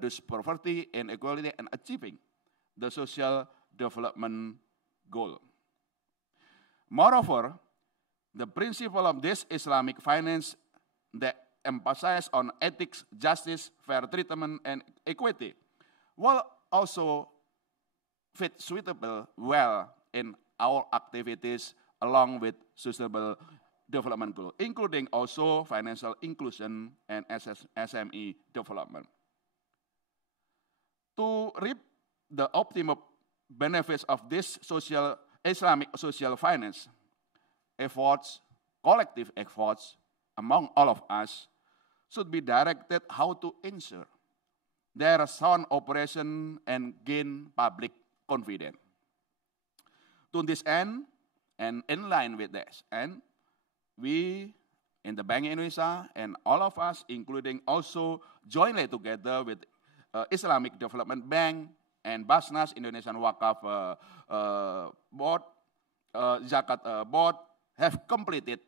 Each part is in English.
reduce poverty, inequality, and achieving the social development goal. Moreover, the principle of this Islamic finance that emphasizes on ethics, justice, fair treatment, and equity will also fit suitable well in our activities along with sustainable development goals, including also financial inclusion and SME development. To reap the optimal benefits of this Islamic social finance efforts, collective efforts among all of us should be directed how to ensure their sound operation and gain public confidence. To this end, and in line with this, and we in the Bank Indonesia and all of us, including also jointly together with Islamic Development Bank and Basnas Indonesian Wakaf Board, Zakat Board, have completed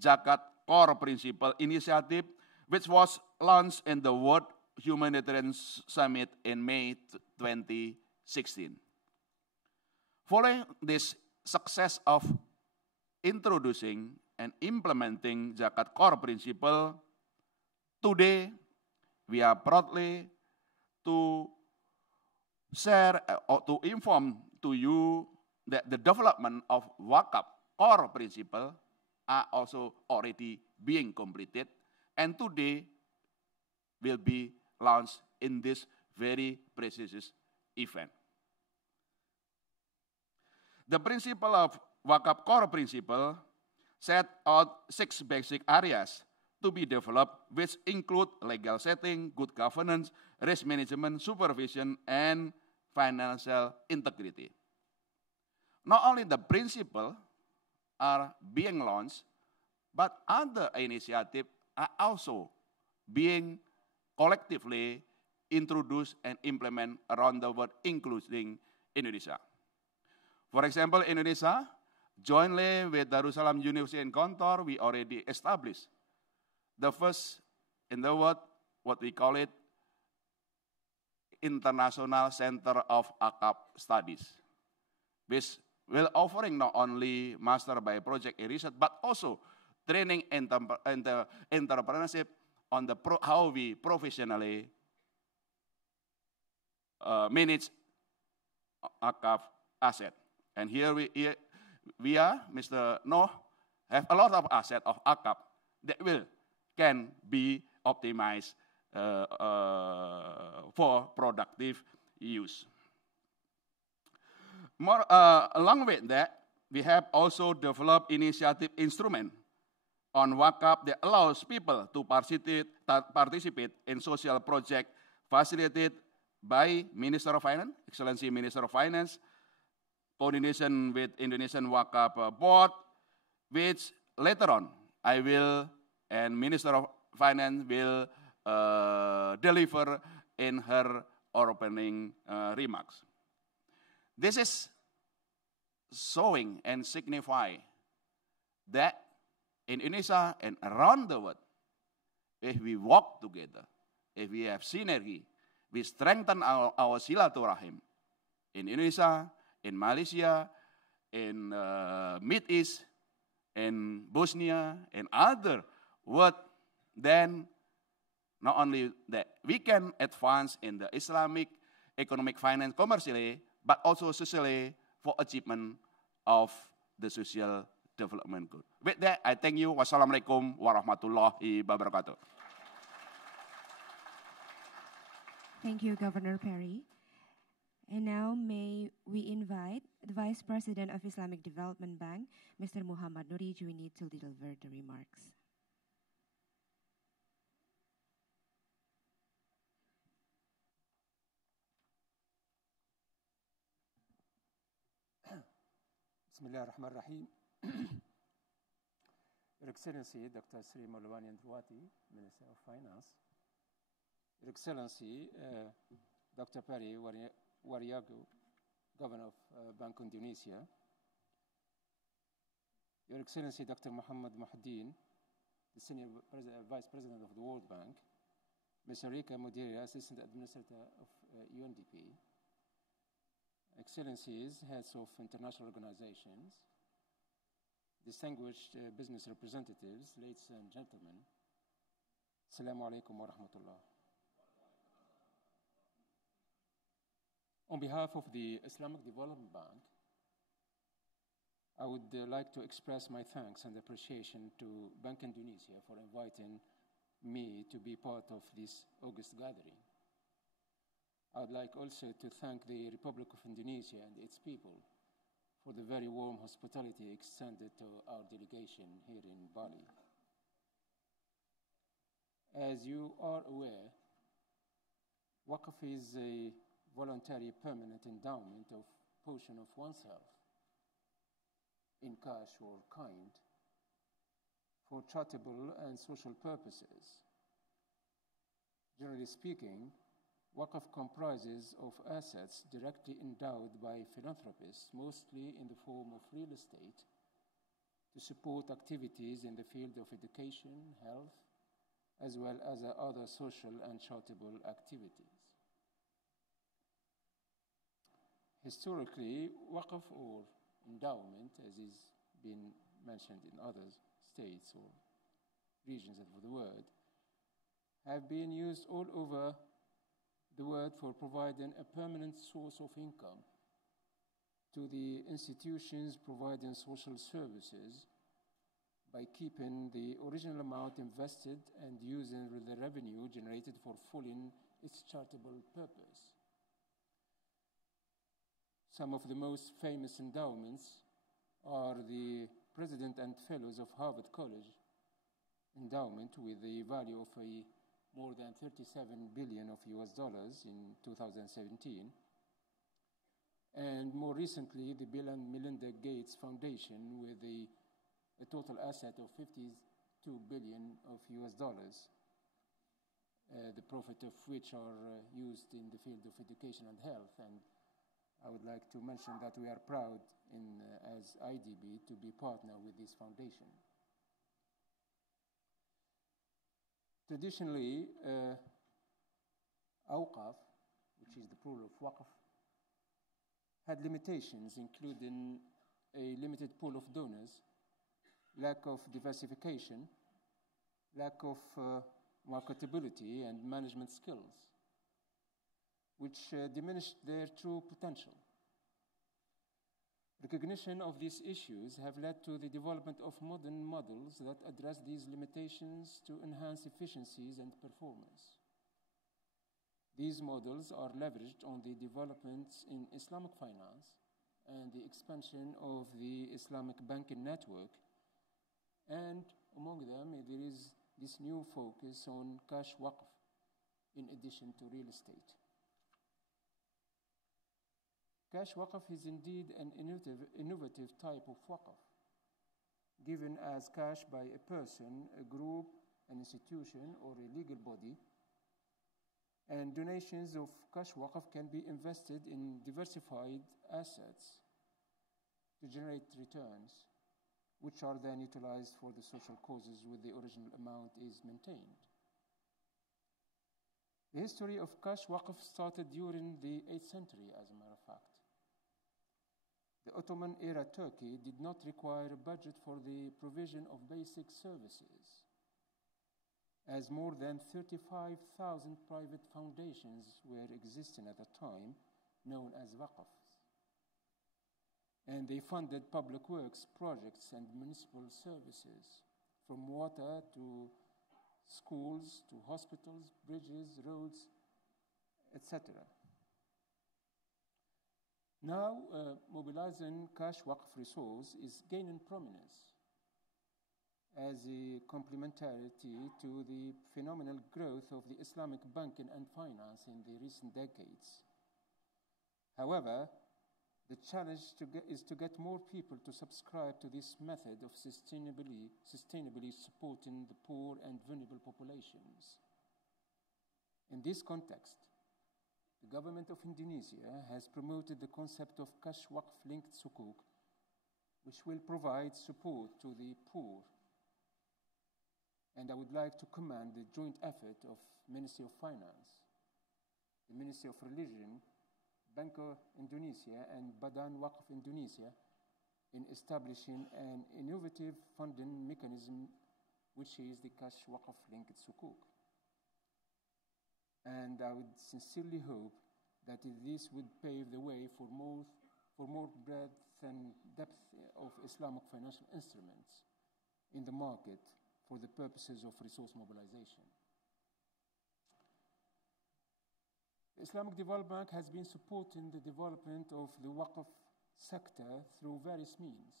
Zakat Core Principle Initiative, which was launched in the World Humanitarian Summit in May 2016. Following this success of introducing and implementing Zakat Core Principle, today we are proudly to share or to inform to you that the development of Wakaf Core Principle are also already being completed, and today will be launched in this very prestigious event. The principle of Wakaf Core Principle set out 6 basic areas to be developed, which include legal setting, good governance, risk management, supervision, and financial integrity. Not only the principle are being launched, but other initiatives are also being collectively introduced and implemented around the world, including Indonesia. For example, Indonesia, jointly with Darussalam University in Gontor, we already established the first in the world, what we call it, International Center of Akaf Studies, which will offering not only master by project research, but also training entrepreneurship on the how we professionally manage Akaf asset. And here we are, Mr. Noh, have a lot of asset of Akaf that can be optimized for productive use. More, along with that, we have also developed initiative instrument on Wakaf that allows people to participate in social project facilitated by Minister of Finance, Excellency Minister of Finance, coordination with Indonesian Wakaf Board, which later on I will and Minister of Finance will deliver in her opening remarks. This is showing and signify that in Indonesia and around the world, if we work together, if we have synergy, we strengthen our silaturahim in Indonesia, in Malaysia, in Mid East, in Bosnia, and other world, then not only that we can advance in the Islamic economic finance commercially, but also socially for achievement of the social development goal. With that, I thank you. Wassalamualaikum warahmatullahi wabarakatuh. Thank you, Governor Perry. And now may we invite the Vice President of Islamic Development Bank, Mr. Muhammad Nuri Juini, to deliver the remarks. Bismillah ar-Rahman ar-Rahim. Your Excellency, Dr. Sri Maulawani Andruwati, Minister of Finance. Your Excellency, Dr. Perry Wariago, Governor of Bank Indonesia. Your Excellency, Dr. Muhammad Muhaddin, the Senior Vice President of the World Bank. Ms. Rika Mudiria, Assistant Administrator of UNDP, Excellencies, Heads of International Organizations, distinguished business representatives, ladies and gentlemen, Assalamu alaikum wa rahmatullah. On behalf of the Islamic Development Bank, I would like to express my thanks and appreciation to Bank Indonesia for inviting me to be part of this August gathering. I would like also to thank the Republic of Indonesia and its people for the very warm hospitality extended to our delegation here in Bali. As you are aware, Waqf is a voluntary permanent endowment of portion of oneself in cash or kind for charitable and social purposes. Generally speaking, Waqf comprises of assets directly endowed by philanthropists, mostly in the form of real estate, to support activities in the field of education, health, as well as other social and charitable activities. Historically, Waqf or endowment, as is been mentioned in other states or regions of the world, have been used all over the world for providing a permanent source of income to the institutions providing social services by keeping the original amount invested and using the revenue generated for fulfilling its charitable purpose. Some of the most famous endowments are the President and Fellows of Harvard College endowment with the value of more than 37 billion of US dollars in 2017, and more recently the Bill and Melinda Gates Foundation with a total asset of 52 billion of US dollars, the profit of which are used in the field of education and health. And I would like to mention that we are proud as IDB to be partner with this foundation. Traditionally, awqaf, which is the plural of waqf, had limitations, including a limited pool of donors, lack of diversification, lack of marketability and management skills, which diminished their true potential. Recognition of these issues have led to the development of modern models that address these limitations to enhance efficiencies and performance. These models are leveraged on the developments in Islamic finance and the expansion of the Islamic banking network, and among them there is this new focus on cash waqf in addition to real estate. Cash waqf is indeed an innovative type of waqf, given as cash by a person, a group, an institution, or a legal body, and donations of cash waqf can be invested in diversified assets to generate returns, which are then utilized for the social causes with the original amount is maintained. The history of cash waqf started during the 8th century, as a matter of fact. The Ottoman-era Turkey did not require a budget for the provision of basic services, as more than 35,000 private foundations were existing at the time, known as waqfs. And they funded public works projects and municipal services, from water to schools to hospitals, bridges, roads, etc. Now, mobilizing cash waqf resource is gaining prominence as a complementarity to the phenomenal growth of the Islamic banking and finance in the recent decades. However, the challenge is to get more people to subscribe to this method of sustainably supporting the poor and vulnerable populations. In this context, the government of Indonesia has promoted the concept of cash waqf-linked sukuk, which will provide support to the poor And I would like to commend the joint effort of Ministry of Finance, the Ministry of Religion, Bank of Indonesia, and Badan Waqf Indonesia in establishing an innovative funding mechanism, which is the cash waqf linked sukuk. And I would sincerely hope that this would pave the way for more breadth and depth of Islamic financial instruments in the market for the purposes of resource mobilization. The Islamic Development Bank has been supporting the development of the waqf sector through various means.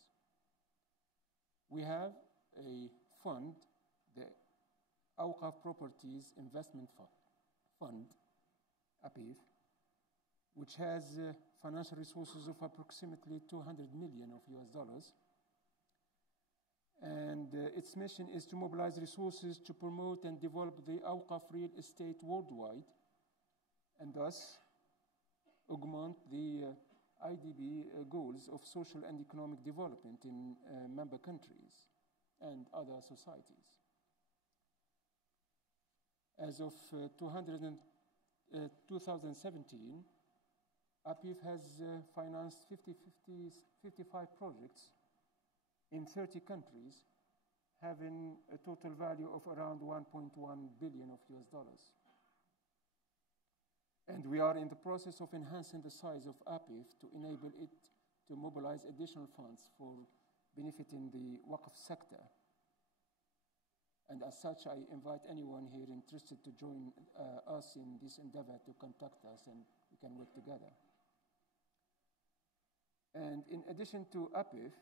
We have a fund, the Awqaf Properties Investment Fund, APIF, which has financial resources of approximately 200 million of US dollars. And its mission is to mobilize resources to promote and develop the Awqaf real estate worldwide, and thus augment the IDB goals of social and economic development in member countries and other societies. As of 2017, APIF has financed 55 projects in 30 countries, having a total value of around 1.1 billion of US dollars. And we are in the process of enhancing the size of APIF to enable it to mobilize additional funds for benefiting the waqf sector. And as such, I invite anyone here interested to join us in this endeavor to contact us, and we can work together. And in addition to APIF,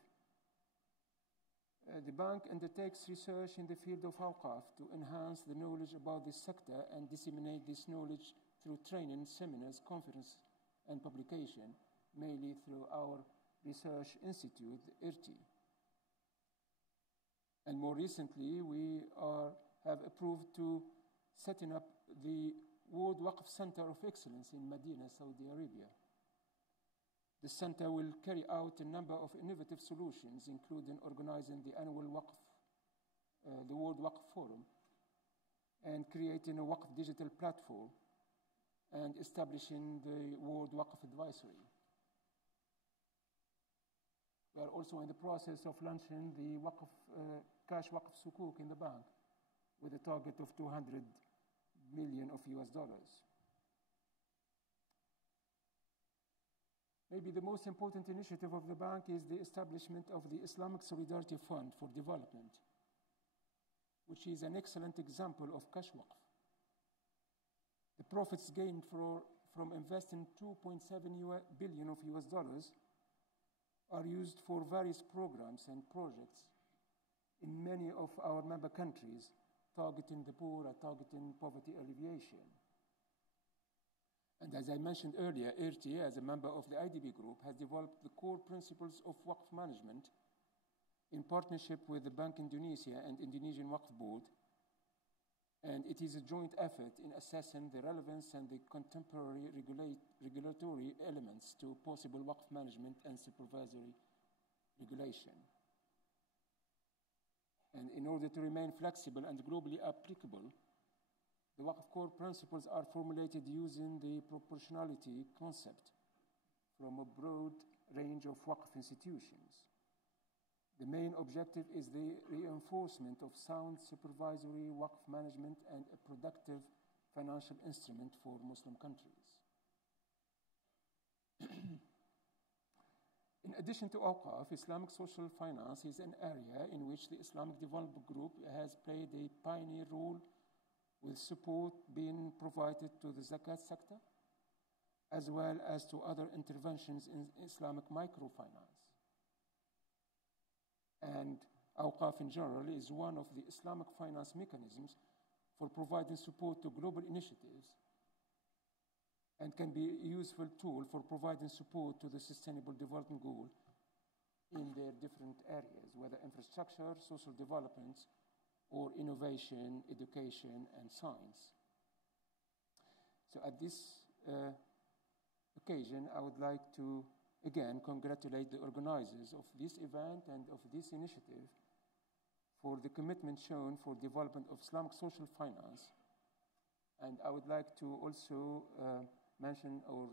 the bank undertakes research in the field of Awqaf to enhance the knowledge about this sector and disseminate this knowledge through training, seminars, conference, and publication, mainly through our research institute, IRTI. And more recently, we have approved to setting up the World Waqf Center of Excellence in Medina, Saudi Arabia. The center will carry out a number of innovative solutions, including organizing the annual the World Waqf Forum, and creating a Waqf digital platform, and establishing the World Waqf Advisory. We are also in the process of launching the cash waqf sukuk in the bank with a target of 200 million of US dollars. Maybe the most important initiative of the bank is the establishment of the Islamic Solidarity Fund for Development, which is an excellent example of cash waqf. The profits gained from investing 2.7 billion of US dollars are used for various programs and projects in many of our member countries, targeting the poor and targeting poverty alleviation. And as I mentioned earlier, IRTI, as a member of the IDB group, has developed the core principles of Waqf management in partnership with the Bank Indonesia and Indonesian Waqf Board. And it is a joint effort in assessing the relevance and the contemporary regulatory elements to possible Waqf management and supervisory regulation. And in order to remain flexible and globally applicable, the Waqf core principles are formulated using the proportionality concept from a broad range of Waqf institutions. The main objective is the reinforcement of sound supervisory Waqf management and a productive financial instrument for Muslim countries. In addition to Awqaf, Islamic social finance is an area in which the Islamic Development Group has played a pioneer role, with support being provided to the zakat sector, as well as to other interventions in Islamic microfinance. And Awqaf in general is one of the Islamic finance mechanisms for providing support to global initiatives, and can be a useful tool for providing support to the Sustainable Development Goal in their different areas, whether infrastructure, social development, or innovation, education, and science. So at this occasion, I would like to again congratulate the organizers of this event and of this initiative for the commitment shown for development of Islamic social finance. And I would like to also mention or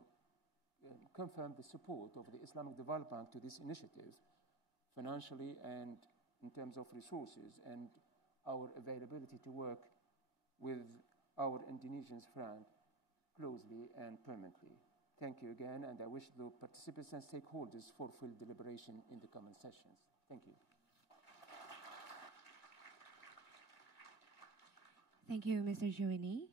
confirm the support of the Islamic Development Bank to this initiative, financially and in terms of resources, and our availability to work with our Indonesian friend closely and permanently. Thank you again, and I wish the participants and stakeholders fulfill deliberation in the coming sessions. Thank you. Thank you, Mr. Joini.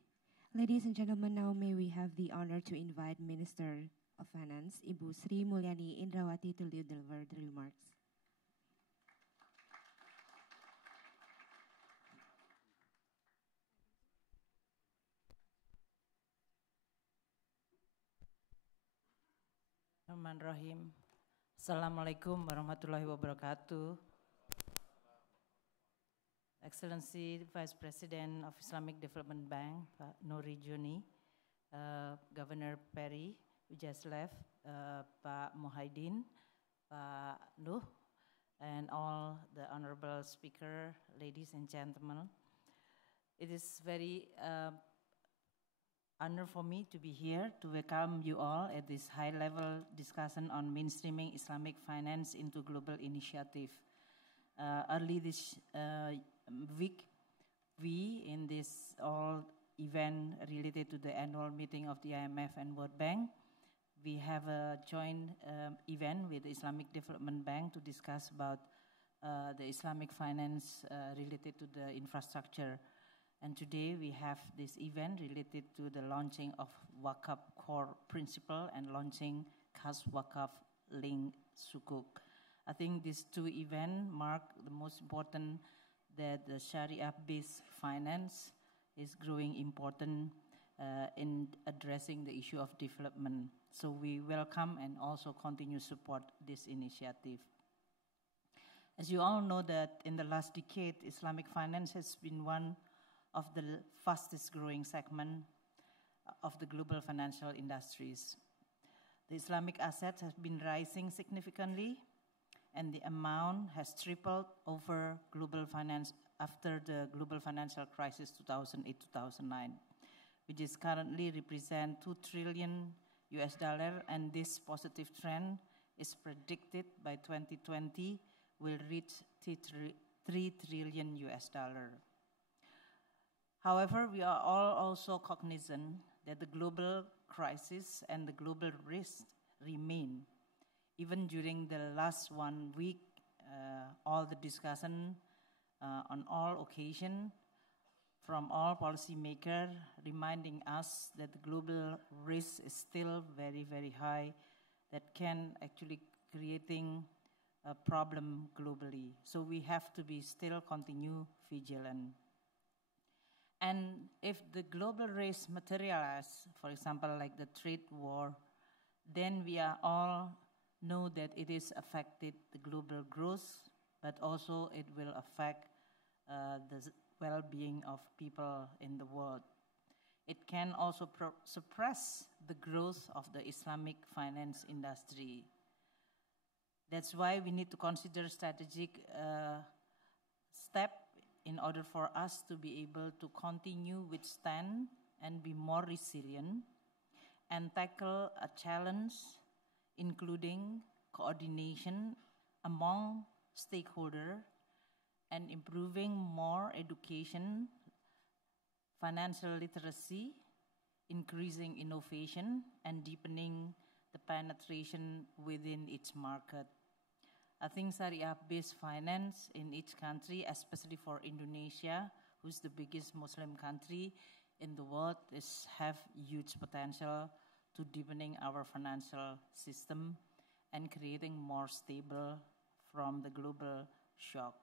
Ladies and gentlemen, now may we have the honor to invite Minister of Finance, Ibu Sri Mulyani Indrawati, to deliver the remarks. Bismillahirrahmanirrahim. Assalamualaikum warahmatullahi wabarakatuh. Excellency Vice President of Islamic Development Bank, Pak Nuri Juni, Governor Perry, who just left, Pak Muhyiddin, Pak Nuh, and all the honorable speaker, ladies and gentlemen. It is very honor for me to be here to welcome you all at this high-level discussion on mainstreaming Islamic finance into global initiative. Early this week, we in this all event related to the annual meeting of the IMF and World Bank, we have a joint event with the Islamic Development Bank to discuss about the Islamic finance related to the infrastructure. And today we have this event related to the launching of Wakaf core principle and launching Khas Wakaf Link Sukuk. I think these two events mark the most important that the Sharia-based finance is growing important in addressing the issue of development. So we welcome and also continue support this initiative. As you all know that in the last decade, Islamic finance has been one of the fastest growing segment of the global financial industries. The Islamic assets have been rising significantly, and the amount has tripled over global finance after the global financial crisis 2008-2009, which is currently represent $2 trillion, and this positive trend is predicted by 2020 will reach $3 trillion. However, we are all also cognizant that the global crisis and the global risks remain. Even during the last 1 week, all the discussion on all occasions from all policymakers reminding us that the global risk is still very, very high that can actually creating a problem globally. So we have to be still continue vigilant. And if the global risk materialize, for example, like the trade war, then we are all know that it is affected the global growth, but also it will affect the well-being of people in the world. It can also suppress the growth of the Islamic finance industry. That's why we need to consider strategic step in order for us to be able to continue withstand and be more resilient and tackle a challenge including coordination among stakeholders and improving more education, financial literacy, increasing innovation, and deepening the penetration within each market. I think Sharia-based finance in each country, especially for Indonesia, who's the biggest Muslim country in the world, have huge potential to deepening our financial system and creating more stable from the global shock.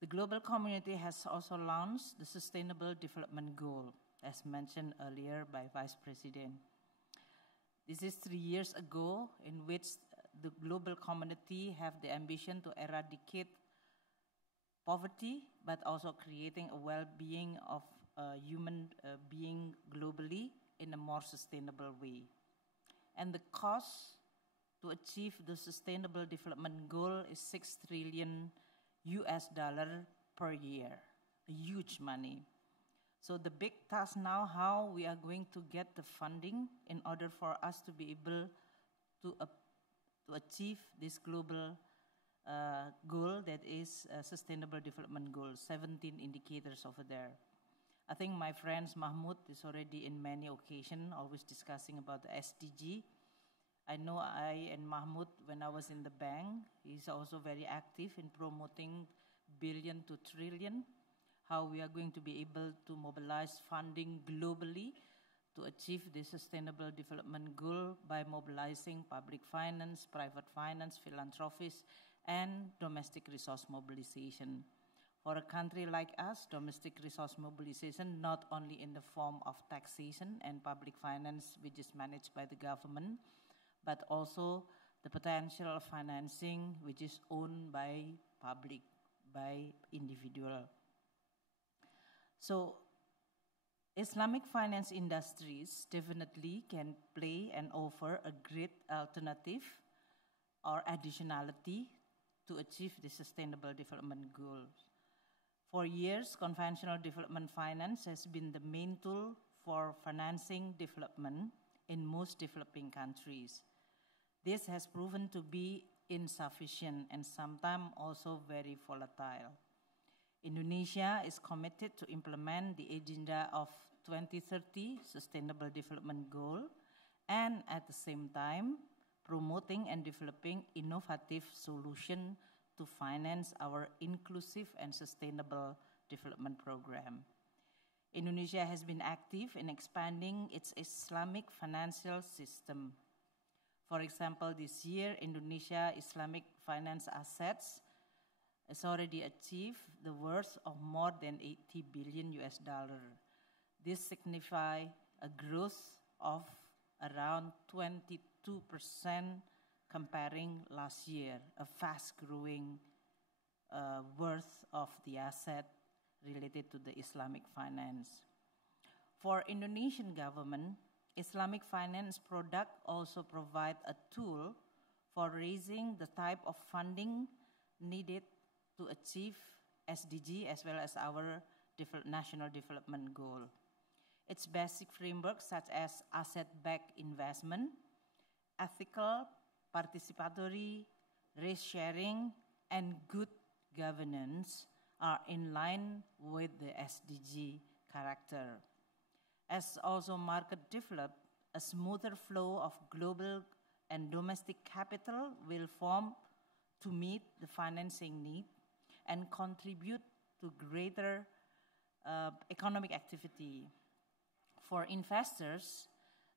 The global community has also launched the Sustainable Development Goal, as mentioned earlier by Vice President. This is 3 years ago in which the global community have the ambition to eradicate poverty, but also creating a well-being of human being globally in a more sustainable way. And the cost to achieve the Sustainable Development Goal is $6 trillion, US dollar per year, huge money. So the big task now, how we are going to get the funding in order for us to be able to achieve this global goal that is Sustainable Development Goals, 17 indicators over there. I think my friend Mahmoud is already in many occasions always discussing about the SDG. I know I and Mahmoud, when I was in the bank, he's also very active in promoting billion to trillion, how we are going to be able to mobilize funding globally to achieve the Sustainable Development Goal by mobilizing public finance, private finance, philanthropists, and domestic resource mobilization. For a country like us, domestic resource mobilization, not only in the form of taxation and public finance, which is managed by the government, but also the potential of financing, which is owned by public, by individual. So Islamic finance industries definitely can play and offer a great alternative or additionality to achieve the Sustainable Development Goals. For years, conventional development finance has been the main tool for financing development in most developing countries. This has proven to be insufficient and sometimes also very volatile. Indonesia is committed to implement the agenda of 2030 Sustainable Development Goal and at the same time promoting and developing innovative solutions to finance our inclusive and sustainable development program. Indonesia has been active in expanding its Islamic financial system. For example, this year, Indonesia Islamic finance assets has already achieved the worth of more than 80 billion US dollar. This signifies a growth of around 22% comparing last year, a fast-growing worth of the asset related to the Islamic finance. For Indonesian government, Islamic finance product also provide a tool for raising the type of funding needed to achieve SDG as well as our national development goal. Its basic framework such as asset-backed investment, ethical, participatory, risk-sharing, and good governance are in line with the SDG character. As also market develop, a smoother flow of global and domestic capital will form to meet the financing need and contribute to greater economic activity. For investors,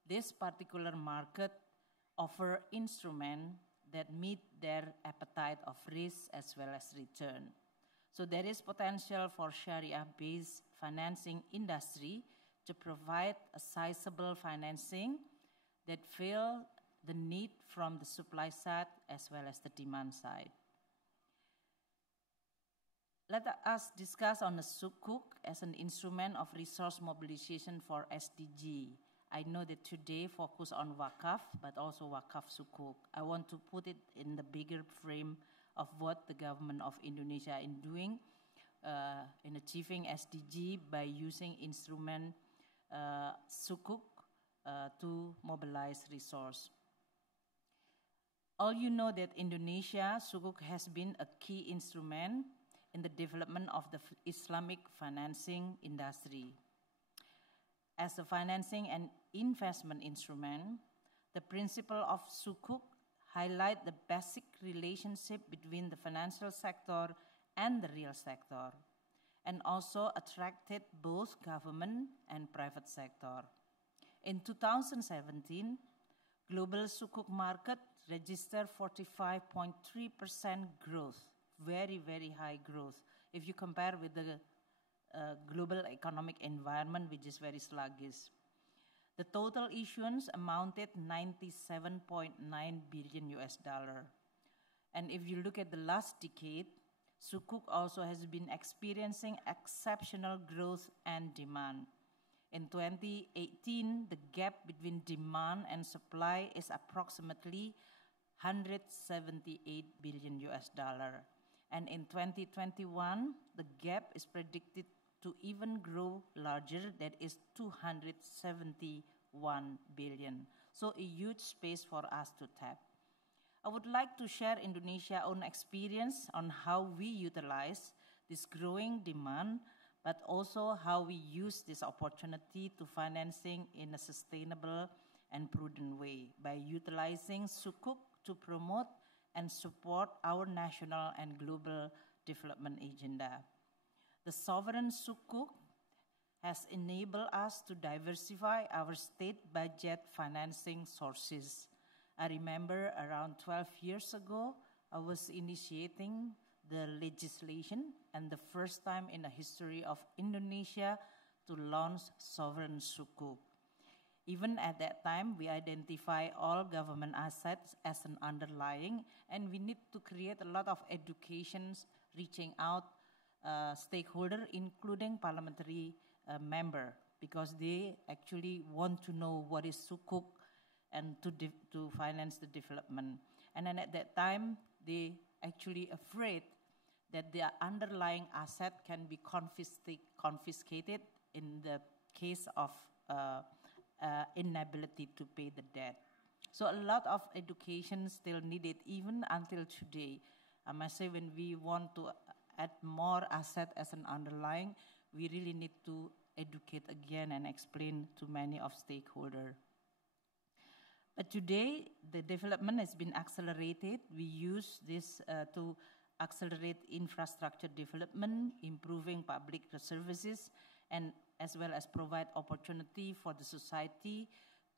this particular market offer instruments that meet their appetite of risk as well as return. So there is potential for Sharia-based financing industry to provide a sizable financing that fill the need from the supply side as well as the demand side. Let us discuss on the Sukuk as an instrument of resource mobilization for SDG. I know that today focus on Wakaf, but also Wakaf Sukuk. I want to put it in the bigger frame of what the government of Indonesia is doing in achieving SDG by using instrument Sukuk to mobilize resource. All you know that Indonesia Sukuk has been a key instrument in the development of the Islamic financing industry. As a financing and investment instrument, the principle of Sukuk highlight the basic relationship between the financial sector and the real sector, and also attracted both government and private sector. In 2017, global Sukuk market registered 45.3% growth, very, very high growth. If you compare with the global economic environment, which is very sluggish. The total issuance amounted 97.9 billion US dollar. And if you look at the last decade, Sukuk also has been experiencing exceptional growth and demand. In 2018, the gap between demand and supply is approximately 178 billion US dollar. And in 2021, the gap is predicted to even grow larger, that is 271 billion. So a huge space for us to tap. I would like to share Indonesia's own experience on how we utilize this growing demand, but also how we use this opportunity to financing in a sustainable and prudent way by utilizing Sukuk to promote and support our national and global development agenda. The sovereign Sukuk has enabled us to diversify our state budget financing sources. I remember around 12 years ago, I was initiating the legislation and the first time in the history of Indonesia to launch sovereign Sukuk. Even at that time, we identify all government assets as an underlying, and we need to create a lot of educations reaching out stakeholder, including parliamentary member, because they actually want to know what is Sukuk and to finance the development. And then at that time, they actually afraid that their underlying asset can be confiscated in the case of inability to pay the debt. So a lot of education still needed, even until today. I must say, when we want to add more asset as an underlying, we really need to educate again and explain to many of stakeholders. But today, the development has been accelerated. We use this to accelerate infrastructure development, improving public services, and as well as provide opportunity for the society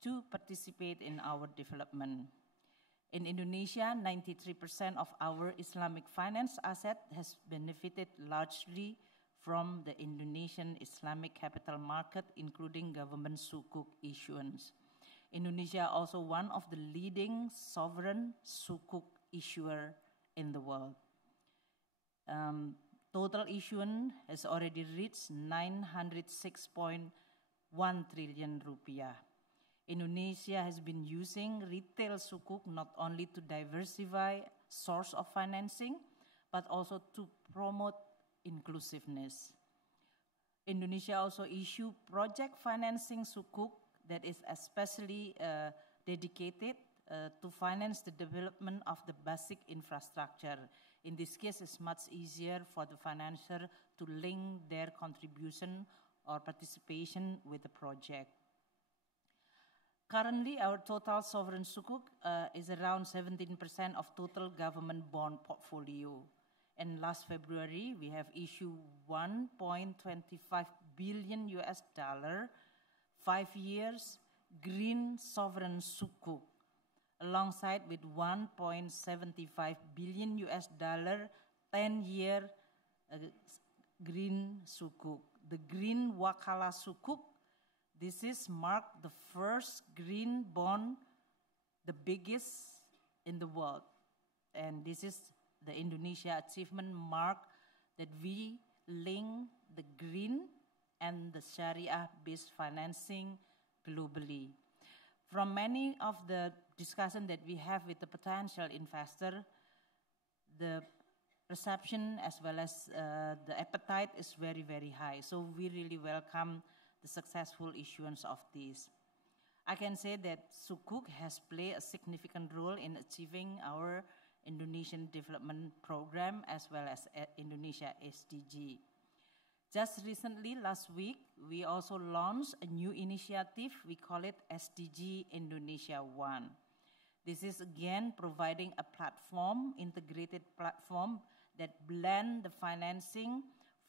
to participate in our development. In Indonesia, 93% of our Islamic finance asset has benefited largely from the Indonesian Islamic capital market, including government Sukuk issuance. Indonesia also one of the leading sovereign Sukuk issuer in the world. Total issuance has already reached 906.1 trillion rupiah. Indonesia has been using retail Sukuk not only to diversify source of financing, but also to promote inclusiveness. Indonesia also issue project financing Sukuk that is especially dedicated to finance the development of the basic infrastructure. In this case, it's much easier for the financier to link their contribution or participation with the project. Currently, our total sovereign Sukuk is around 17% of total government bond portfolio. And last February, we have issued 1.25 billion US dollar, 5 years green sovereign Sukuk, alongside with 1.75 billion US dollar, 10-year green Sukuk. The green Wakala Sukuk, this is marked the first green bond, the biggest in the world. And this is the Indonesia achievement mark that we link the green and the Sharia-based financing globally. From many of the discussion that we have with the potential investor, the perception as well as the appetite is very, very high. So we really welcome the successful issuance of this. I can say that Sukuk has played a significant role in achieving our Indonesian development program as well as Indonesia SDG. Just recently, last week, we also launched a new initiative. We call it SDG Indonesia One. This is again providing a platform, integrated platform that blend the financing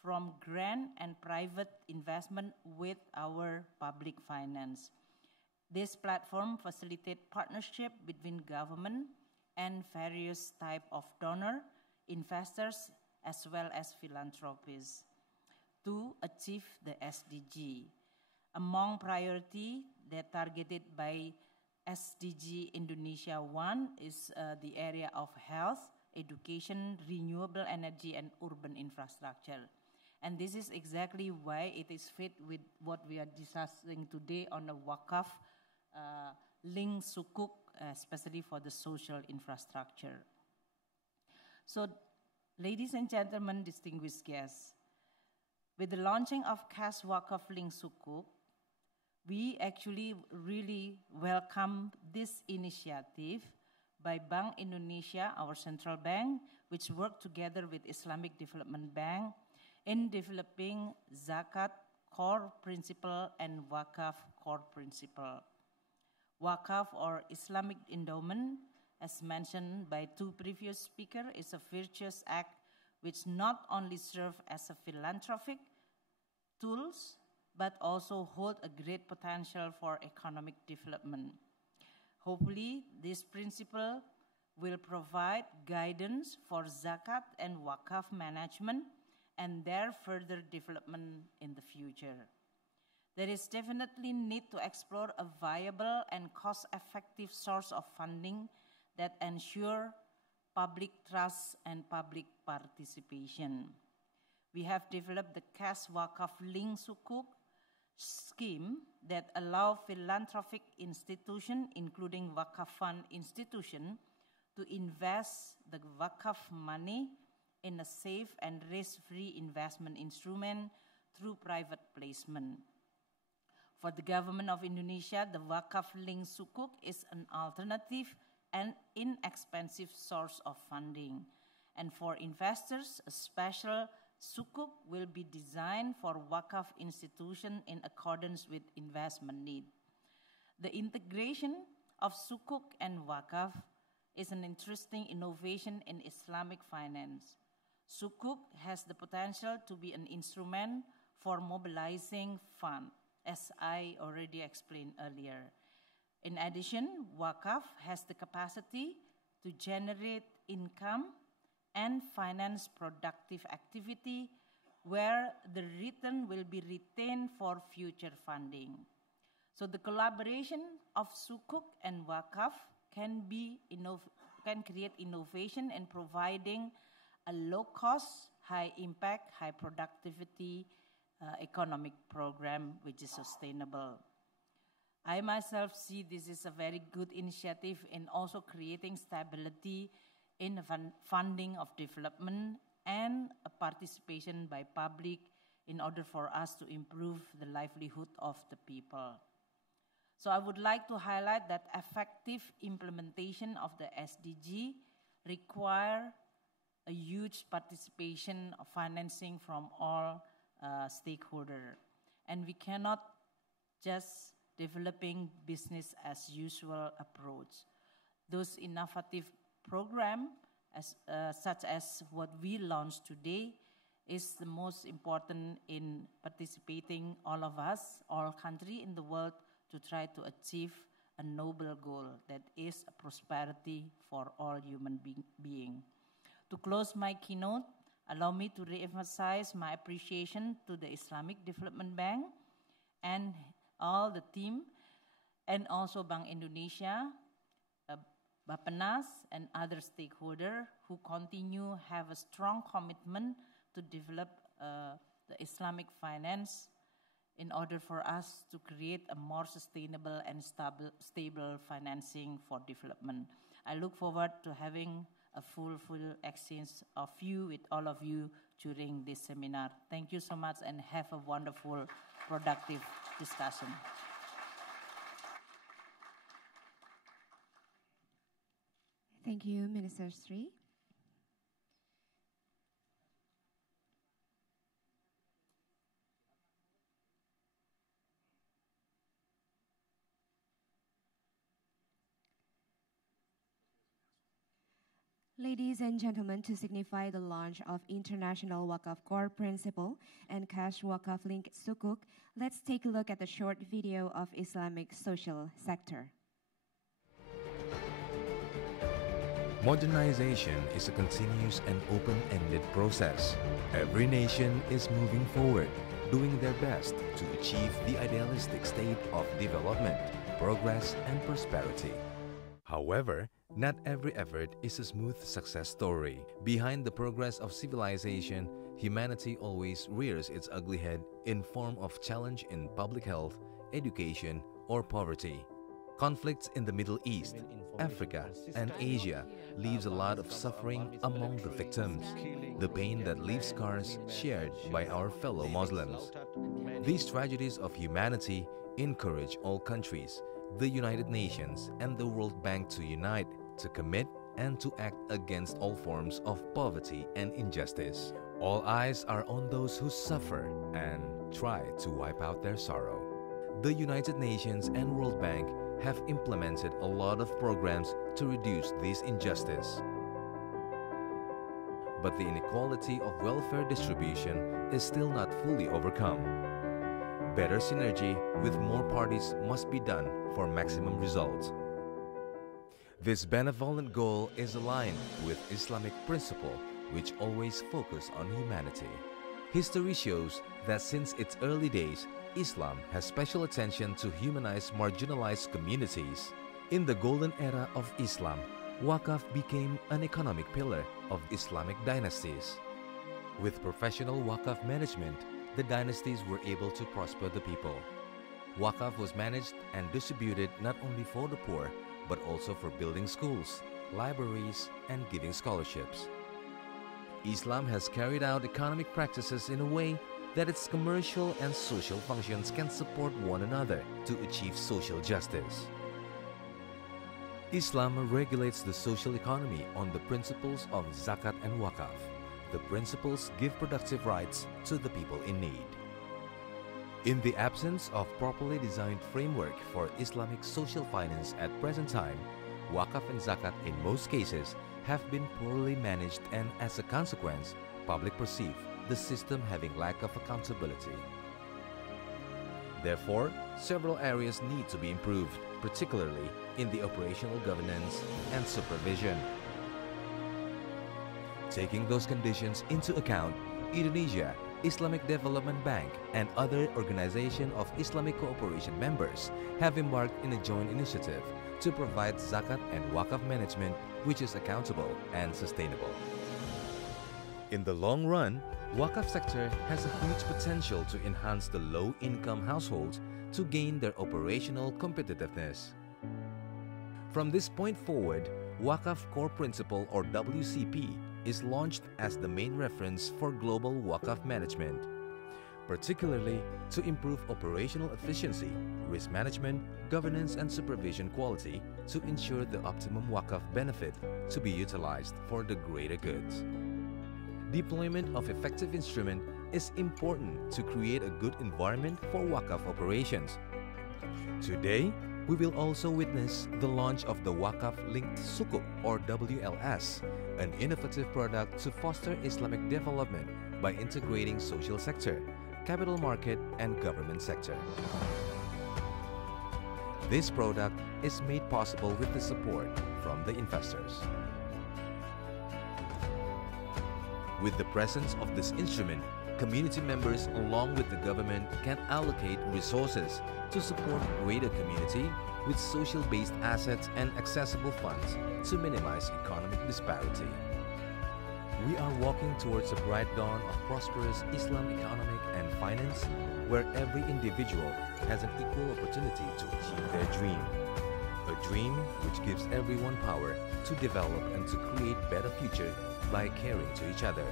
from grant and private investment with our public finance. This platform facilitates partnership between government and various types of donor, investors, as well as philanthropists to achieve the SDG. Among priorities that targeted by SDG Indonesia One is the area of health, education, renewable energy, and urban infrastructure. And this is exactly why it is fit with what we are discussing today on the Wakaf link Sukuk, especially for the social infrastructure. So Ladies and gentlemen, distinguished guests, with the launching of Cash Wakaf Link Sukuk, we actually really welcome this initiative by Bank Indonesia, our central bank, which worked together with Islamic Development Bank in developing Zakat core principle and Wakaf core principle. Wakaf, or Islamic endowment, as mentioned by two previous speakers, is a virtuous act which not only serves as a philanthropic tools, but also hold a great potential for economic development. Hopefully, this principle will provide guidance for zakat and wakaf management and their further development in the future. There is definitely need to explore a viable and cost-effective source of funding that ensure public trust and public participation. We have developed the Cash Wakaf Link Sukuk scheme that allow philanthropic institutions, including Wakaf Fund institution, to invest the Wakaf money in a safe and risk-free investment instrument through private placement. For the government of Indonesia, the Wakaf Link Sukuk is an alternative and inexpensive source of funding. And for investors, a special Sukuk will be designed for Wakaf institution in accordance with investment need. The integration of Sukuk and Wakaf is an interesting innovation in Islamic finance. Sukuk has the potential to be an instrument for mobilizing fund, as I already explained earlier. In addition, Wakaf has the capacity to generate income and finance productive activity where the return will be retained for future funding. So the collaboration of Sukuk and Wakaf can create innovation in providing a low-cost, high-impact, high-productivity economic program which is sustainable. I myself see this is a very good initiative in also creating stability in funding of development and a participation by public in order for us to improve the livelihood of the people. So I would like to highlight that effective implementation of the SDG require a huge participation of financing from all stakeholders. And we cannot just developing business as usual approach. Those innovative programs, such as what we launched today, is the most important in participating all of us, all countries in the world, to try to achieve a noble goal that is a prosperity for all human beings. To close my keynote, allow me to re-emphasize my appreciation to the Islamic Development Bank and all the team, and also Bank Indonesia, Bappenas, and other stakeholders who continue have a strong commitment to develop the Islamic finance in order for us to create a more sustainable and stable financing for development. I look forward to having a full exchange of view with all of you during this seminar. Thank you so much and have a wonderful, productive discussion. Thank you, Minister Sri. Ladies and gentlemen, to signify the launch of International Wakaf Core Principle and Cash Wakaf Link Sukuk, let's take a look at the short video of Islamic social sector. Modernization is a continuous and open-ended process. Every nation is moving forward, doing their best to achieve the idealistic state of development, progress, and prosperity. However, not every effort is a smooth success story. Behind the progress of civilization, humanity always rears its ugly head in form of challenge in public health, education, or poverty. Conflicts in the Middle East, Africa, and Asia leaves a lot of suffering among the victims, the pain that leaves scars shared by our fellow Muslims. These tragedies of humanity encourage all countries, the United Nations, and the World Bank to unite, to commit, and to act against all forms of poverty and injustice. All eyes are on those who suffer and try to wipe out their sorrow. The United Nations and World Bank have implemented a lot of programs to reduce this injustice. But the inequality of welfare distribution is still not fully overcome. Better synergy with more parties must be done for maximum results. This benevolent goal is aligned with Islamic principle, which always focus on humanity. History shows that since its early days, Islam has special attention to humanize marginalized communities. In the golden era of Islam, Waqaf became an economic pillar of Islamic dynasties. With professional Waqaf management, the dynasties were able to prosper the people. Waqaf was managed and distributed not only for the poor, but also for building schools, libraries, and giving scholarships. Islam has carried out economic practices in a way that its commercial and social functions can support one another to achieve social justice. Islam regulates the social economy on the principles of zakat and waqaf. The principles give productive rights to the people in need. In the absence of properly designed framework for Islamic social finance at present time, waqaf and zakat in most cases have been poorly managed, and as a consequence, public perceive the system having lack of accountability. Therefore, several areas need to be improved, particularly in the operational governance and supervision. Taking those conditions into account, Indonesia, Islamic Development Bank, and other organizations of Islamic cooperation members have embarked in a joint initiative to provide zakat and waqaf management which is accountable and sustainable. In the long run, waqaf sector has a huge potential to enhance the low-income households to gain their operational competitiveness. From this point forward, Waqaf Core Principle or WCP is launched as the main reference for global waqaf management, particularly to improve operational efficiency, risk management, governance and supervision quality to ensure the optimum waqaf benefit to be utilized for the greater goods. Deployment of effective instrument is important to create a good environment for waqaf operations. Today, we will also witness the launch of the Waqaf Linked Sukuk or WLS, an innovative product to foster Islamic development by integrating social sector, capital market and government sector. This product is made possible with the support from the investors. With the presence of this instrument, community members along with the government can allocate resources to support greater community with social-based assets and accessible funds to minimize economic disparity. We are walking towards a bright dawn of prosperous Islam economic and finance where every individual has an equal opportunity to achieve their dream. A dream which gives everyone power to develop and to create better future by caring to each other.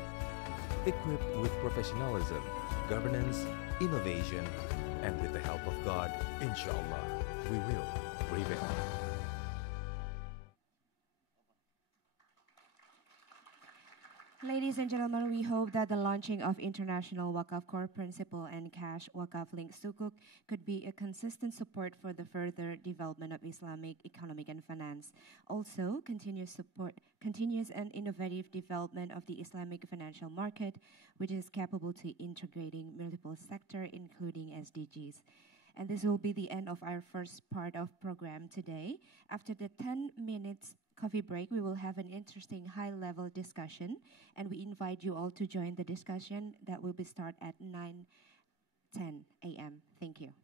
Equipped with professionalism, governance, innovation, and with the help of God, inshallah, we will prevail. Ladies and gentlemen, we hope that the launching of International Waqaf Core Principle and Cash Waqaf Linked Sukuk could be a consistent support for the further development of Islamic economic and finance. Also, continuous and innovative development of the Islamic financial market, which is capable to integrating multiple sectors, including SDGs. And this will be the end of our first part of program today. After the 10 minutes coffee break, we will have an interesting high-level discussion, and we invite you all to join the discussion that will be start at 9:10 a.m. Thank you.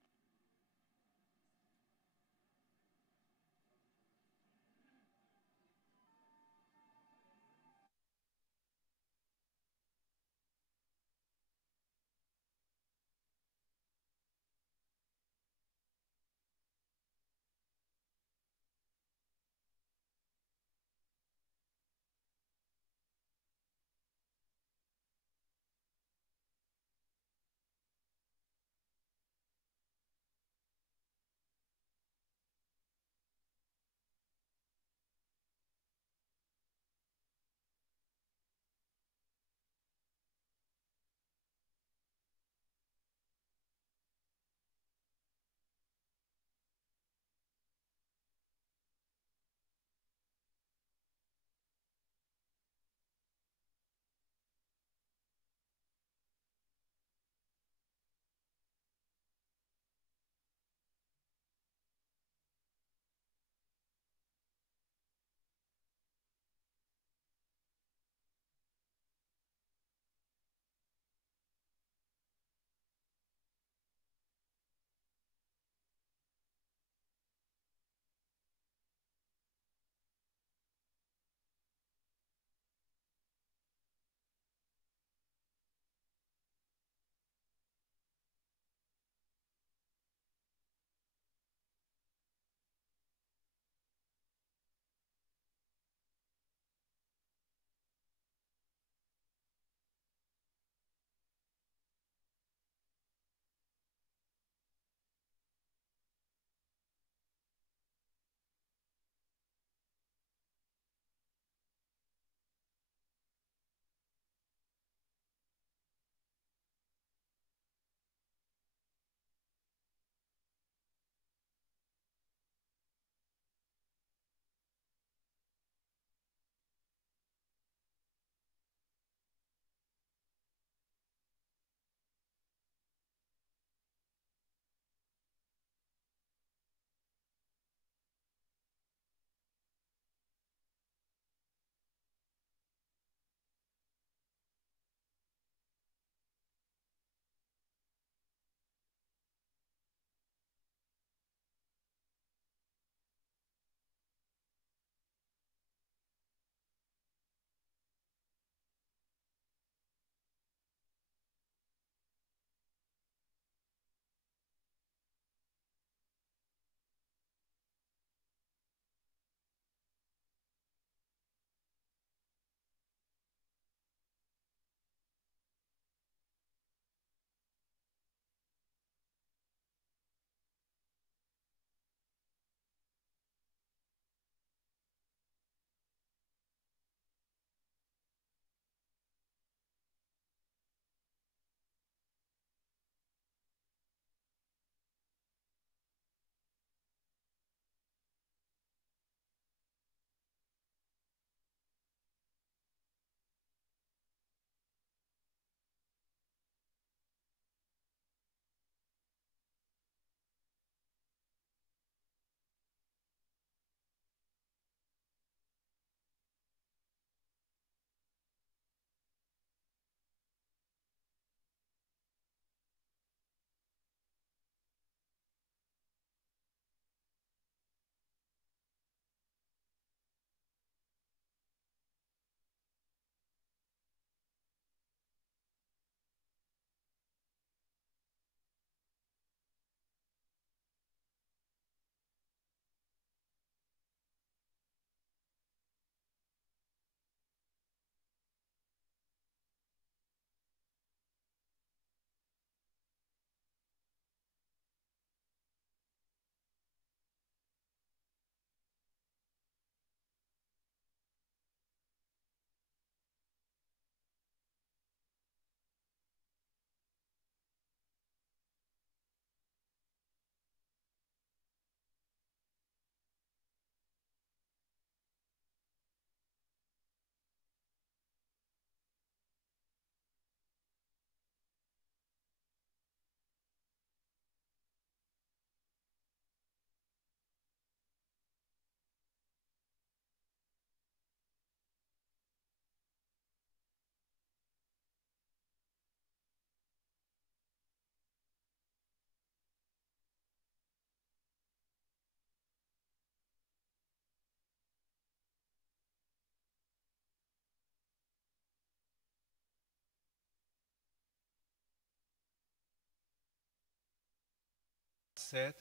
said,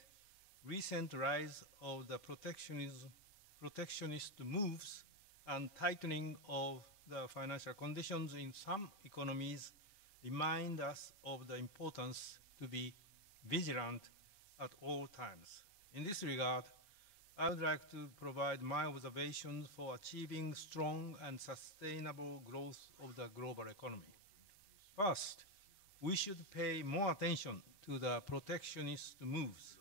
recent rise of the protectionist moves and tightening of the financial conditions in some economies remind us of the importance to be vigilant at all times. In this regard, I would like to provide my observations for achieving strong and sustainable growth of the global economy. First, we should pay more attention to the protectionist moves.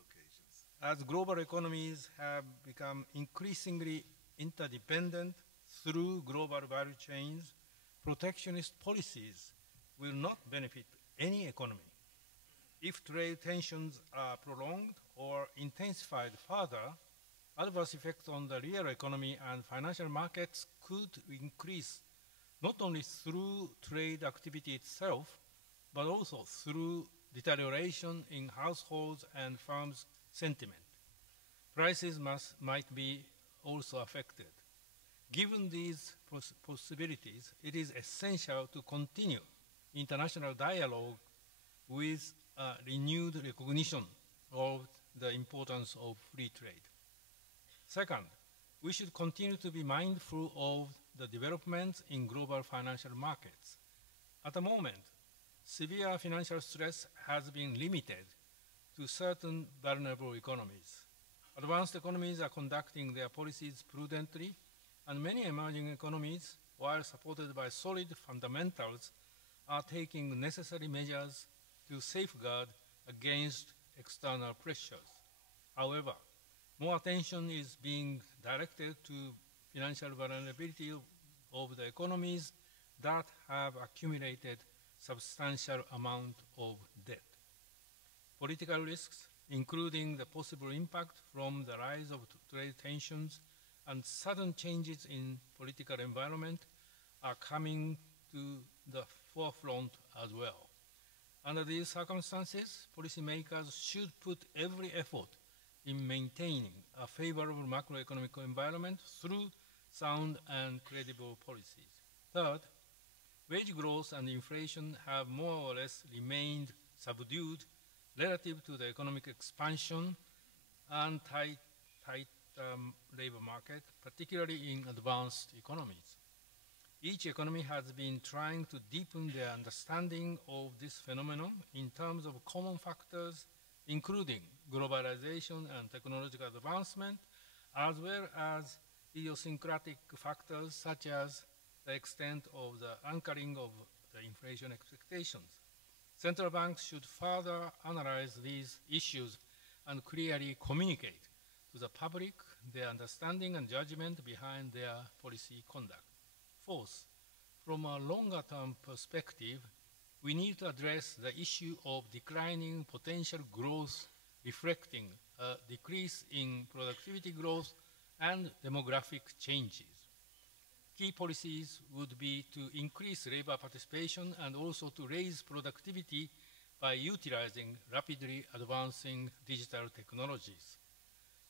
As global economies have become increasingly interdependent through global value chains, protectionist policies will not benefit any economy. If trade tensions are prolonged or intensified further, adverse effects on the real economy and financial markets could increase not only through trade activity itself, but also through deterioration in households and firms' sentiment. Prices might be also affected. Given these possibilities, it is essential to continue international dialogue with renewed recognition of the importance of free trade. Second, we should continue to be mindful of the developments in global financial markets. At the moment, severe financial stress has been limited to certain vulnerable economies. Advanced economies are conducting their policies prudently, and many emerging economies, while supported by solid fundamentals, are taking necessary measures to safeguard against external pressures. However, more attention is being directed to financial vulnerability of the economies that have accumulated substantial amount of debt. Political risks, including the possible impact from the rise of trade tensions and sudden changes in political environment, are coming to the forefront as well. Under these circumstances, policymakers should put every effort in maintaining a favorable macroeconomic environment through sound and credible policies. Third, wage growth and inflation have more or less remained subdued relative to the economic expansion and tight labor market, particularly in advanced economies. Each economy has been trying to deepen their understanding of this phenomenon in terms of common factors, including globalization and technological advancement, as well as idiosyncratic factors such as the extent of the anchoring of the inflation expectations. Central banks should further analyze these issues and clearly communicate to the public their understanding and judgment behind their policy conduct. Fourth, from a longer-term perspective, we need to address the issue of declining potential growth reflecting a decrease in productivity growth and demographic changes. Key policies would be to increase labor participation and also to raise productivity by utilizing rapidly advancing digital technologies.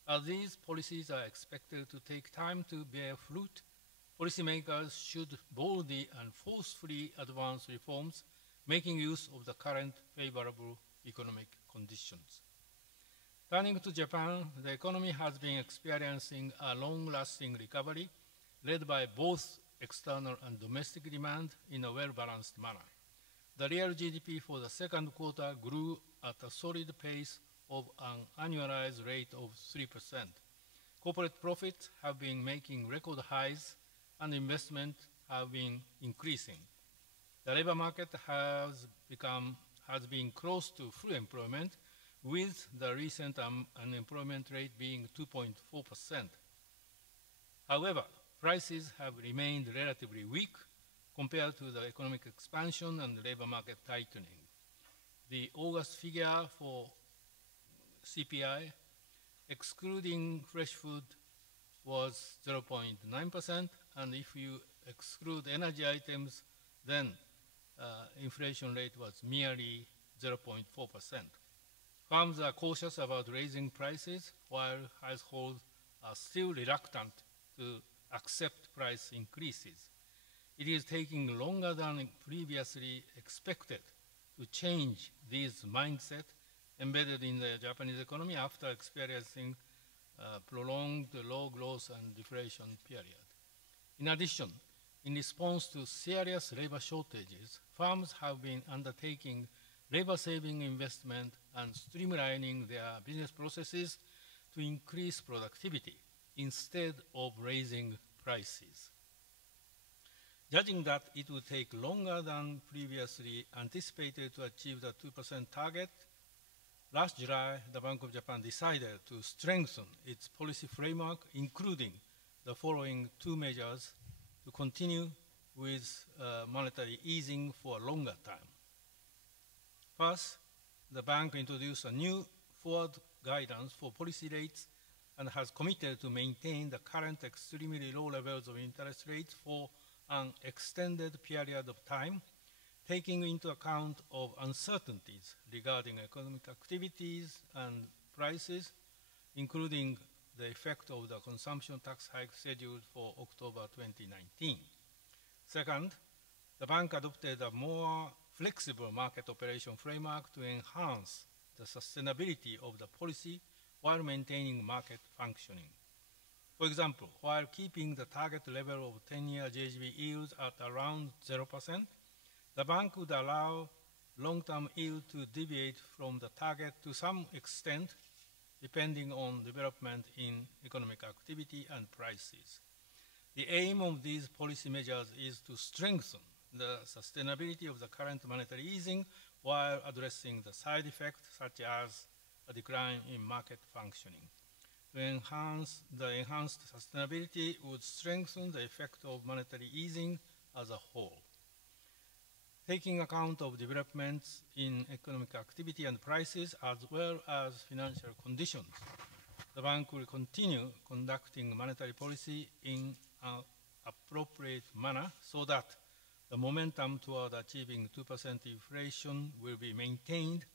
As these policies are expected to take time to bear fruit, policymakers should boldly and forcefully advance reforms, making use of the current favorable economic conditions. Turning to Japan, the economy has been experiencing a long-lasting recovery, led by both external and domestic demand in a well-balanced manner. The real GDP for the second quarter grew at a solid pace of an annualized rate of 3%. Corporate profits have been making record highs, and investment have been increasing. The labor market has been close to full employment, with the recent unemployment rate being 2.4%. However, prices have remained relatively weak compared to the economic expansion and labor market tightening. The August figure for CPI, excluding fresh food, was 0.9%, and if you exclude energy items, then inflation rate was merely 0.4%. Firms are cautious about raising prices, while households are still reluctant to accept price increases. It is taking longer than previously expected to change this mindset, embedded in the Japanese economy after experiencing prolonged low growth and deflation period. In addition, in response to serious labor shortages, firms have been undertaking labor-saving investment and streamlining their business processes to increase productivity instead of raising prices. Judging that it would take longer than previously anticipated to achieve the 2% target, last July, the Bank of Japan decided to strengthen its policy framework, including the following two measures to continue with monetary easing for a longer time. First, the bank introduced a new forward guidance for policy rates and has committed to maintain the current extremely low levels of interest rates for an extended period of time, taking into account of uncertainties regarding economic activities and prices, including the effect of the consumption tax hike scheduled for October 2019. Second, the bank adopted a more flexible market operation framework to enhance the sustainability of the policy while maintaining market functioning. For example, while keeping the target level of 10-year JGB yields at around 0%, the bank would allow long-term yield to deviate from the target to some extent, depending on development in economic activity and prices. The aim of these policy measures is to strengthen the sustainability of the current monetary easing while addressing the side effects such as a decline in market functioning. The enhanced sustainability would strengthen the effect of monetary easing as a whole. Taking account of developments in economic activity and prices as well as financial conditions, the bank will continue conducting monetary policy in an appropriate manner so that the momentum toward achieving 2% inflation will be maintained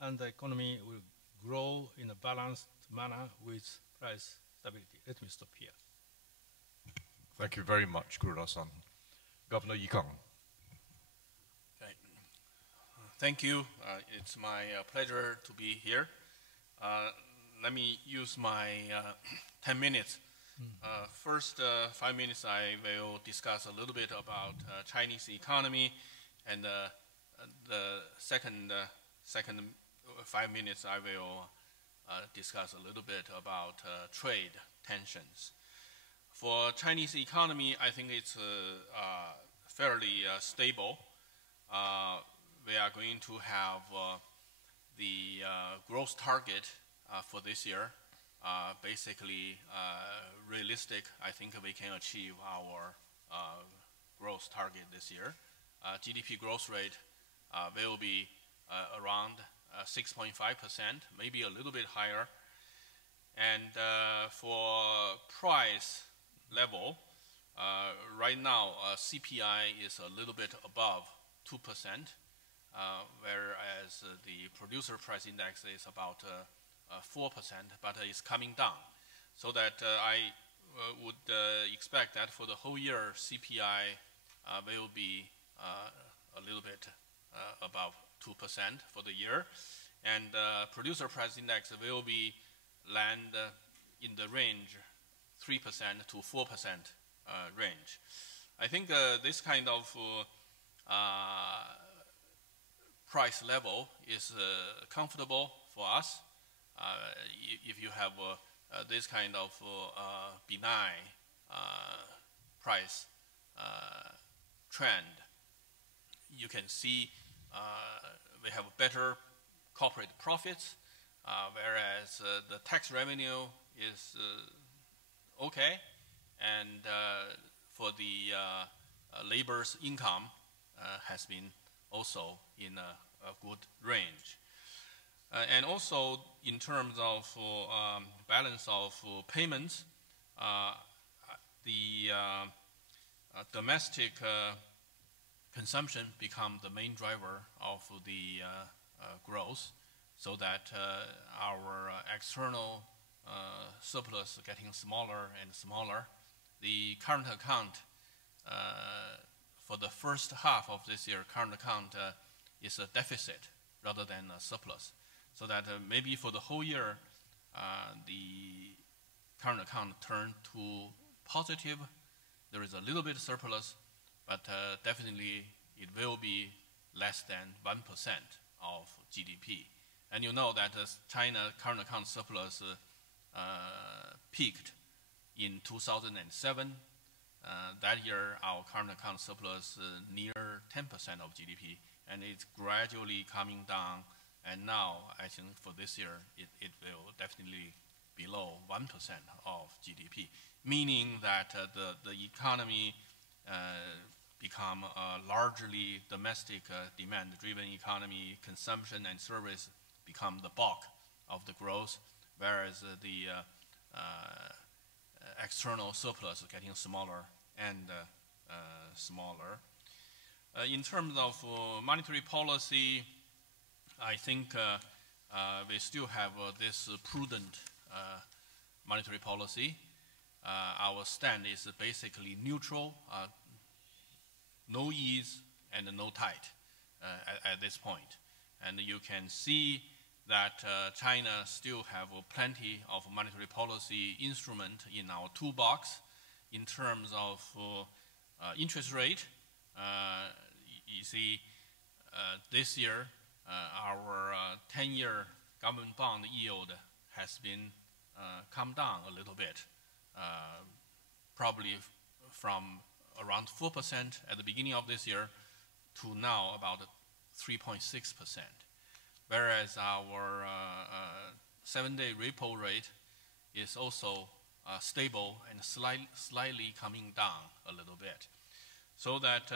and the economy will grow in a balanced manner with price stability. Let me stop here. Thank you very much, Kuroda-san. Governor Yikang. Okay. Thank you. It's my pleasure to be here. Let me use my 10 minutes. First 5 minutes, I will discuss a little bit about Chinese economy, and the second 5 minutes, I will discuss a little bit about trade tensions. For Chinese economy, I think it's fairly stable. We are going to have the growth target for this year. Basically realistic. I think we can achieve our growth target this year. GDP growth rate will be around 6.5%, maybe a little bit higher. And for price level, right now CPI is a little bit above 2%, whereas the producer price index is about 4%, but it's coming down. So that I would expect that for the whole year, CPI will be a little bit above 2% for the year. And producer price index will be land in the range 3% to 4% range. I think this kind of price level is comfortable for us. If you have this kind of benign price trend, you can see we have better corporate profits, whereas the tax revenue is okay, and for the labor's income has been also in a good range. And also in terms of balance of payments, the domestic consumption become the main driver of the growth, so that our external surplus getting smaller and smaller. The current account for the first half of this year, current account is a deficit rather than a surplus. so that maybe for the whole year, the current account turned to positive. There is a little bit surplus, but definitely it will be less than 1% of GDP. And you know that China current account surplus peaked in 2007. That year, our current account surplus near 10% of GDP, and it's gradually coming down. And now, I think for this year, it will definitely below 1% of GDP, meaning that the economy become a largely domestic demand-driven economy. Consumption and service become the bulk of the growth, whereas the external surplus is getting smaller and smaller. In terms of monetary policy, I think we still have this prudent monetary policy. Our stand is basically neutral, no ease and no tight at this point. And you can see that China still have plenty of monetary policy instrument in our toolbox. In terms of interest rate, you see this year our 10-year government bond yield has been come down a little bit, probably from around 4% at the beginning of this year to now about 3.6%. Whereas our 7-day repo rate is also stable and slightly coming down a little bit. So that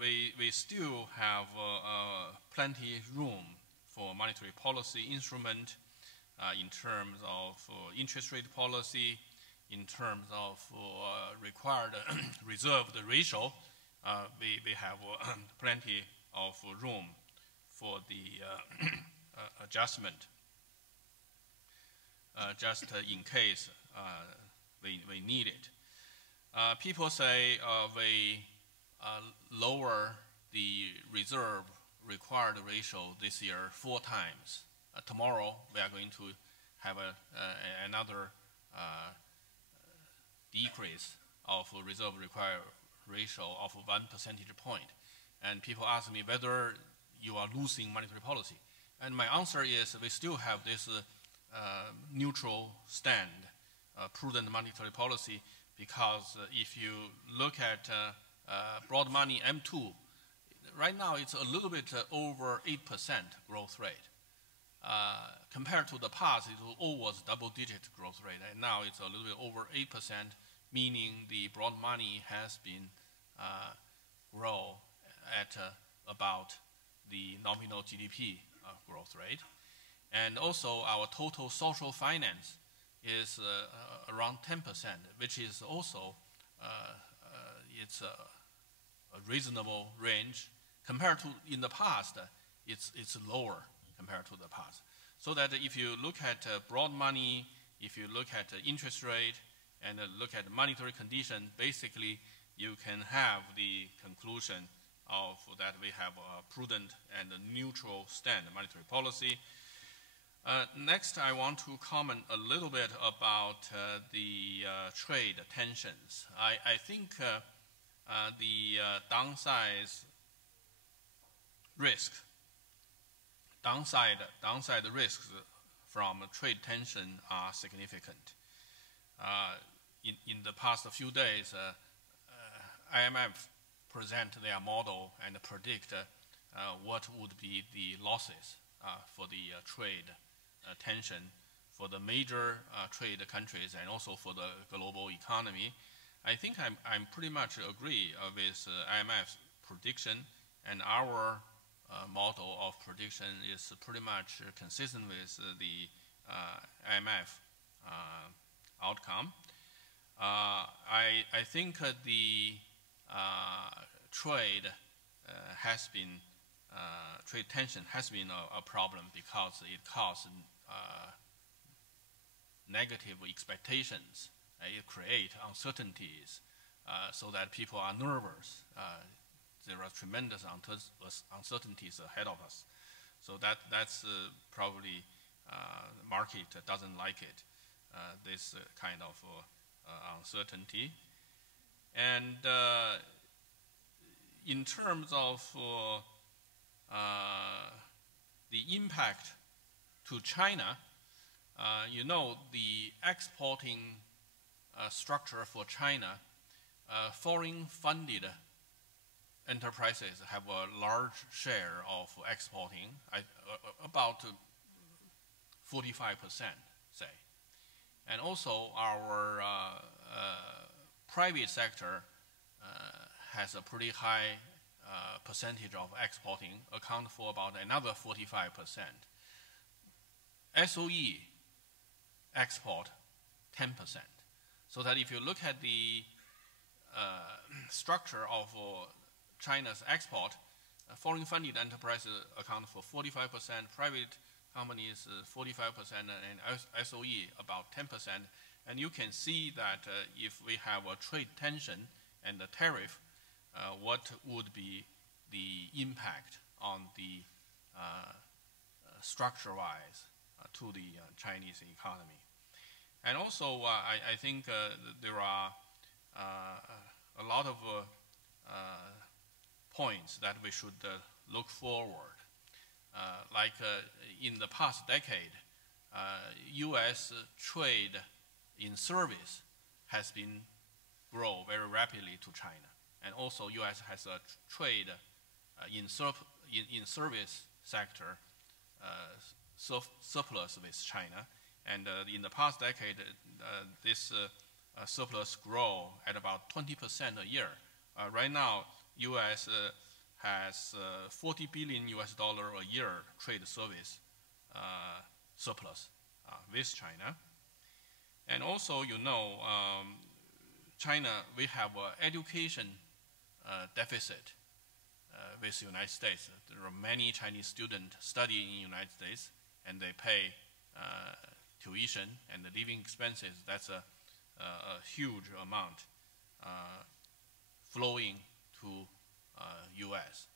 we still have plenty room for monetary policy instrument in terms of interest rate policy, in terms of required reserved ratio. We have plenty of room for the adjustment, just in case we need it. People say we lower the reserve required ratio this year 4 times. Tomorrow we are going to have another decrease of reserve required ratio of 1 percentage point. And people ask me whether you are losing monetary policy. And my answer is we still have this neutral stand, prudent monetary policy, because if you look at broad money M2, right now it's a little bit over 8% growth rate. Compared to the past, it was always double-digit growth rate, and now it's a little bit over 8%, meaning the broad money has been grow at about the nominal GDP growth rate. And also our total social finance is around 10%, which is also it's a reasonable range. Compared to in the past, it's lower compared to the past. So that if you look at broad money, if you look at interest rate, and look at monetary condition, basically you can have the conclusion of that we have a prudent and a neutral stand monetary policy. Next, I want to comment a little bit about the trade tensions. I think the downside risks from trade tension are significant. In the past few days, IMF present their model and predict what would be the losses for the trade tension for the major trade countries and also for the global economy. I think I'm pretty much agree with IMF's prediction, and our model of prediction is pretty much consistent with the IMF outcome. I think the trade tension has been a problem because it caused negative expectations. It creates uncertainties so that people are nervous. There are tremendous uncertainties ahead of us. So that's probably the market doesn't like it, this kind of uncertainty. And in terms of the impact to China, you know, the exporting structure for China, foreign funded enterprises have a large share of exporting, about 45%, say. And also our private sector has a pretty high percentage of exporting, account for about another 45%. SOE export 10%. So that if you look at the structure of China's export, foreign funded enterprises account for 45%, private companies 45%, and SOE about 10%. And you can see that if we have a trade tension and a tariff, what would be the impact on the structure-wise to the Chinese economy. And also, I think there are a lot of points that we should look forward. Like in the past decade, U.S. trade in service has been grow very rapidly to China. And also U.S. has a trade in service sector surplus with China. And in the past decade, this surplus grow at about 20% a year. Right now, U.S. has $40 billion a year trade service surplus with China. And also, you know, China, we have an education deficit with the United States. There are many Chinese students studying in the United States, and they pay tuition and the living expenses. That's a huge amount flowing to U.S.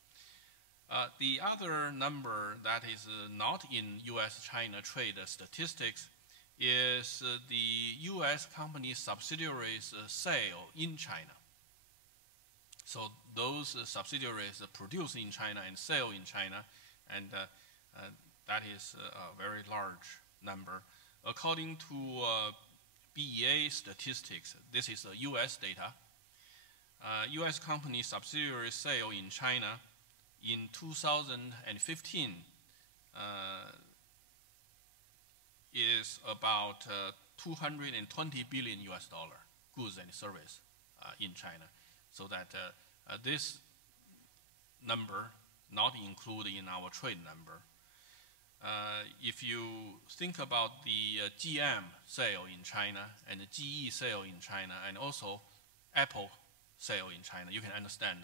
The other number that is not in U.S.-China trade statistics is the U.S. company subsidiaries sale in China. So those subsidiaries produce in China and sell in China, and that is a very large number. According to BEA statistics, this is U.S. data. U.S. company subsidiary sale in China in 2015 is about 220 billion US dollar goods and service in China. So that this number not included in our trade number. If you think about the GM sale in China and the GE sale in China and also Apple sale in China, you can understand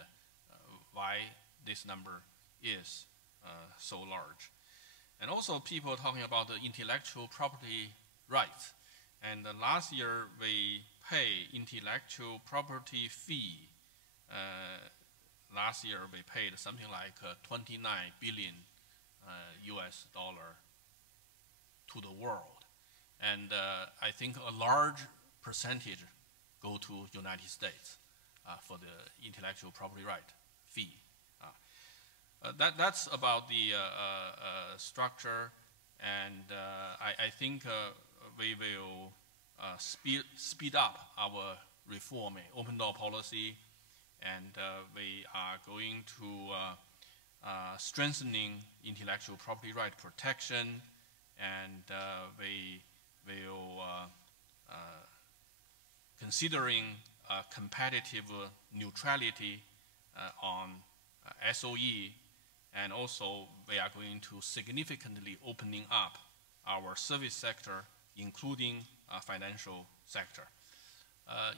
why this number is so large. And also people talking about the intellectual property rights. And last year we pay intellectual property fee. Last year we paid something like 29 billion US dollar to the world. And I think a large percentage go to United States for the intellectual property right fee. That's about the structure, and I think we will speed up our reform and open door policy, and we are going to strengthening intellectual property right protection, and we will considering competitive neutrality on SOE, and also we are going to significantly opening up our service sector, including financial sector.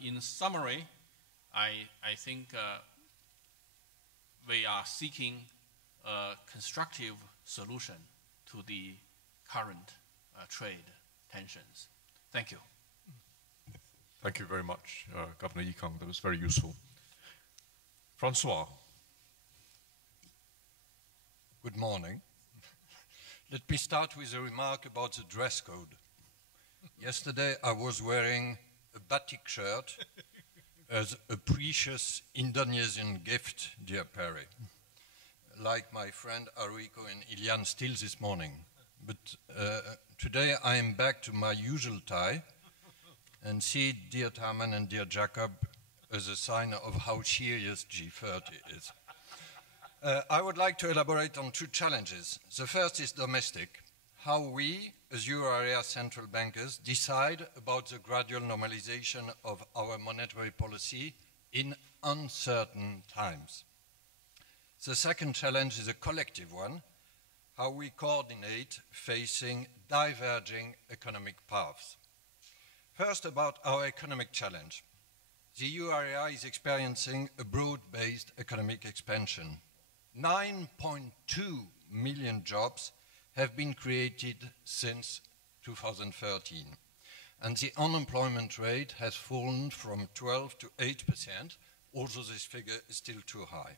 In summary, I think we are seeking a constructive solution to the current trade tensions. Thank you. Thank you very much, Governor Yikang. That was very useful. Francois. Good morning. Let me start with a remark about the dress code. Yesterday I was wearing a batik shirt as a precious Indonesian gift, dear Perry, like my friend Ariko and Ilian still this morning. But today I am back to my usual tie and see dear Taman and dear Jacob as a sign of how serious G30 is. I would like to elaborate on two challenges. The first is domestic, how we, as Euro area central bankers, decide about the gradual normalization of our monetary policy in uncertain times. The second challenge is a collective one, how we coordinate facing diverging economic paths. First, about our economic challenge. The EU area is experiencing a broad-based economic expansion. 9.2 million jobs have been created since 2013, and the unemployment rate has fallen from 12 to 8%, although this figure is still too high.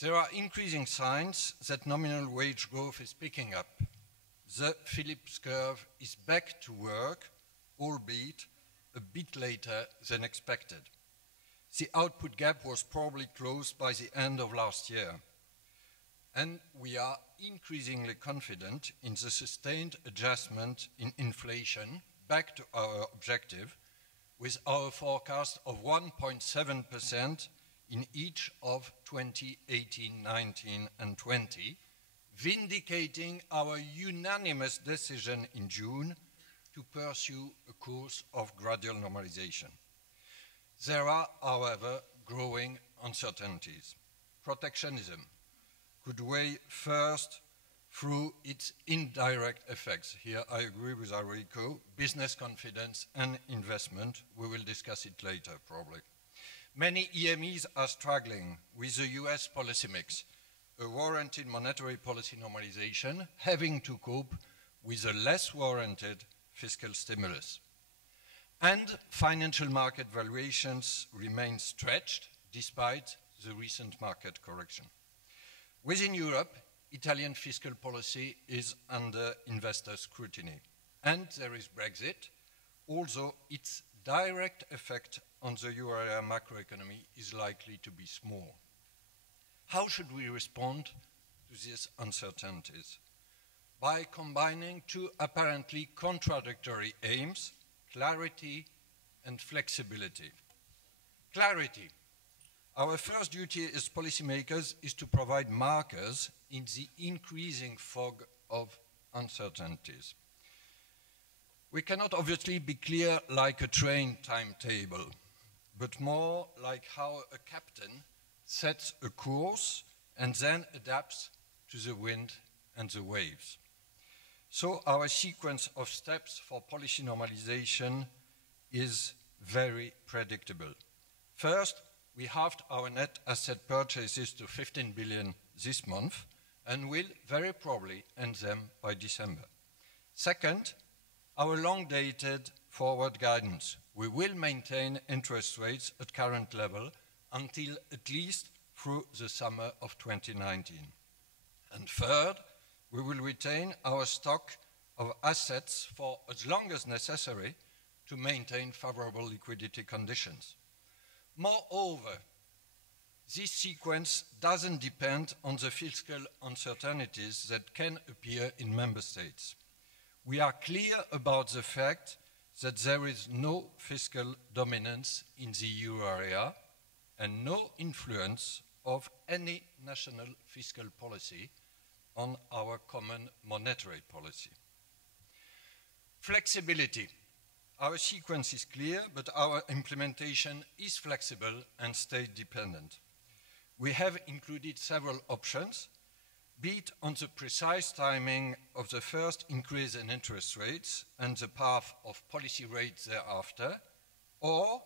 There are increasing signs that nominal wage growth is picking up. The Phillips curve is back to work, albeit a bit later than expected. The output gap was probably closed by the end of last year. And we are increasingly confident in the sustained adjustment in inflation back to our objective, with our forecast of 1.7% in each of 2018, 19, and 20, vindicating our unanimous decision in June to pursue a course of gradual normalization. There are, however, growing uncertainties. Protectionism could weigh first through its indirect effects. Here I agree with Ariko, business confidence and investment. We will discuss it later, probably. Many EMEs are struggling with the US policy mix, a warranted monetary policy normalization, having to cope with a less warranted fiscal stimulus. And financial market valuations remain stretched despite the recent market correction. Within Europe, Italian fiscal policy is under investor scrutiny. And there is Brexit, although its direct effect on the euro area macroeconomy is likely to be small. How should we respond to these uncertainties? By combining two apparently contradictory aims, clarity and flexibility. Clarity. Our first duty as policymakers is to provide markers in the increasing fog of uncertainties. We cannot obviously be clear like a train timetable, but more like how a captain sets a course and then adapts to the wind and the waves. So our sequence of steps for policy normalization is very predictable. First, we halved our net asset purchases to 15 billion this month and will very probably end them by December. Second, our long-dated forward guidance. We will maintain interest rates at current level until at least through the summer of 2019. And third, we will retain our stock of assets for as long as necessary to maintain favorable liquidity conditions. Moreover, this sequence doesn't depend on the fiscal uncertainties that can appear in member states. We are clear about the fact that there is no fiscal dominance in the euro area and no influence of any national fiscal policy on our common monetary policy. Flexibility. Our sequence is clear, but our implementation is flexible and state-dependent. We have included several options, be it on the precise timing of the first increase in interest rates and the path of policy rates thereafter, or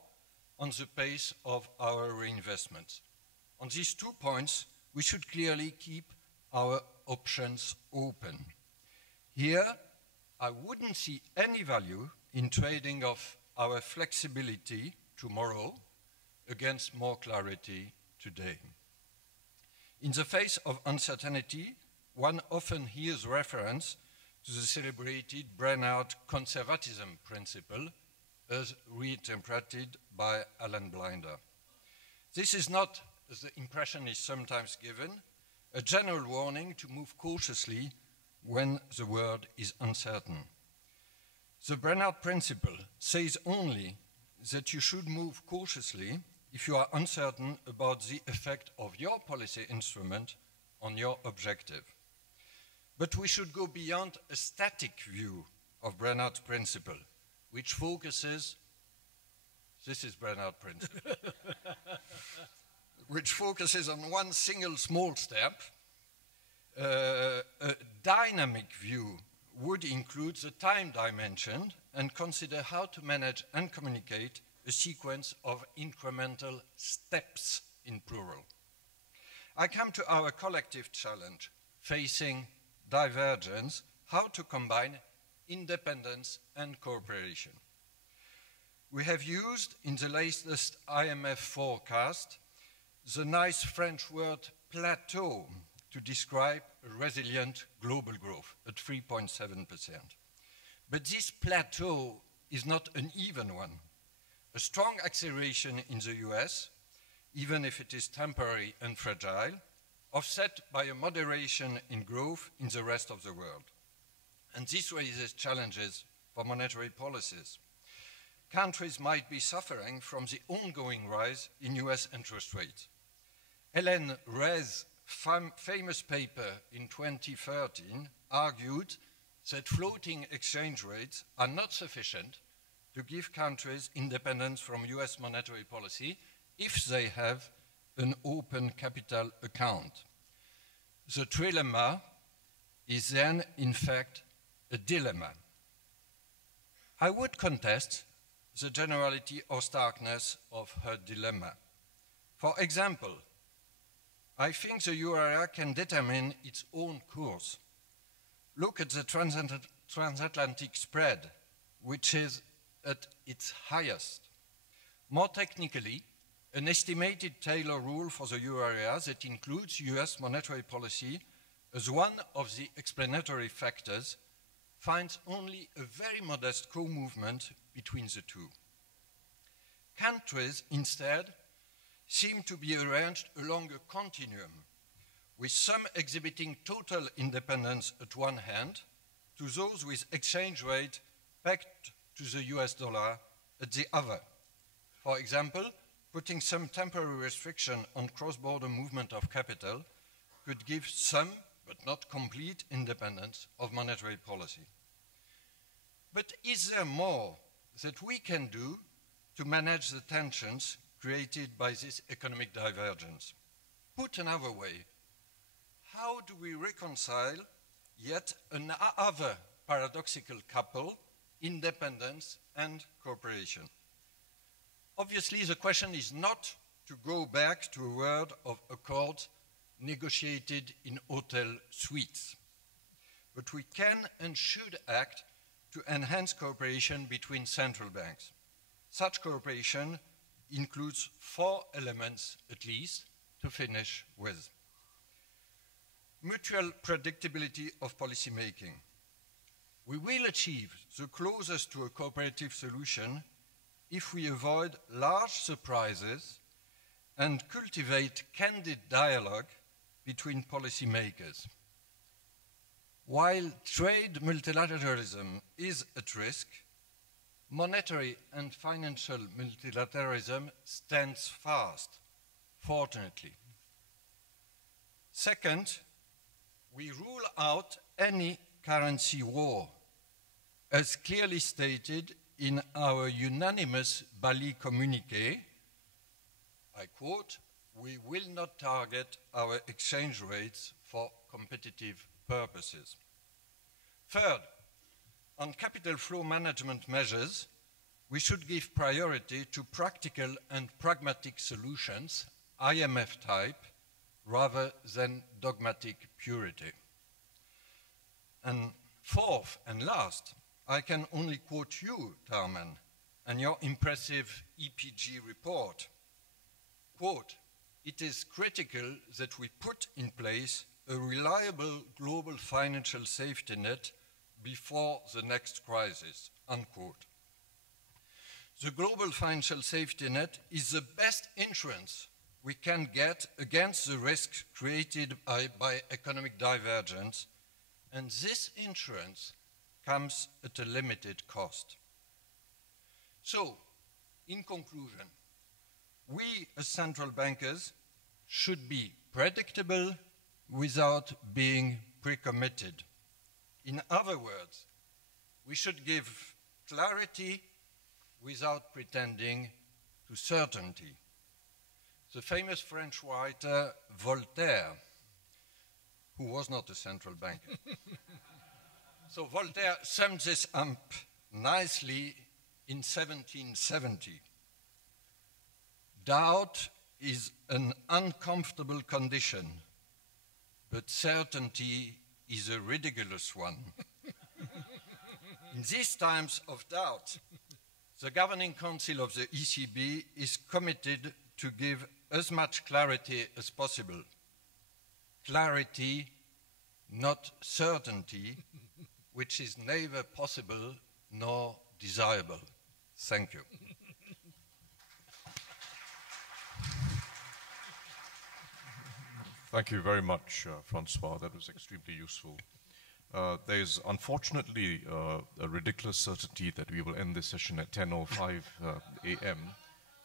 on the pace of our reinvestments. On these 2 points, we should clearly keep our options open. Here, I wouldn't see any value in trading off our flexibility tomorrow against more clarity today. In the face of uncertainty, one often hears reference to the celebrated Brainerd conservatism principle as reinterpreted by Alan Blinder. This is not, as the impression is sometimes given, a general warning to move cautiously when the world is uncertain. The Brainerd principle says only that you should move cautiously if you are uncertain about the effect of your policy instrument on your objective. But we should go beyond a static view of Brainerd's principle, which focuses, this is Brainerd principle, which focuses on one single small step. A dynamic view would include the time dimension and consider how to manage and communicate a sequence of incremental steps in plural. I come to our collective challenge, facing divergence, how to combine independence and cooperation. We have used in the latest IMF forecast the nice French word plateau to describe a resilient global growth at 3.7%. But this plateau is not an even one. A strong acceleration in the US, even if it is temporary and fragile, offset by a moderation in growth in the rest of the world. And this raises challenges for monetary policies. Countries might be suffering from the ongoing rise in US interest rates. Hélène Rey's famous paper in 2013 argued that floating exchange rates are not sufficient to give countries independence from US monetary policy if they have an open capital account. The trilemma is then, in fact, a dilemma. I would contest the generality or starkness of her dilemma. For example, I think the euro area can determine its own course. Look at the transatlantic spread, which is at its highest. More technically, an estimated Taylor rule for the euro area that includes US monetary policy as one of the explanatory factors finds only a very modest co-movement between the two. Countries, instead, seem to be arranged along a continuum, with some exhibiting total independence at one hand, to those with exchange rate pegged to the US dollar at the other. For example, putting some temporary restriction on cross-border movement of capital could give some, but not complete, independence of monetary policy. But is there more that we can do to manage the tensions created by this economic divergence? Put another way, how do we reconcile yet another paradoxical couple, independence and cooperation? Obviously, the question is not to go back to a world of accords negotiated in hotel suites, but we can and should act to enhance cooperation between central banks. Such cooperation includes 4 elements, at least, to finish with. Mutual predictability of policy making. We will achieve the closest to a cooperative solution if we avoid large surprises and cultivate candid dialogue between policymakers. While trade multilateralism is at risk, monetary and financial multilateralism stands fast, fortunately. Second, we rule out any currency war, as clearly stated in our unanimous Bali communiqué. I quote, "We will not target our exchange rates for competitive purposes." Third, on capital flow management measures, we should give priority to practical and pragmatic solutions, IMF type, rather than dogmatic purity. And fourth and last, I can only quote you, Tarman, and your impressive EPG report. Quote, "It is critical that we put in place a reliable global financial safety net before the next crisis, unquote. The global financial safety net is the best insurance we can get against the risks created by economic divergence, and this insurance comes at a limited cost. So, in conclusion, we as central bankers should be predictable without being pre-committed. In other words, we should give clarity without pretending to certainty. The famous French writer Voltaire, who was not a central banker. So Voltaire summed this up nicely in 1770. Doubt is an uncomfortable condition, but certainty is a ridiculous one. In these times of doubt, the Governing Council of the ECB is committed to give as much clarity as possible. Clarity, not certainty, which is neither possible nor desirable. Thank you. Thank you very much, Francois. That was extremely useful. There is unfortunately a ridiculous certainty that we will end this session at 10:05 a.m.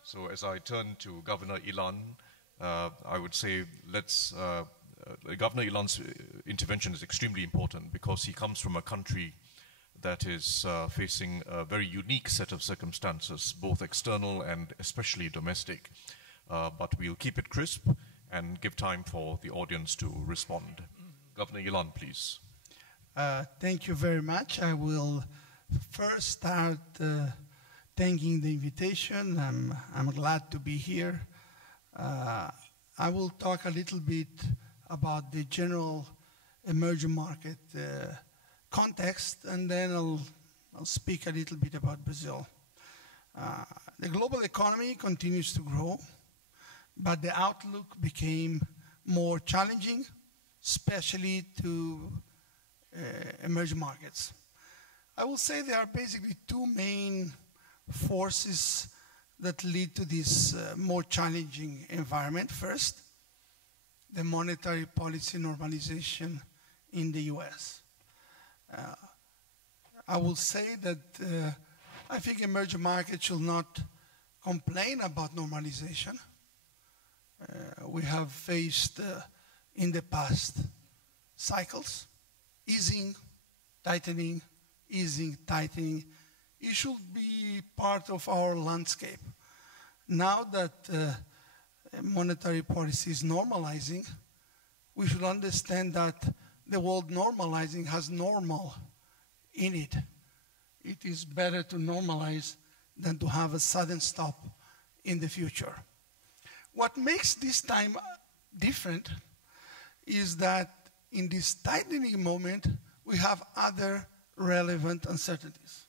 So as I turn to Governor Ilan, I would say Governor Ilan's intervention is extremely important because he comes from a country that is facing a very unique set of circumstances, both external and especially domestic. But we'll keep it crisp and give time for the audience to respond. Governor Ilan, please. Thank you very much. I will first start thanking the invitation. I'm glad to be here. I will talk a little bit about the general emerging market context, and then I'll speak a little bit about Brazil. The global economy continues to grow, but the outlook became more challenging, especially to emerging markets. I will say there are basically two main forces that lead to this more challenging environment. First, the monetary policy normalization in the US. I will say that I think emerging markets should not complain about normalization. We have faced in the past cycles, easing, tightening, easing, tightening. It should be part of our landscape. Now that monetary policy is normalizing, we should understand that the word normalizing has normal in it. It is better to normalize than to have a sudden stop in the future. What makes this time different is that in this tightening moment, we have other relevant uncertainties.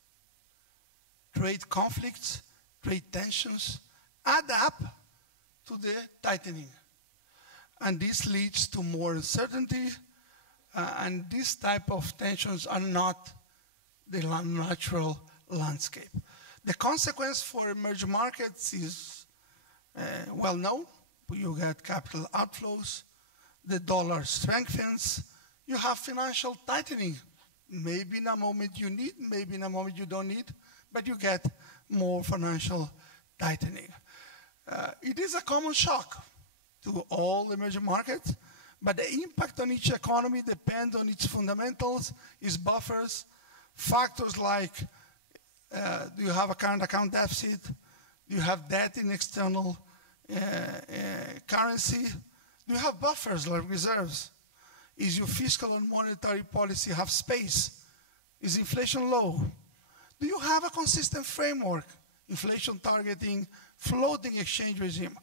Trade conflicts, trade tensions add up to the tightening. And this leads to more uncertainty, and this type of tensions are not the natural landscape. The consequence for emerging markets is well known. You get capital outflows, the dollar strengthens, you have financial tightening. Maybe in a moment you need, maybe in a moment you don't need, but you get more financial tightening. It is a common shock to all emerging markets, but the impact on each economy depends on its fundamentals, its buffers, factors like do you have a current account deficit, do you have debt in external currency, do you have buffers like reserves, is your fiscal and monetary policy have space, is inflation low, do you have a consistent framework, inflation targeting, floating exchange regime,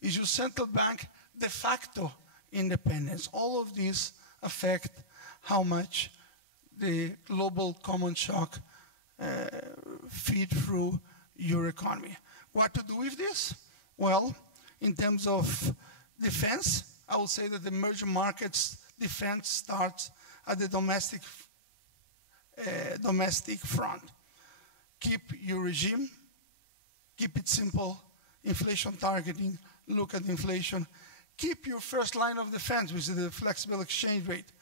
is your central bank de facto independence? All of these affect how much the global common shock feed through your economy. What to do with this? Well, in terms of defense, I would say that the emerging markets defense starts at the domestic front. Keep your regime, keep it simple, inflation targeting, look at inflation. Keep your first line of defense, which is the flexible exchange rate.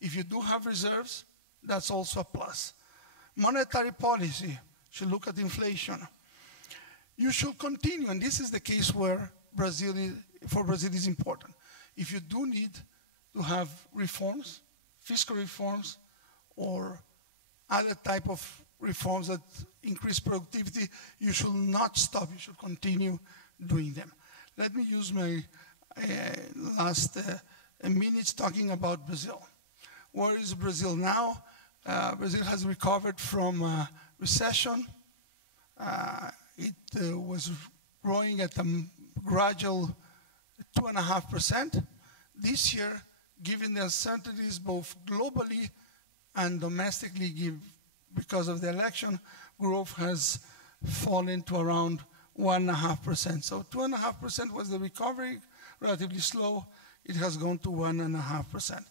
If you do have reserves, that's also a plus. Monetary policy should look at inflation. You should continue, and this is the case where for Brazil is important. If you do need to have reforms, fiscal reforms, or other type of reforms that increase productivity, you should not stop, you should continue doing them. Let me use my last minutes talking about Brazil. Where is Brazil now? Brazil has recovered from recession. It was growing at a gradual 2.5%. This year, given the uncertainties both globally and domestically because of the election, growth has fallen to around 1.5%. So 2.5% was the recovery, relatively slow. It has gone to 1.5%.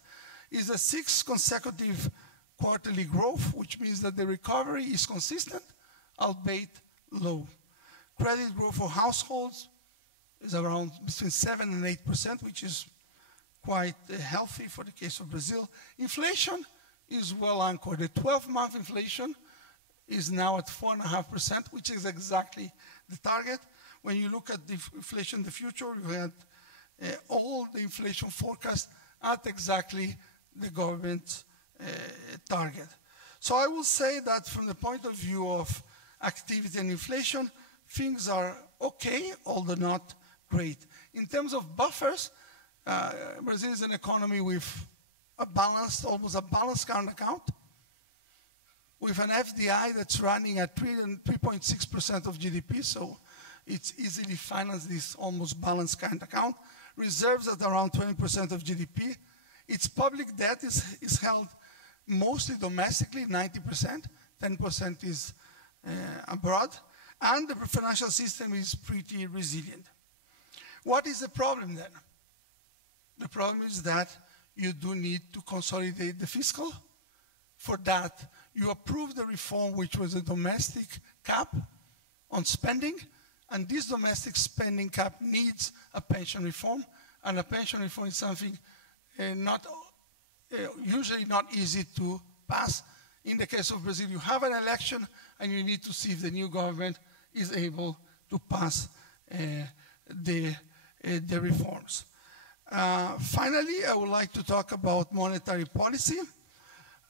It's the sixth consecutive quarterly growth, which means that the recovery is consistent, albeit low. Credit growth for households is around between 7 and 8%, which is quite healthy for the case of Brazil. Inflation is well anchored. The 12-month inflation is now at 4.5%, which is exactly the target. When you look at the inflation in the future, you had all the inflation forecast at exactly the government's target. So I will say that from the point of view of activity and inflation, things are okay, although not great. In terms of buffers, Brazil is an economy with a balanced, almost a balanced current account, with an FDI that's running at 3.6% of GDP, so it's easily financed, this almost balanced current account. Reserves at around 20% of GDP. Its public debt is held mostly domestically, 90%, 10% is abroad, and the financial system is pretty resilient. What is the problem then? The problem is that you do need to consolidate the fiscal. For that, you approve the reform, which was a domestic cap on spending, and this domestic spending cap needs a pension reform, and a pension reform is something usually not easy to pass. In the case of Brazil, you have an election, and you need to see if the new government is able to pass the reforms. Finally, I would like to talk about monetary policy.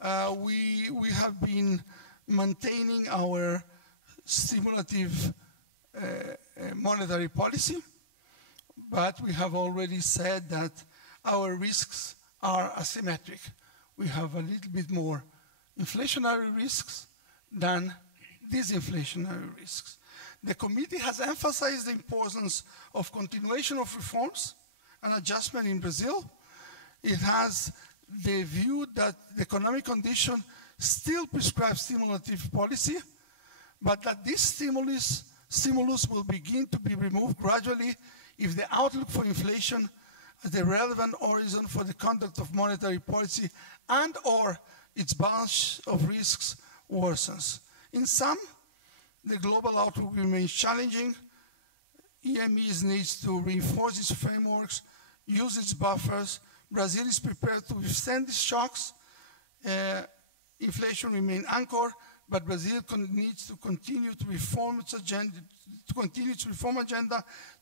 We have been maintaining our stimulative monetary policy, but we have already said that our risks are asymmetric. We have a little bit more inflationary risks than disinflationary risks. The committee has emphasized the importance of continuation of reforms and adjustment in Brazil. It has the view that the economic condition still prescribes stimulative policy, but that this stimulus will begin to be removed gradually if the outlook for inflation as the relevant horizon for the conduct of monetary policy and or its balance of risks worsens. In sum, the global outlook remains challenging. EMEs needs to reinforce its frameworks, use its buffers. Brazil is prepared to withstand these shocks. Inflation remains anchored, but Brazil needs to continue to reform its agenda,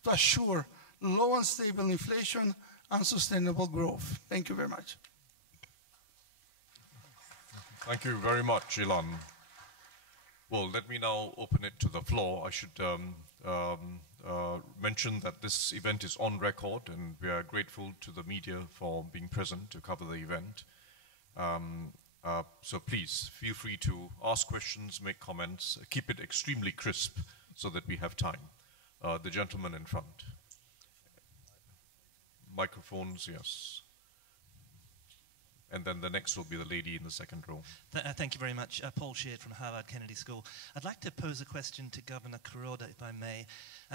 to assure low and stable inflation and sustainable growth. Thank you very much. Thank you very much, Ilan. Well, let me now open it to the floor. I should mention that this event is on record, and we are grateful to the media for being present to cover the event. So please, feel free to ask questions, make comments, keep it extremely crisp so that we have time. The gentleman in front. Microphones, yes. And then the next will be the lady in the second row. Thank you very much. Paul Sheard from Harvard Kennedy School. I'd like to pose a question to Governor Kuroda, if I may.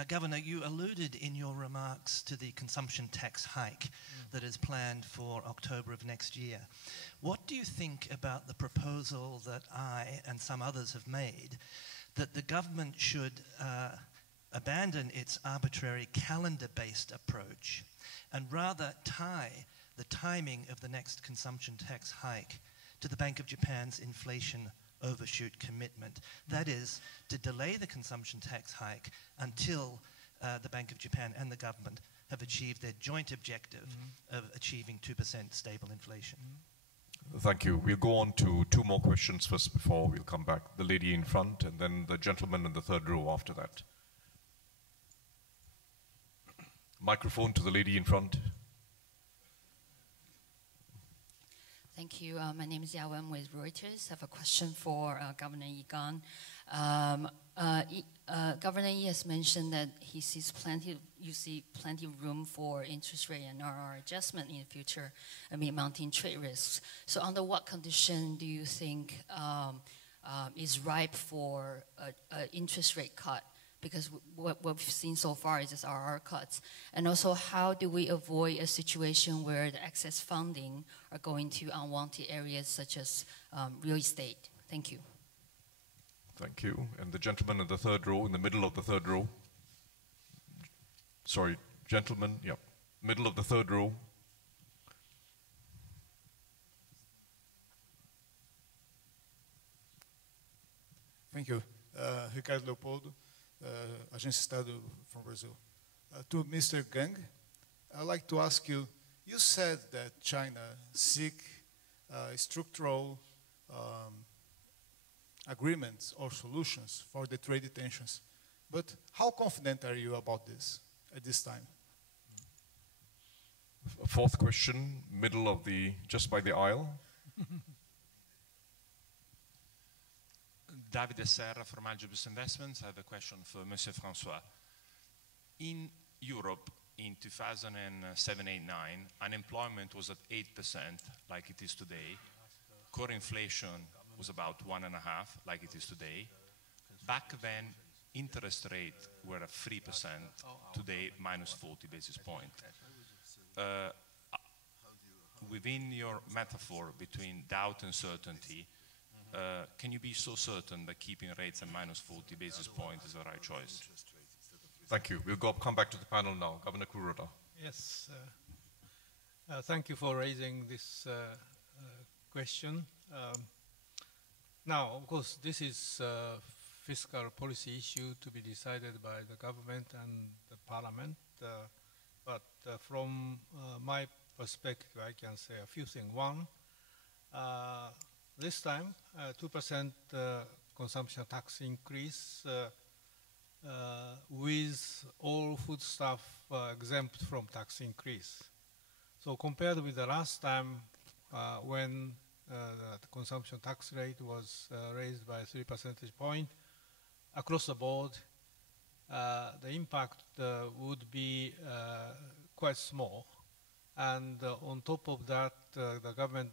Governor, you alluded in your remarks to the consumption tax hike that is planned for October of next year. What do you think about the proposal that I and some others have made that the government should abandon its arbitrary calendar-based approach and rather tie the timing of the next consumption tax hike to the Bank of Japan's inflation overshoot commitment? That is, to delay the consumption tax hike until the Bank of Japan and the government have achieved their joint objective of achieving 2% stable inflation. Thank you. We'll go on to two more questions first before we'll come back. The lady in front and then the gentleman in the third row after that. Microphone to the lady in front. Thank you. My name is Yawen with Reuters. I have a question for Governor Yi Gang. Governor Yi has mentioned that you see plenty of room for interest rate and RR adjustment in the future amid mounting trade risks. So under what condition do you think is ripe for an interest rate cut? Because what we've seen so far is just RR cuts. And also, how do we avoid a situation where the excess funding are going to unwanted areas such as real estate? Thank you. Thank you. And the gentleman in the third row, in the middle of the third row. Sorry, gentleman, yeah, middle of the third row. Thank you. Ricardo Leopoldo. Agência Estado from Brazil. To Mr. Gang, I'd like to ask you, you said that China seek structural agreements or solutions for the trade tensions. But how confident are you about this at this time? Fourth question, middle of the, just by the aisle. Davide Serra from Algebris Investments. I have a question for Monsieur François. In Europe, in 2007-8-9, unemployment was at 8%, like it is today. Core inflation was about 1.5%, like it is today. Back then, interest rates were at 3%, today minus 40 basis points. Within your metaphor between doubt and certainty, can you be so certain that keeping rates at minus 40 basis points is the right choice? Thank you. We'll come back to the panel now. Governor Kuroda. Yes. Thank you for raising this question. Now, of course, this is a fiscal policy issue to be decided by the government and the parliament. But from my perspective, I can say a few things. One, this time, 2% consumption tax increase with all foodstuff exempt from tax increase. So compared with the last time when the consumption tax rate was raised by 3 percentage points, across the board, the impact would be quite small. And on top of that, the government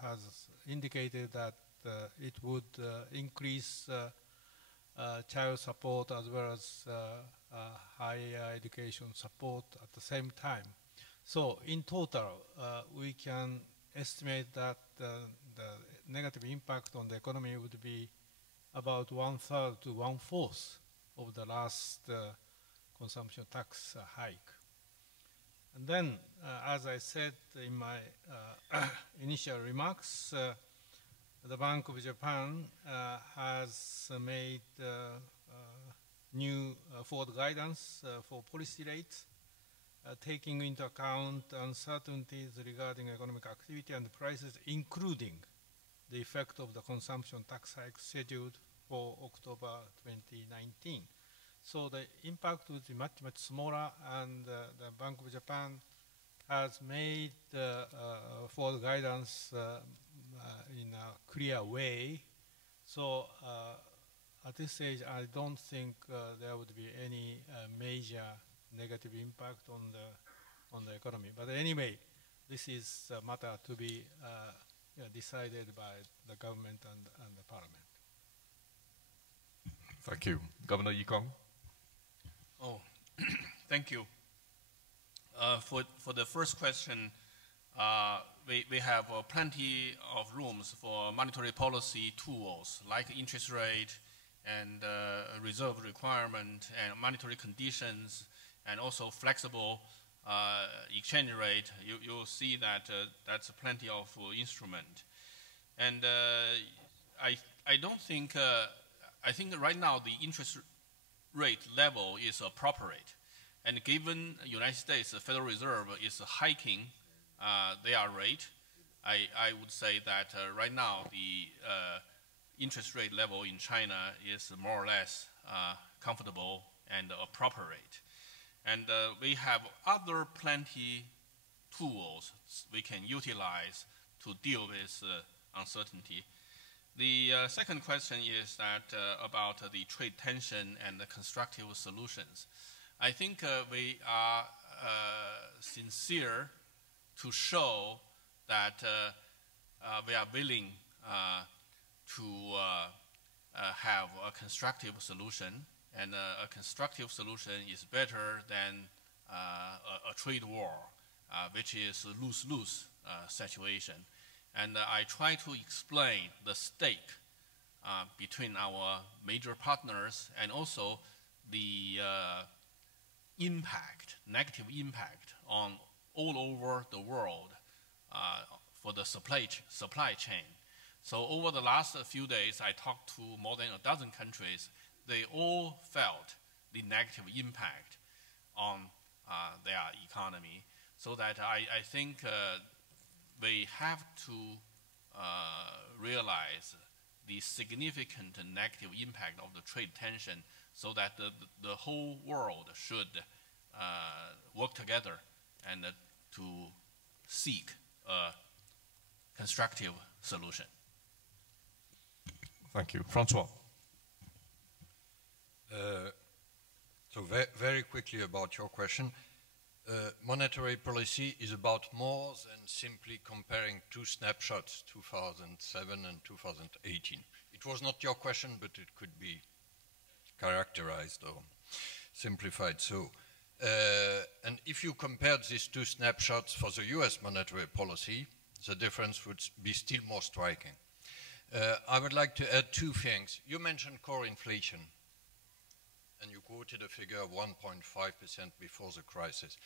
has indicated that it would increase child support as well as higher education support at the same time. So in total, we can estimate that the negative impact on the economy would be about 1/3 to 1/4 of the last consumption tax hike. And then, as I said in my initial remarks, the Bank of Japan has made new forward guidance for policy rates, taking into account uncertainties regarding economic activity and prices, including the effect of the consumption tax hike scheduled for October 2019. So the impact would be much, much smaller, and the Bank of Japan has made forward guidance in a clear way. So at this stage, I don't think there would be any major negative impact on the economy. But anyway, this is a matter to be decided by the government and the parliament. Thank you. Governor Yi Kong. Oh, thank you. For the first question, we have plenty of rooms for monetary policy tools like interest rate and reserve requirement and monetary conditions and also flexible exchange rate. You'll see that that's plenty of instrument. And I don't think, I think right now the interest rate level is appropriate. And given the United States, the Federal Reserve is hiking their rate, I would say that right now the interest rate level in China is more or less comfortable and appropriate. And we have other plenty tools we can utilize to deal with uncertainty. The second question is that about the trade tension and the constructive solutions. I think we are sincere to show that we are willing to have a constructive solution, and a constructive solution is better than a trade war, which is a lose-lose situation. And I try to explain the stake between our major partners and also the impact, negative impact on all over the world for the supply chain. So over the last few days, I talked to more than a dozen countries. They all felt the negative impact on their economy. So that I think we have to realize the significant negative impact of the trade tension, so that the whole world should work together and to seek a constructive solution. Thank you. Francois. So very quickly about your question. Monetary policy is about more than simply comparing two snapshots, 2007 and 2018. It was not your question, but it could be characterized or simplified so. And if you compared these two snapshots for the US monetary policy, the difference would be still more striking. I would like to add two things. You mentioned core inflation, and you quoted a figure of 1.5% before the crisis.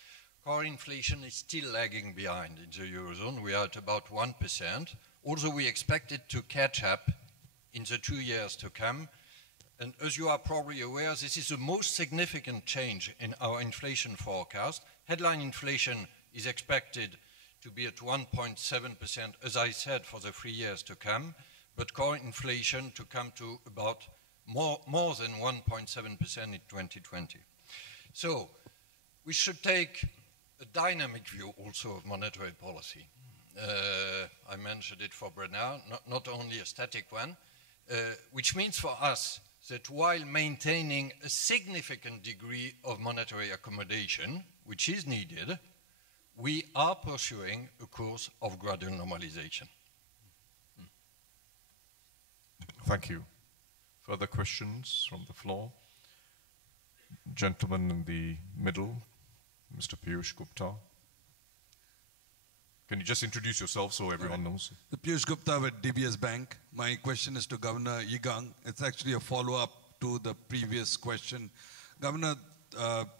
Core inflation is still lagging behind in the Eurozone. We are at about 1%, although we expect it to catch up in the 2 years to come. And as you are probably aware, this is the most significant change in our inflation forecast. Headline inflation is expected to be at 1.7%, as I said, for the 3 years to come, but core inflation to come to about more than 1.7% in 2020. So we should take a dynamic view also of monetary policy. I mentioned it for Bernard, not only a static one, which means for us that while maintaining a significant degree of monetary accommodation, which is needed, we are pursuing a course of gradual normalization. Thank you. Further questions from the floor? Gentleman in the middle, Mr. Piyush Gupta. Can you just introduce yourself so everyone knows? Piyush Gupta with DBS Bank. My question is to Governor Yi Kong. It's actually a follow-up to the previous question. Governor,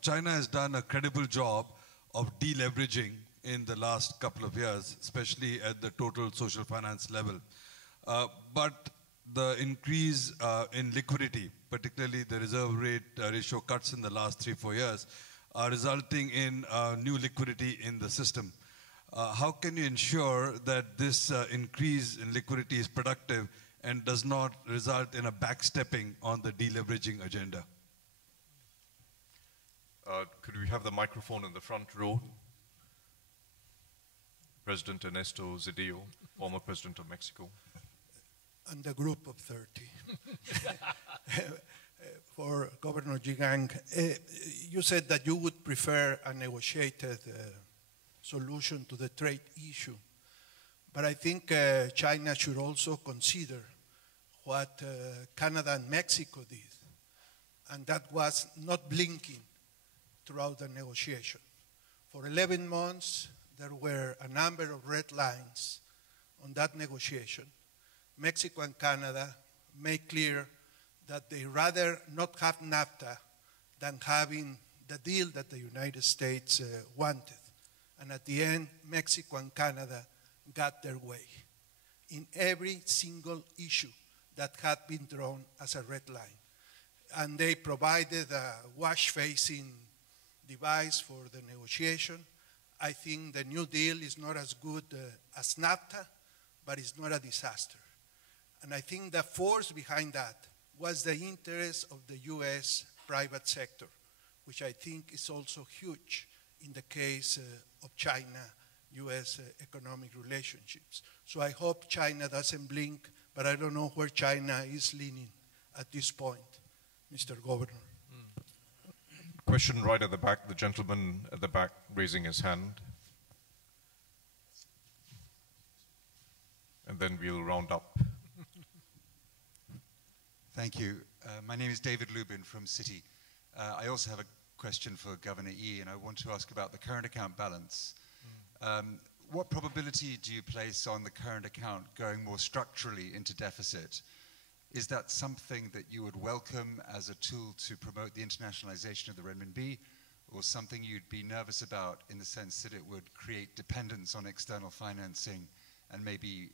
China has done a credible job of deleveraging in the last couple of years, especially at the total social finance level. But the increase in liquidity, particularly the reserve rate ratio cuts in the last 3-4 years, are resulting in new liquidity in the system. How can you ensure that this increase in liquidity is productive and does not result in a backstepping on the deleveraging agenda? Could we have the microphone in the front row? President Ernesto Zedillo, former president of Mexico. And a group of 30. For Governor Yi Kong, you said that you would prefer a negotiated solution to the trade issue. But I think China should also consider what Canada and Mexico did, and that was not blinking throughout the negotiation. For 11 months, there were a number of red lines on that negotiation. Mexico and Canada made clear that they rather not have NAFTA than having the deal that the United States wanted. And at the end, Mexico and Canada got their way in every single issue that had been drawn as a red line. And they provided a wash-facing device for the negotiation. I think the New Deal is not as good as NAFTA, but it's not a disaster. And I think the force behind that was the interest of the US private sector, which I think is also huge in the case of China-US economic relationships. So I hope China doesn't blink, but I don't know where China is leaning at this point, Mr. Governor. Question right at the back, the gentleman at the back raising his hand. And then we'll round up. Thank you. My name is David Lubin from Citi. I also have a question for Governor Yi, and I want to ask about the current account balance. What probability do you place on the current account going more structurally into deficit? Is that something that you would welcome as a tool to promote the internationalization of the renminbi, or something you'd be nervous about in the sense that it would create dependence on external financing and maybe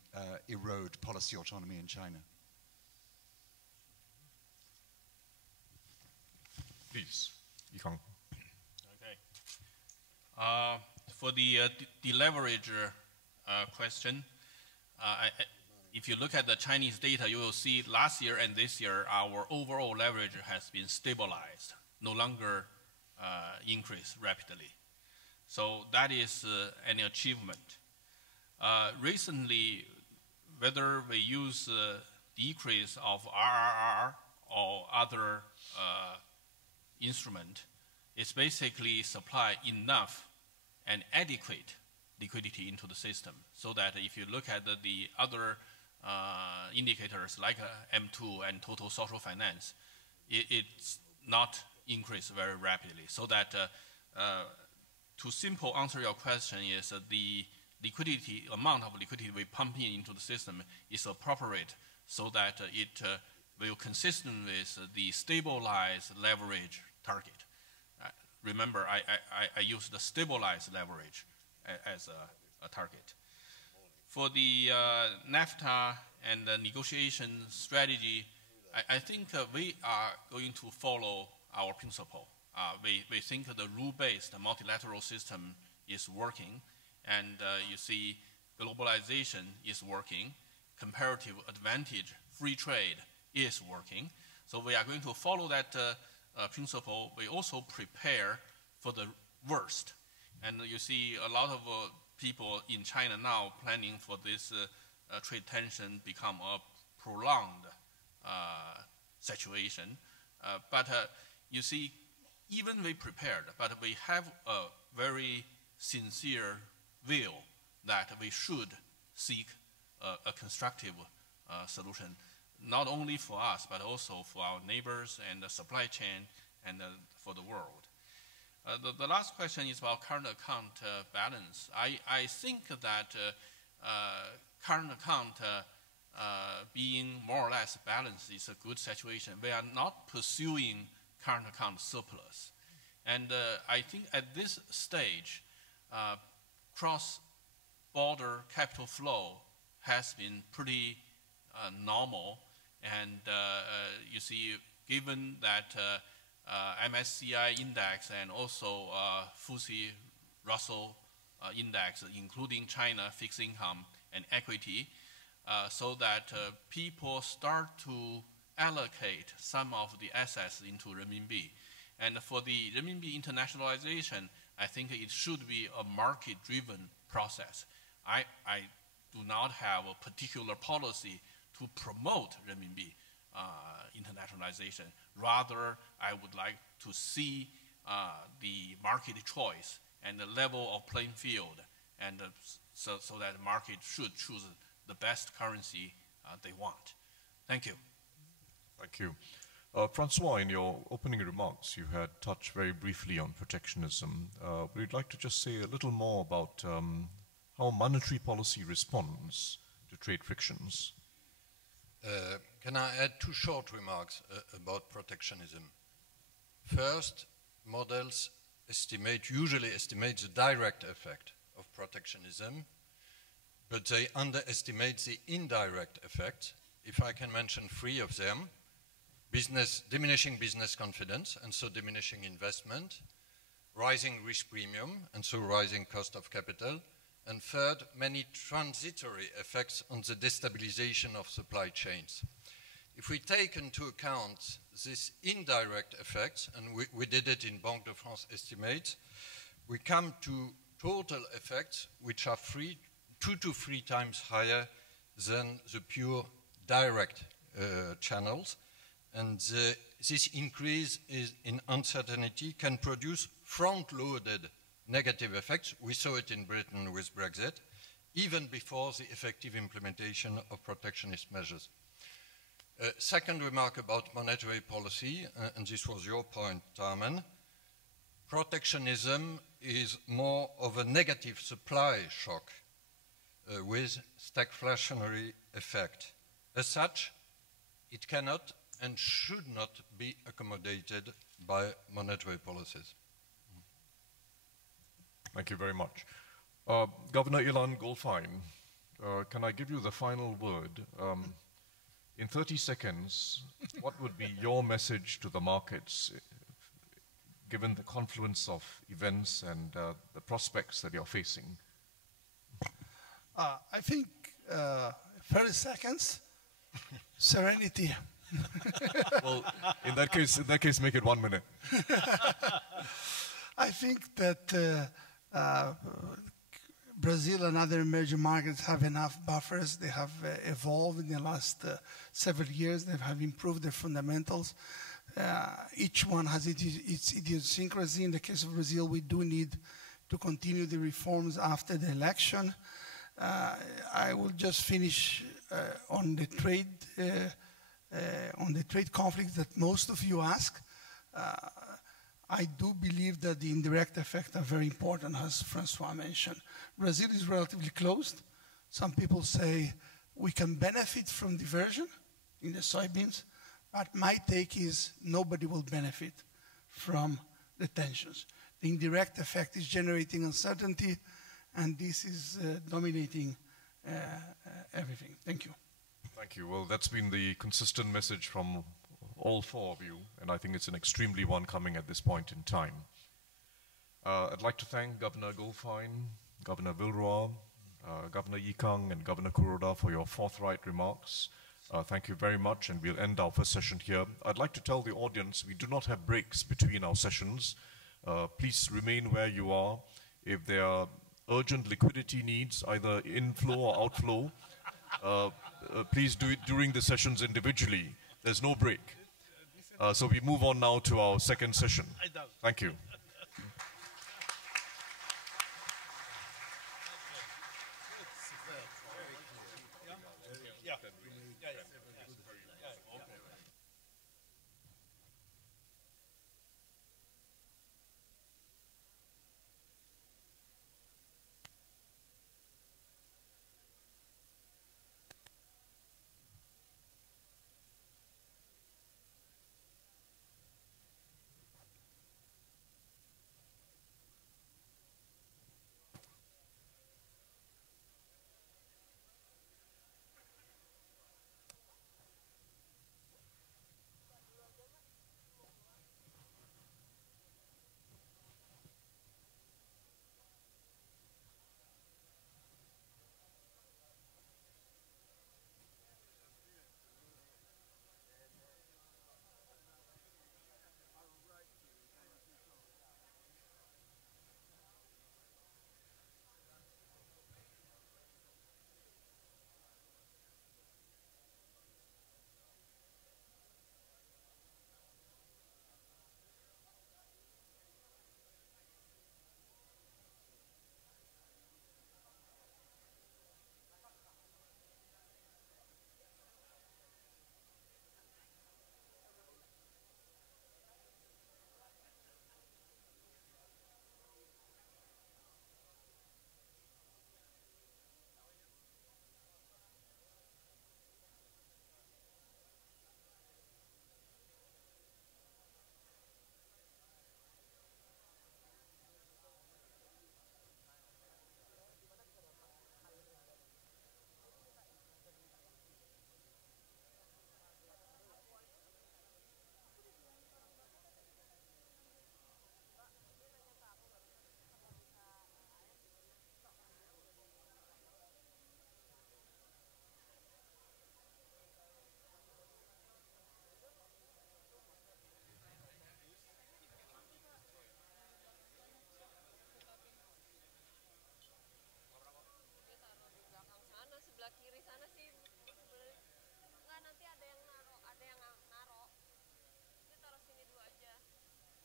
erode policy autonomy in China? Please, Yikang. Okay. For the deleverage question, if you look at the Chinese data, you will see last year and this year, our overall leverage has been stabilized, no longer increased rapidly. So that is an achievement. Recently, whether we use decrease of RRR or other instrument, it's basically supply enough and adequate liquidity into the system, so that if you look at the other indicators like M2 and total social finance, it's not increased very rapidly. So that to simple answer your question is the liquidity, amount of liquidity we pump into the system is appropriate, so that it will consistent with the stabilized leverage target. Remember, I use the stabilized leverage as a target. For the NAFTA and the negotiation strategy, I think we are going to follow our principle. We think the rule-based multilateral system is working, and you see globalization is working, comparative advantage, free trade is working. So we are going to follow that principle. We also prepare for the worst. And you see a lot of people in China now planning for this trade tension become a prolonged situation. But you see, even we prepared, but we have a very sincere will that we should seek a constructive solution, not only for us, but also for our neighbors and the supply chain and for the world. The last question is about current account balance. I think that current account being more or less balanced is a good situation. We are not pursuing current account surplus. And I think at this stage, cross-border capital flow has been pretty normal. And you see, given that MSCI index and also FTSE Russell index, including China, fixed income and equity, so that people start to allocate some of the assets into renminbi. And for the renminbi internationalization, I think it should be a market-driven process. I do not have a particular policy to promote renminbi internationalization. Rather, I would like to see the market choice and the level of playing field, and so that the market should choose the best currency they want. Thank you. Thank you. Francois, in your opening remarks, you had touched very briefly on protectionism. We'd like to just say a little more about how monetary policy responds to trade frictions. Can I add two short remarks about protectionism? First, models usually estimate the direct effect of protectionism, but they underestimate the indirect effect. If I can mention three of them: diminishing business confidence, and so diminishing investment; rising risk premium, and so rising cost of capital; and third, many transitory effects on the destabilization of supply chains. If we take into account these indirect effects, and we did it in Banque de France estimates, we come to total effects which are 2 to 3 times higher than the pure direct channels. And this increase in uncertainty can produce front-loaded negative effects. We saw it in Britain with Brexit, even before the effective implementation of protectionist measures. Second remark about monetary policy, and this was your point, Tarman. Protectionism is more of a negative supply shock with stagflationary effect. As such, it cannot and should not be accommodated by monetary policies. Thank you very much. Governor Ilan Golfine, can I give you the final word? In 30 seconds, what would be your message to the markets, given the confluence of events and the prospects that you're facing? I think 30 seconds, serenity. Well, in that case, make it 1 minute. I think that Brazil and other emerging markets have enough buffers. They have evolved in the last several years. They have improved their fundamentals. Each one has its idiosyncrasy. In the case of Brazil, we do need to continue the reforms after the election. I will just finish on the trade conflict that most of you ask. I do believe that the indirect effects are very important, as Francois mentioned. Brazil is relatively closed. Some people say we can benefit from diversion in the soybeans, but my take is nobody will benefit from the tensions. The indirect effect is generating uncertainty, and this is dominating everything. Thank you. Thank you. Well, that's been the consistent message from all four of you, and I think it's an extremely one coming at this point in time. I'd like to thank Governor Golfine, Governor Villeroy, Governor Yikang, and Governor Kuroda for your forthright remarks. Thank you very much, and we'll end our first session here. I'd like to tell the audience we do not have breaks between our sessions. Please remain where you are. If there are urgent liquidity needs, either inflow or outflow, please do it during the sessions individually. There's no break. So we move on now to our second session. Thank you.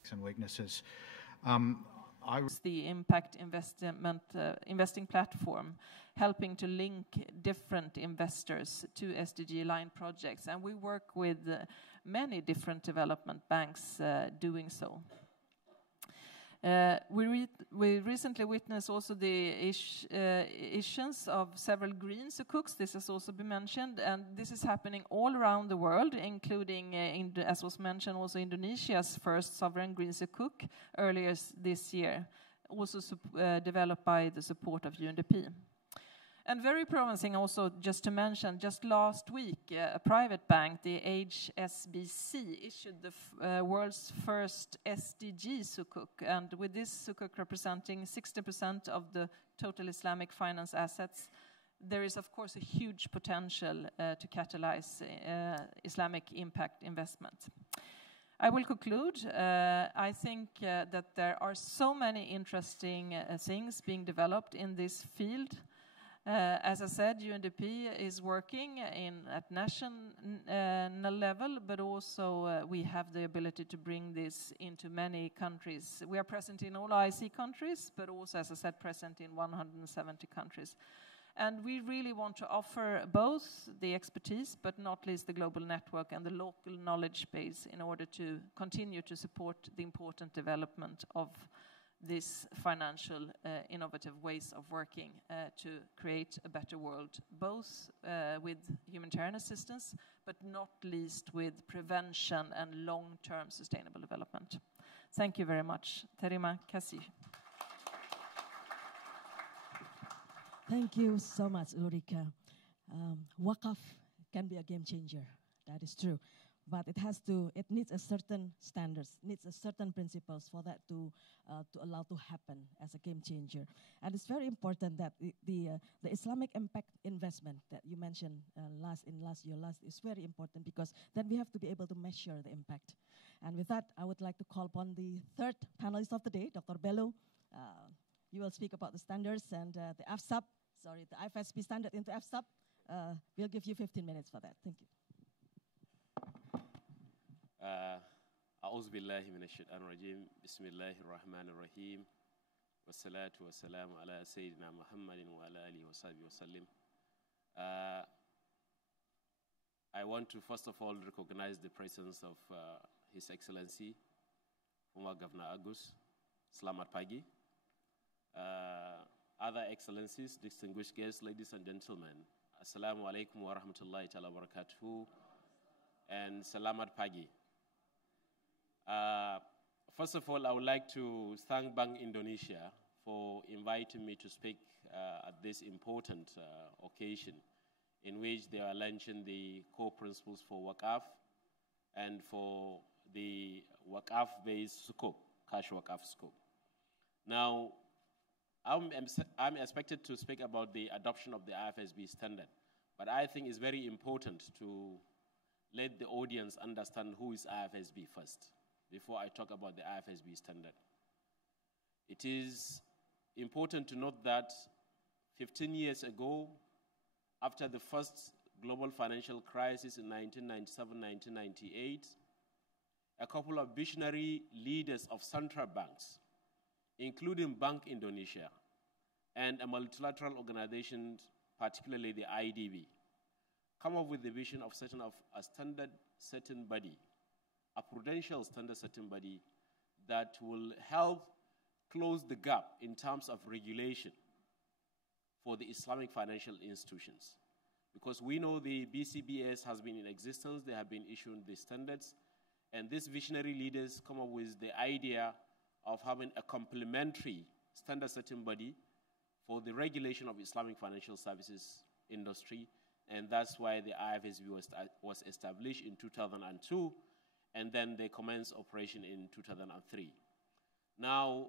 strengths and weaknesses. The impact investing platform, helping to link different investors to SDG-aligned projects. And we work with many different development banks doing so. We recently witnessed also the issuance of several green sukuks. This has also been mentioned, and this is happening all around the world, including, as was mentioned, also Indonesia's first sovereign green sukuk earlier this year, also developed by the support of UNDP. And very promising also, just to mention, just last week, a private bank, the HSBC, issued the world's first SDG sukuk. And with this sukuk representing 60% of the total Islamic finance assets, there is, of course, a huge potential to catalyze Islamic impact investment. I will conclude. I think that there are so many interesting things being developed in this field. As I said, UNDP is working at national level, but also we have the ability to bring this into many countries. We are present in all IC countries, but also, as I said, present in 170 countries. And we really want to offer both the expertise, but not least the global network and the local knowledge base in order to continue to support the important development of this financial innovative ways of working to create a better world, both with humanitarian assistance, but not least with prevention and long-term sustainable development. Thank you very much. Terima kasih. Thank you so much, Ulrika. Wakaf can be a game changer. That is true. But it needs a certain standards, needs a certain principles for that to allow to happen as a game changer. And it's very important that the Islamic impact investment that you mentioned last year is very important, because then we have to be able to measure the impact. And with that, I would like to call upon the third panelist of the day, Dr. Bello. You will speak about the standards and the IFSB standard into FSUP. We'll give you 15 minutes for that. Thank you. أعوذ بالله من الشيطان الرجيم بسم الله الرحمن الرحيم والصلاة والسلام على سيدنا محمد وعلى آله وصحبه وسلم. I want to first of all recognize the presence of His Excellency, former Governor Agus. Selamat pagi. Other Excellencies, distinguished guests, ladies and gentlemen, Assalamu alaikum wa rahmatullahi ta'ala wa barakatuhu, and Selamat pagi. First of all, I would like to thank Bank Indonesia for inviting me to speak at this important occasion in which they are launching the core principles for Waqaf and for the Waqaf-based sukuk, cash Waqaf sukuk. Now, I'm expected to speak about the adoption of the IFSB standard, but I think it's very important to let the audience understand who is IFSB first, before I talk about the IFSB standard. It is important to note that 15 years ago, after the first global financial crisis in 1997-1998, a couple of visionary leaders of central banks, including Bank Indonesia and a multilateral organization, particularly the IDB, come up with the vision of setting up a standard-setting body, a prudential standard-setting body that will help close the gap in terms of regulation for the Islamic financial institutions. Because we know the BCBS has been in existence, they have been issuing the standards, and these visionary leaders come up with the idea of having a complementary standard-setting body for the regulation of Islamic financial services industry, and that's why the IFSB was established in 2002, and then they commenced operation in 2003. Now,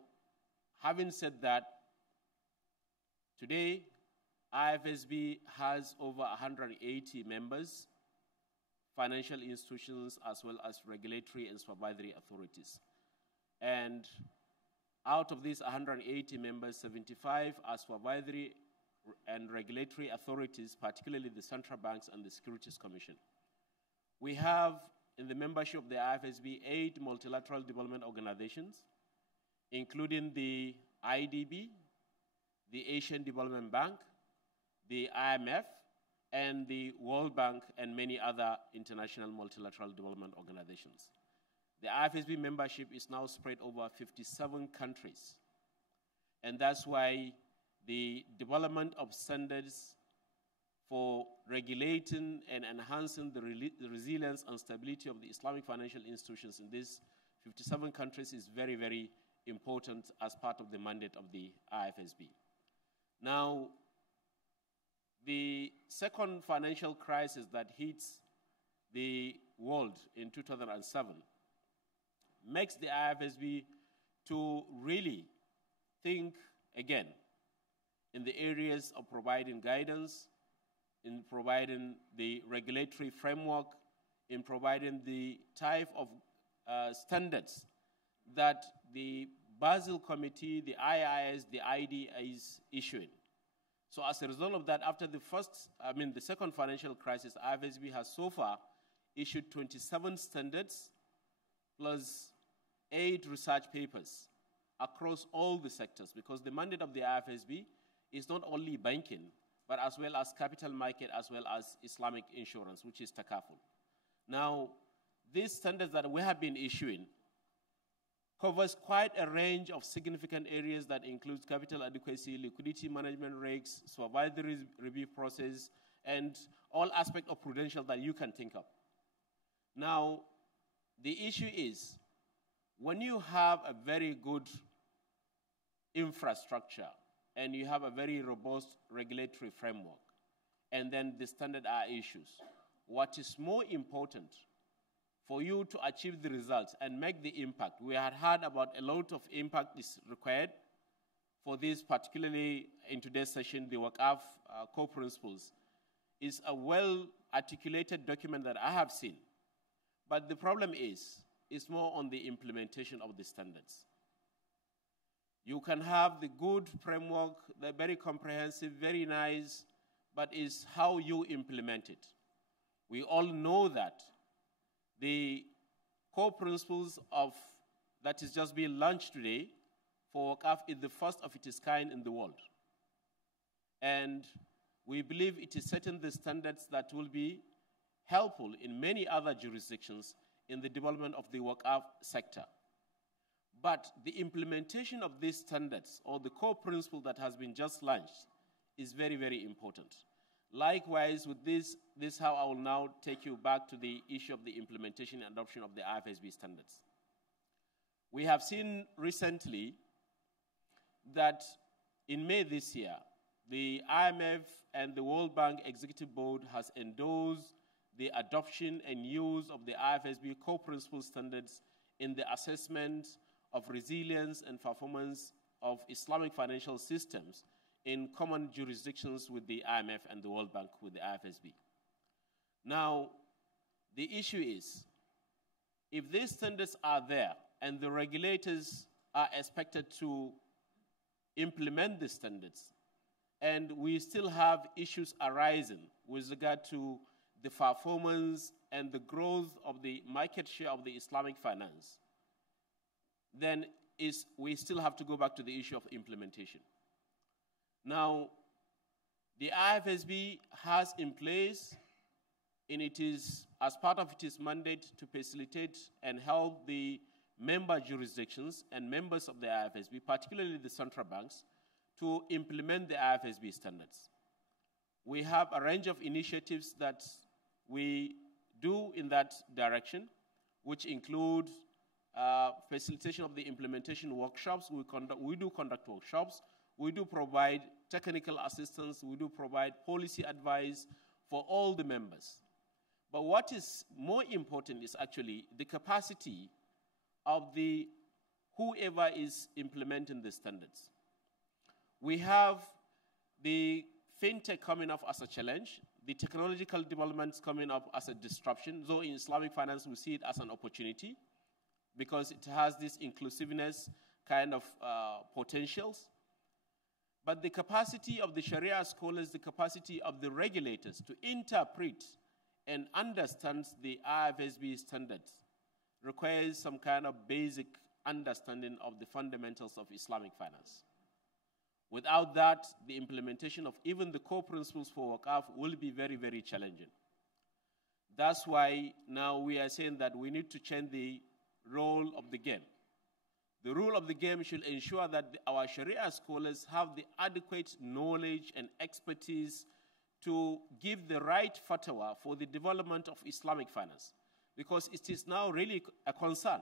having said that, today, IFSB has over 180 members, financial institutions, as well as regulatory and supervisory authorities. And out of these 180 members, 75 are supervisory and regulatory authorities, particularly the central banks and the Securities Commission. We have in the membership of the IFSB 8 multilateral development organizations, including the IDB, the Asian Development Bank, the IMF, and the World Bank, and many other international multilateral development organizations. The IFSB membership is now spread over 57 countries. And that's why the development of standards for regulating and enhancing the resilience and stability of the Islamic financial institutions in these 57 countries is very, very important as part of the mandate of the IFSB. Now, the second financial crisis that hits the world in 2007 makes the IFSB to really think again in the areas of providing guidance, in providing the regulatory framework, in providing the type of standards that the Basel Committee, the IIS, the ID is issuing. So as a result of that, after the second financial crisis, IFSB has so far issued 27 standards plus 8 research papers across all the sectors, because the mandate of the IFSB is not only banking, but as well as capital market, as well as Islamic insurance, which is takaful. Now, these standards that we have been issuing covers quite a range of significant areas that includes capital adequacy, liquidity management risks, supervisory review process, and all aspects of prudential that you can think of. Now, the issue is, when you have a very good infrastructure and you have a very robust regulatory framework, and then the standard are issues, what is more important for you to achieve the results and make the impact? We had heard about a lot of impact is required for this, particularly in today's session. The WACAF core principles is a well-articulated document that I have seen. But the problem is, it's more on the implementation of the standards. You can have the good framework, the very comprehensive, very nice, but it's how you implement it. We all know that the core principles of that is just being launched today for WACAF is the first of its kind in the world. And we believe it is setting the standards that will be helpful in many other jurisdictions in the development of the WACAF sector. But the implementation of these standards, or the core principle that has been just launched, is very, very important. Likewise, with this is how I will now take you back to the issue of the implementation and adoption of the IFSB standards. We have seen recently that in May this year, the IMF and the World Bank Executive Board has endorsed the adoption and use of the IFSB core principle standards in the assessment of resilience and performance of Islamic financial systems in common jurisdictions with the IMF and the World Bank with the IFSB. Now, the issue is, if these standards are there and the regulators are expected to implement the standards, and we still have issues arising with regard to the performance and the growth of the market share of the Islamic finance, then we still have to go back to the issue of implementation. Now, the IFSB has in place, and it is as part of its mandate to facilitate and help the member jurisdictions and members of the IFSB, particularly the central banks, to implement the IFSB standards. We have a range of initiatives that we do in that direction, which include facilitation of the implementation workshops. We do conduct workshops. We do provide technical assistance. We do provide policy advice for all the members. But what is more important is actually the capacity of whoever is implementing the standards. We have the fintech coming up as a challenge, the technological developments coming up as a disruption, though in Islamic finance we see it as an opportunity because it has this inclusiveness kind of potentials. But the capacity of the Sharia scholars, the capacity of the regulators to interpret and understands the IFSB standards requires some kind of basic understanding of the fundamentals of Islamic finance. Without that, the implementation of even the core principles for Waqaf will be very, very challenging. That's why now we are saying that we need to change the role of the game. The rule of the game should ensure that our Sharia scholars have the adequate knowledge and expertise to give the right fatwa for the development of Islamic finance, because it is now really a concern.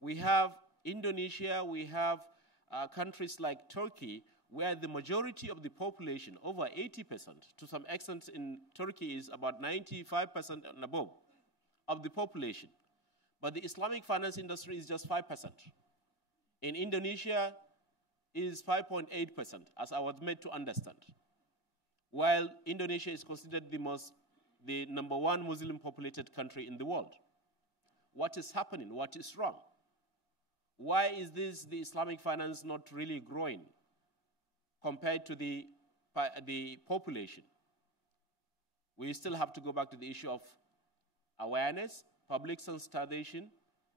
We have Indonesia, we have countries like Turkey, where the majority of the population, over 80%, to some extent in Turkey is about 95% and above of the population. But the Islamic finance industry is just 5%. In Indonesia, it is 5.8%, as I was made to understand. While Indonesia is considered the number one Muslim populated country in the world. What is happening? What is wrong? Why is the Islamic finance not really growing compared to the population? We still have to go back to the issue of awareness, public sensitization,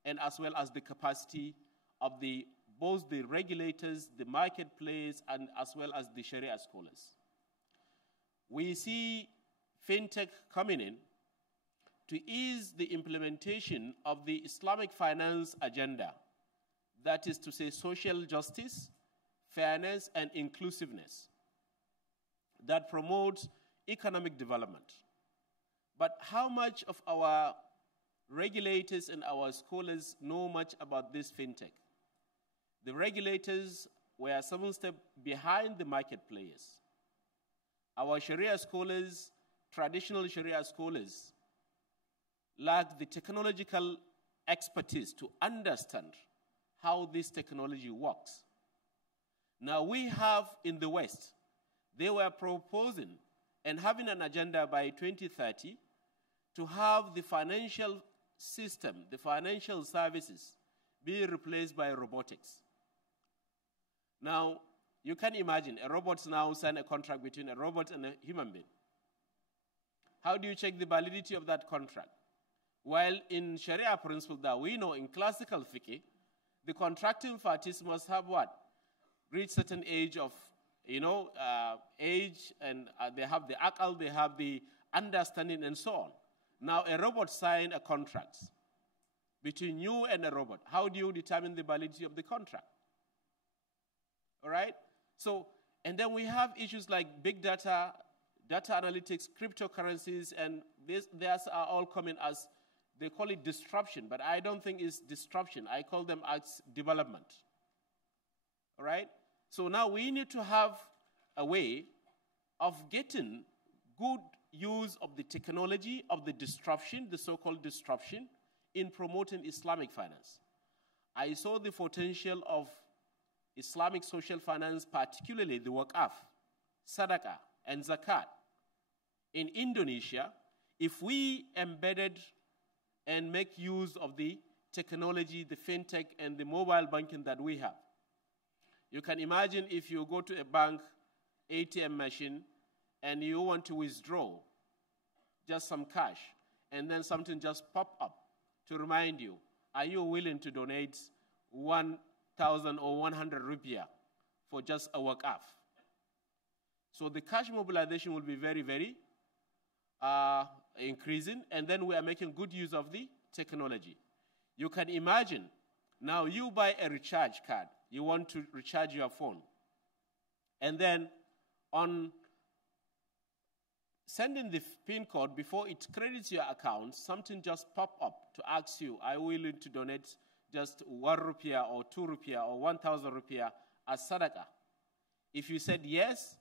and as well as the capacity of both the regulators, the marketplace, and as well as the Sharia scholars. We see fintech coming in to ease the implementation of the Islamic finance agenda. That is to say, social justice, fairness, and inclusiveness that promotes economic development. But how much of our regulators and our scholars know much about this fintech? The regulators were 7 steps behind the market players. Our Sharia scholars, traditional Sharia scholars, lack the technological expertise to understand how this technology works. Now we have in the West, they were proposing and having an agenda by 2030 to have the financial system, the financial services, be replaced by robotics. Now, you can imagine a robot now sign a contract between a robot and a human being. How do you check the validity of that contract? While in Sharia principle that we know in classical fiqh, the contracting parties must have what? Reach certain age of, age, and they have the aqal, they have the understanding, and so on. Now, a robot sign a contract between you and a robot. How do you determine the validity of the contract? All right? So, and then we have issues like big data, data analytics, cryptocurrencies, and these are all coming as, they call it disruption, but I don't think it's disruption. I call them as development. All right? So now we need to have a way of getting good use of the technology of the disruption, the so-called disruption, in promoting Islamic finance. I saw the potential of Islamic social finance, particularly the Waqaf, Sadaqah, and Zakat. In Indonesia, if we embedded and make use of the technology, the fintech, and the mobile banking that we have, you can imagine if you go to a bank ATM machine and you want to withdraw just some cash, and then something just pop up to remind you, are you willing to donate 1,000 or 100 rupiah for just a waqaf? So the cash mobilization will be very, very increasing, and then we are making good use of the technology. You can imagine, now you buy a recharge card, you want to recharge your phone, and then on sending the PIN code before it credits your account, something just pop up to ask you, are you willing to donate just 1 rupiah or 2 rupiah or 1,000 rupiah as sadaqah? If you said yes,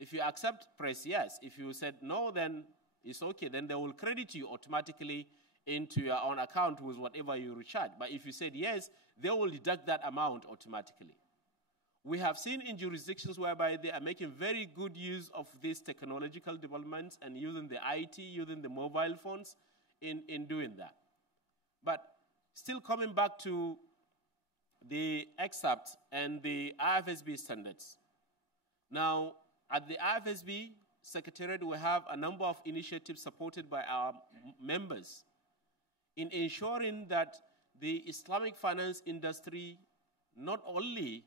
if you accept, press yes. If you said no, then it's okay. Then they will credit you automatically into your own account with whatever you recharge. But if you said yes, they will deduct that amount automatically. We have seen in jurisdictions whereby they are making very good use of these technological developments and using the IT, using the mobile phones in doing that. But still coming back to the excerpt and the IFSB standards. Now, at the IFSB Secretariat, we have a number of initiatives supported by our members in ensuring that the Islamic finance industry, not only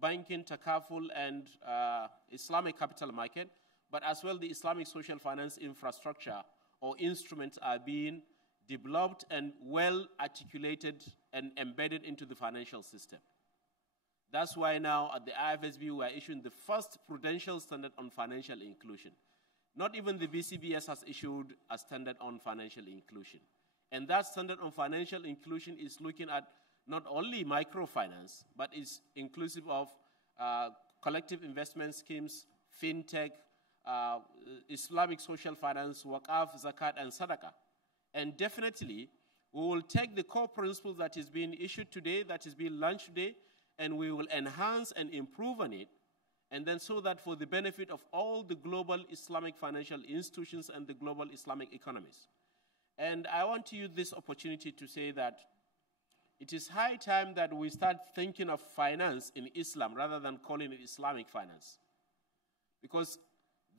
banking, takaful, and Islamic capital market, but as well the Islamic social finance infrastructure or instruments are being developed and well articulated and embedded into the financial system. That's why now at the IFSB we are issuing the first prudential standard on financial inclusion. Not even the BCBS has issued a standard on financial inclusion. And that standard on financial inclusion is looking at not only microfinance, but is inclusive of collective investment schemes, fintech, Islamic social finance, waqaf, zakat, and sadaqah. And definitely, we will take the core principles that is being issued today, that is being launched today, and we will enhance and improve on it, and then so that for the benefit of all the global Islamic financial institutions and the global Islamic economies. And I want to use this opportunity to say that it is high time that we start thinking of finance in Islam rather than calling it Islamic finance. Because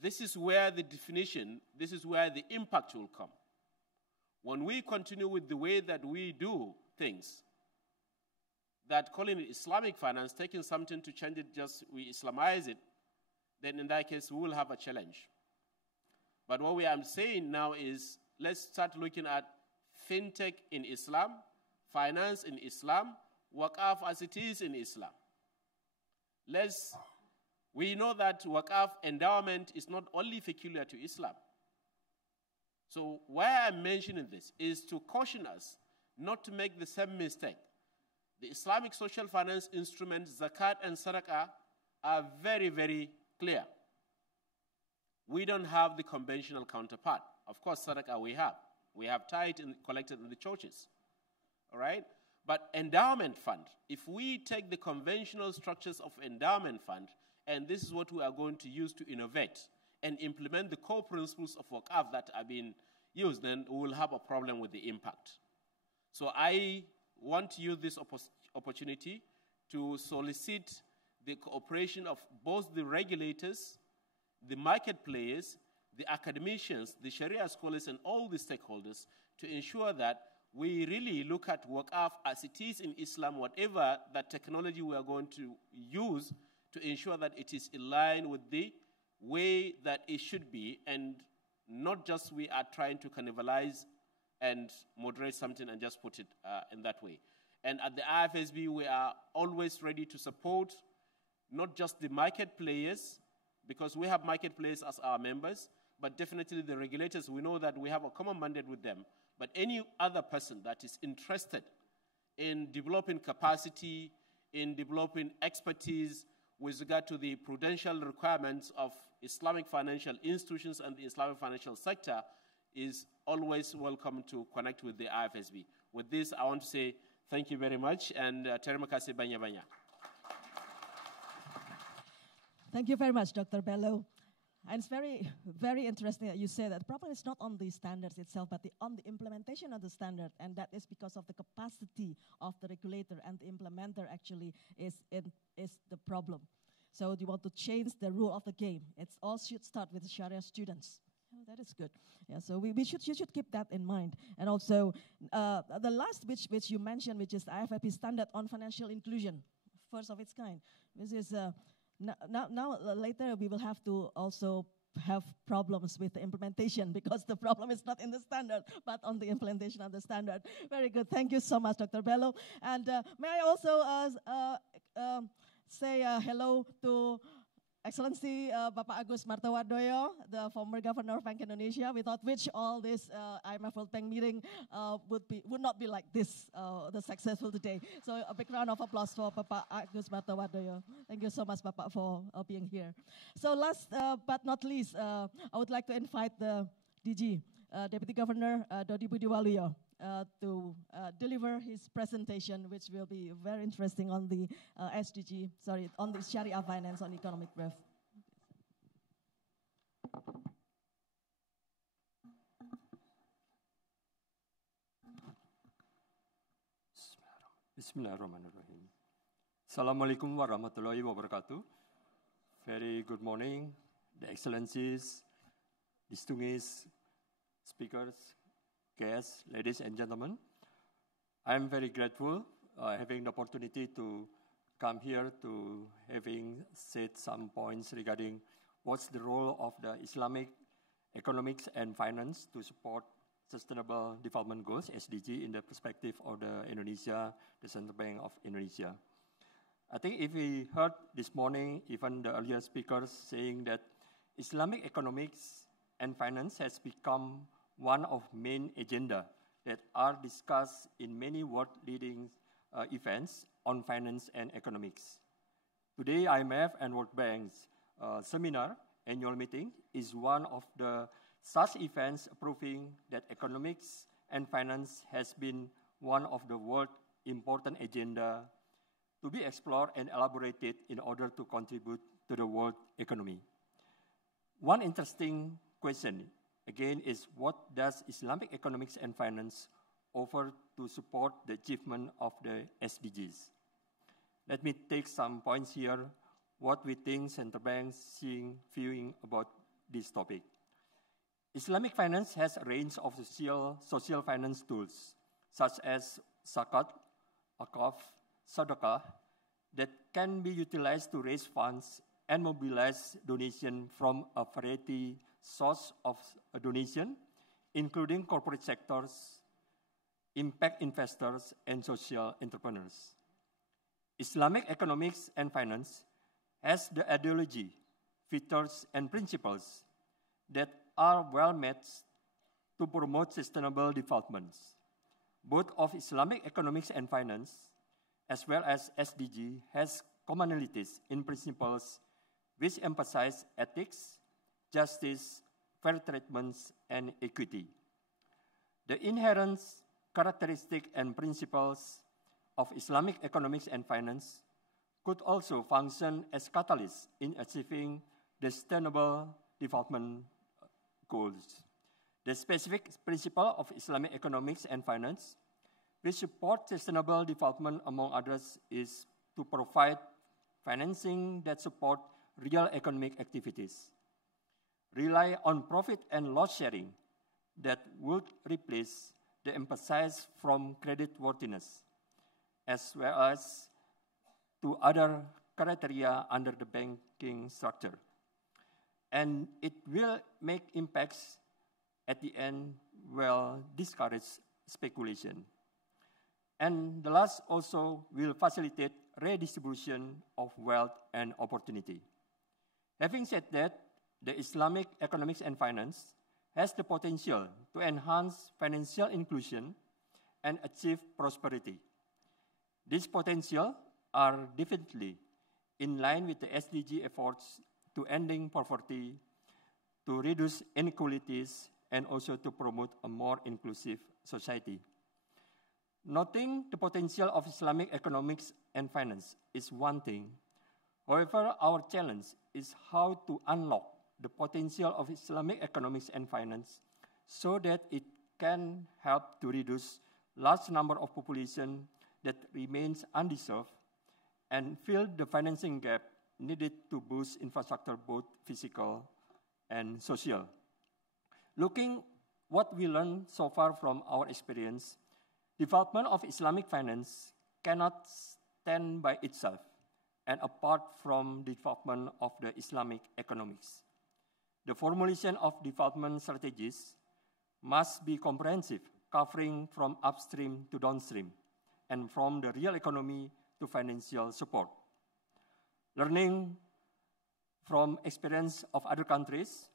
this is where the definition, this is where the impact will come. When we continue with the way that we do things, that calling it Islamic finance, taking something to change it, just we Islamize it, then in that case we will have a challenge. But what we are saying now is, let's start looking at fintech in Islam, finance in Islam, waqaf as it is in Islam. We know that waqaf endowment is not only peculiar to Islam. So why I'm mentioning this is to caution us not to make the same mistake. The Islamic social finance instruments, zakat and sadaqah, are very, very clear. We don't have the conventional counterpart. Of course, sadaqah we have. We have tithe and collected in the churches. All right? But endowment fund, if we take the conventional structures of endowment fund, and this is what we are going to use to innovate and implement the core principles of waqaf that are being used, then we will have a problem with the impact. So I want to use this opportunity to solicit the cooperation of both the regulators, the market players, the academicians, the Sharia scholars, and all the stakeholders to ensure that we really look at waqaf as it is in Islam, whatever that technology we are going to use to ensure that it is in line with the way that it should be, and not just we are trying to cannibalize and moderate something and just put it in that way. And at the IFSB, we are always ready to support not just the market players, because we have market players as our members, but definitely the regulators. We know that we have a common mandate with them. But any other person that is interested in developing capacity, in developing expertise with regard to the prudential requirements of Islamic financial institutions and the Islamic financial sector is always welcome to connect with the IFSB. With this, I want to say thank you very much, and terima kasih banyak-banyak. Thank you very much, Dr. Bello. And it's very, very interesting that you say that the problem is not on the standards itself, but on the implementation of the standard, and that is because of the capacity of the regulator and the implementer actually is the problem. So you want to change the rule of the game. It all should start with the Sharia students. Oh, that is good. Yeah, so you should keep that in mind. And also, the last which you mentioned, which is the IFFP standard on financial inclusion, first of its kind. This is now later we will have to also have problems with the implementation, because the problem is not in the standard, but on the implementation of the standard. Very good. Thank you so much, Dr. Bello. And may I also say hello to Excellency Bapak Agus Martowardoyo, the former Governor of Bank Indonesia, without which all this IMF World Bank meeting would not be like this, the successful today. So a big round of applause for Bapak Agus Martowardoyo. Thank you so much, Bapak, for being here. So last but not least, I would like to invite the DG, Deputy Governor Dodi Budiwaluyo, to deliver his presentation, which will be very interesting on the on the Sharia finance on economic growth. Bismillahirrahmanirrahim. Assalamualaikum warahmatullahi wabarakatuh. Very good morning, the Excellencies, distinguished speakers, guests, ladies and gentlemen. I'm very grateful having the opportunity to come here to having said some points regarding what's the role of the Islamic economics and finance to support Sustainable Development Goals, SDG, in the perspective of the Indonesia, the Central Bank of Indonesia. I think if we heard this morning, even the earlier speakers saying that Islamic economics and finance has become one of main agenda that are discussed in many world-leading events on finance and economics. Today, IMF and World Bank's seminar, annual meeting, is one of the such events proving that economics and finance has been one of the world's important agenda to be explored and elaborated in order to contribute to the world economy. One interesting question, again, is what does Islamic economics and finance offer to support the achievement of the SDGs? Let me take some points here, what we think central banks viewing about this topic. Islamic finance has a range of social finance tools, such as zakat, akaf, sadaqah, that can be utilized to raise funds and mobilize donation from a variety source of a donation, including corporate sectors, impact investors, and social entrepreneurs. Islamic economics and finance has the ideology, features, and principles that are well matched to promote sustainable developments. Both of Islamic economics and finance, as well as SDG, has commonalities in principles which emphasize ethics, justice, fair treatment, and equity. The inherent characteristics and principles of Islamic economics and finance could also function as catalysts in achieving the sustainable development goals. The specific principle of Islamic economics and finance, which support sustainable development among others, is to provide financing that support real economic activities, rely on profit and loss sharing that would replace the emphasis from creditworthiness, as well as to other criteria under the banking structure. And it will make impacts at the end will discourage speculation. And the last also will facilitate redistribution of wealth and opportunity. Having said that, the Islamic economics and finance has the potential to enhance financial inclusion and achieve prosperity. These potential are definitely in line with the SDG efforts to ending poverty, to reduce inequalities, and also to promote a more inclusive society. Noting the potential of Islamic economics and finance is one thing. However, our challenge is how to unlock the potential of Islamic economics and finance so that it can help to reduce large number of population that remains undeserved and fill the financing gap needed to boost infrastructure, both physical and social. Looking what we learned so far from our experience, development of Islamic finance cannot stand by itself and apart from the development of the Islamic economics. The formulation of development strategies must be comprehensive, covering from upstream to downstream, and from the real economy to financial support. Learning from experience of other countries,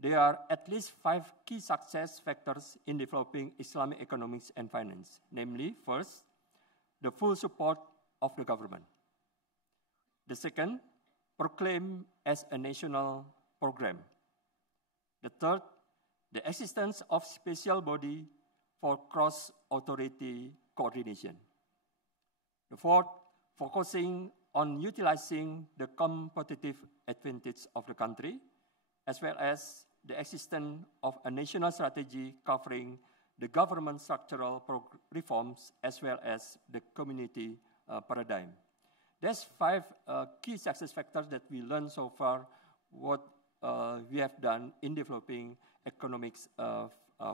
there are at least 5 key success factors in developing Islamic economics and finance. Namely, first, the full support of the government. The second, proclaimed as a national program. The third, the existence of special body for cross-authority coordination. The fourth, focusing on utilizing the competitive advantage of the country, as well as the existence of a national strategy covering the government structural reforms, as well as the community paradigm. There's 5 key success factors that we learned so far, what we have done in developing economics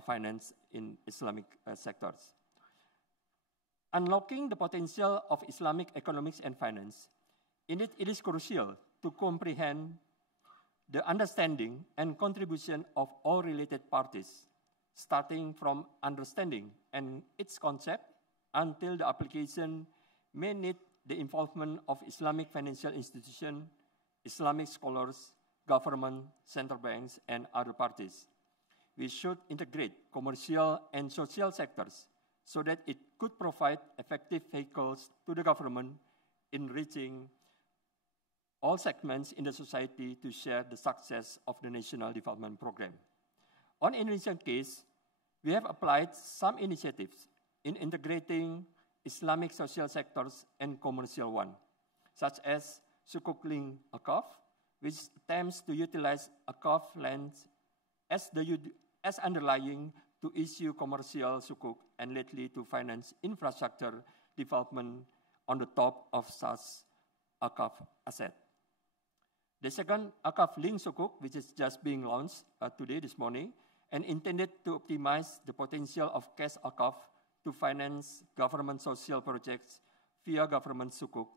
finance in Islamic sectors. Unlocking the potential of Islamic economics and finance, indeed it is crucial to comprehend the understanding and contribution of all related parties, starting from understanding and its concept until the application may need the involvement of Islamic financial institutions, Islamic scholars, government, central banks, and other parties. We should integrate commercial and social sectors so that it could provide effective vehicles to the government in reaching all segments in the society to share the success of the National Development Program. On Indonesian case, we have applied some initiatives in integrating Islamic social sectors and commercial one, such as Sukuk Link Akaf, which attempts to utilize Akaf lands as underlying to issue commercial sukuk and lately to finance infrastructure development on the top of such Akaf asset. The second Akaf Link Sukuk, which is just being launched today, this morning, and intended to optimize the potential of cash Akaf to finance government social projects via government sukuk,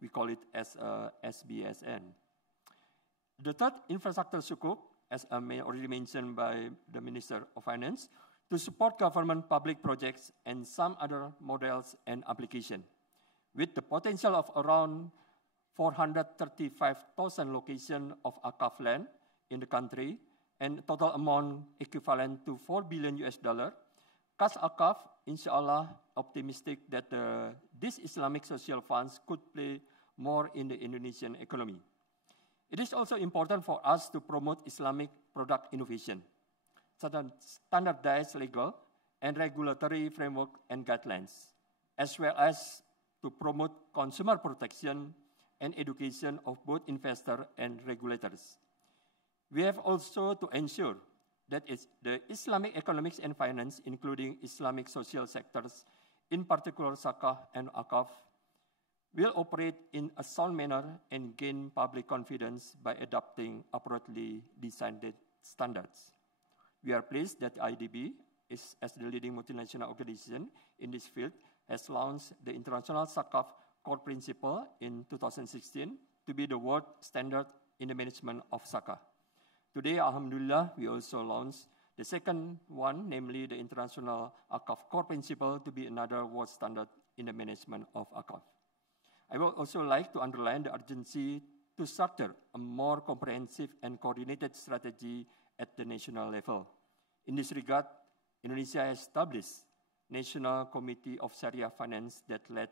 we call it as SBSN. The third infrastructure sukuk, as already mentioned by the Minister of Finance, to support government public projects and some other models and application, with the potential of around 435,000 locations of Akaf land in the country and total amount equivalent to $4 billion. Cash Akaf, inshallah, optimistic that these Islamic social funds could play more in the Indonesian economy. It is also important for us to promote Islamic product innovation, standardized legal and regulatory framework and guidelines, as well as to promote consumer protection and education of both investors and regulators. We have also to ensure that the Islamic economics and finance, including Islamic social sectors, in particular Zakah and Akaf, will operate in a sound manner and gain public confidence by adopting appropriately designed standards. We are pleased that IDB, as the leading multinational organization in this field, has launched the International Zakah Core Principle in 2016 to be the world standard in the management of Zakah. Today, alhamdulillah, we also launched the second one, namely the International Akaf Core Principle, to be another world standard in the management of Akaf. I would also like to underline the urgency to structure a more comprehensive and coordinated strategy at the national level. In this regard, Indonesia has established National Committee of Sharia Finance that led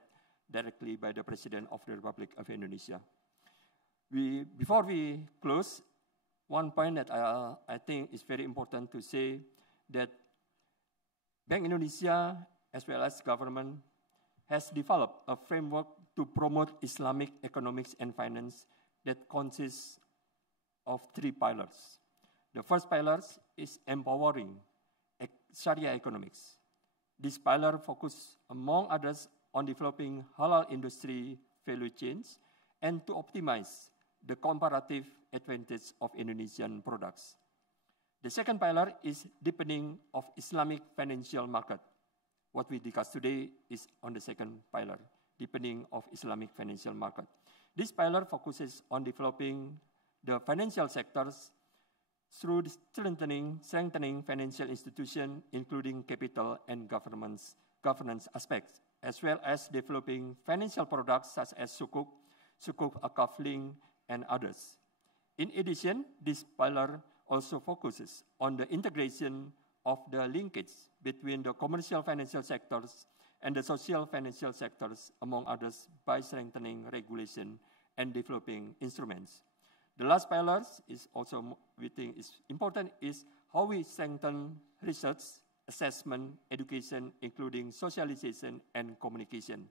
directly by the President of the Republic of Indonesia. Before we close, one point that I think is very important to say that Bank Indonesia, as well as government, has developed a framework to promote Islamic economics and finance that consists of three pillars. The first pillar is empowering Sharia economics. This pillar focuses, among others, on developing halal industry value chains and to optimize the comparative advantage of Indonesian products. The second pillar is deepening of Islamic financial market. What we discuss today is on the second pillar, deepening of Islamic financial market. This pillar focuses on developing the financial sectors through strengthening financial institutions, including capital and governance aspects, as well as developing financial products such as sukuk, Akaf Link, and others. In addition, this pillar also focuses on the integration of the linkage between the commercial financial sectors and the social financial sectors, among others, by strengthening regulation and developing instruments. The last pillar is also, we think is important, is how we strengthen research, assessment, education, including socialization and communication.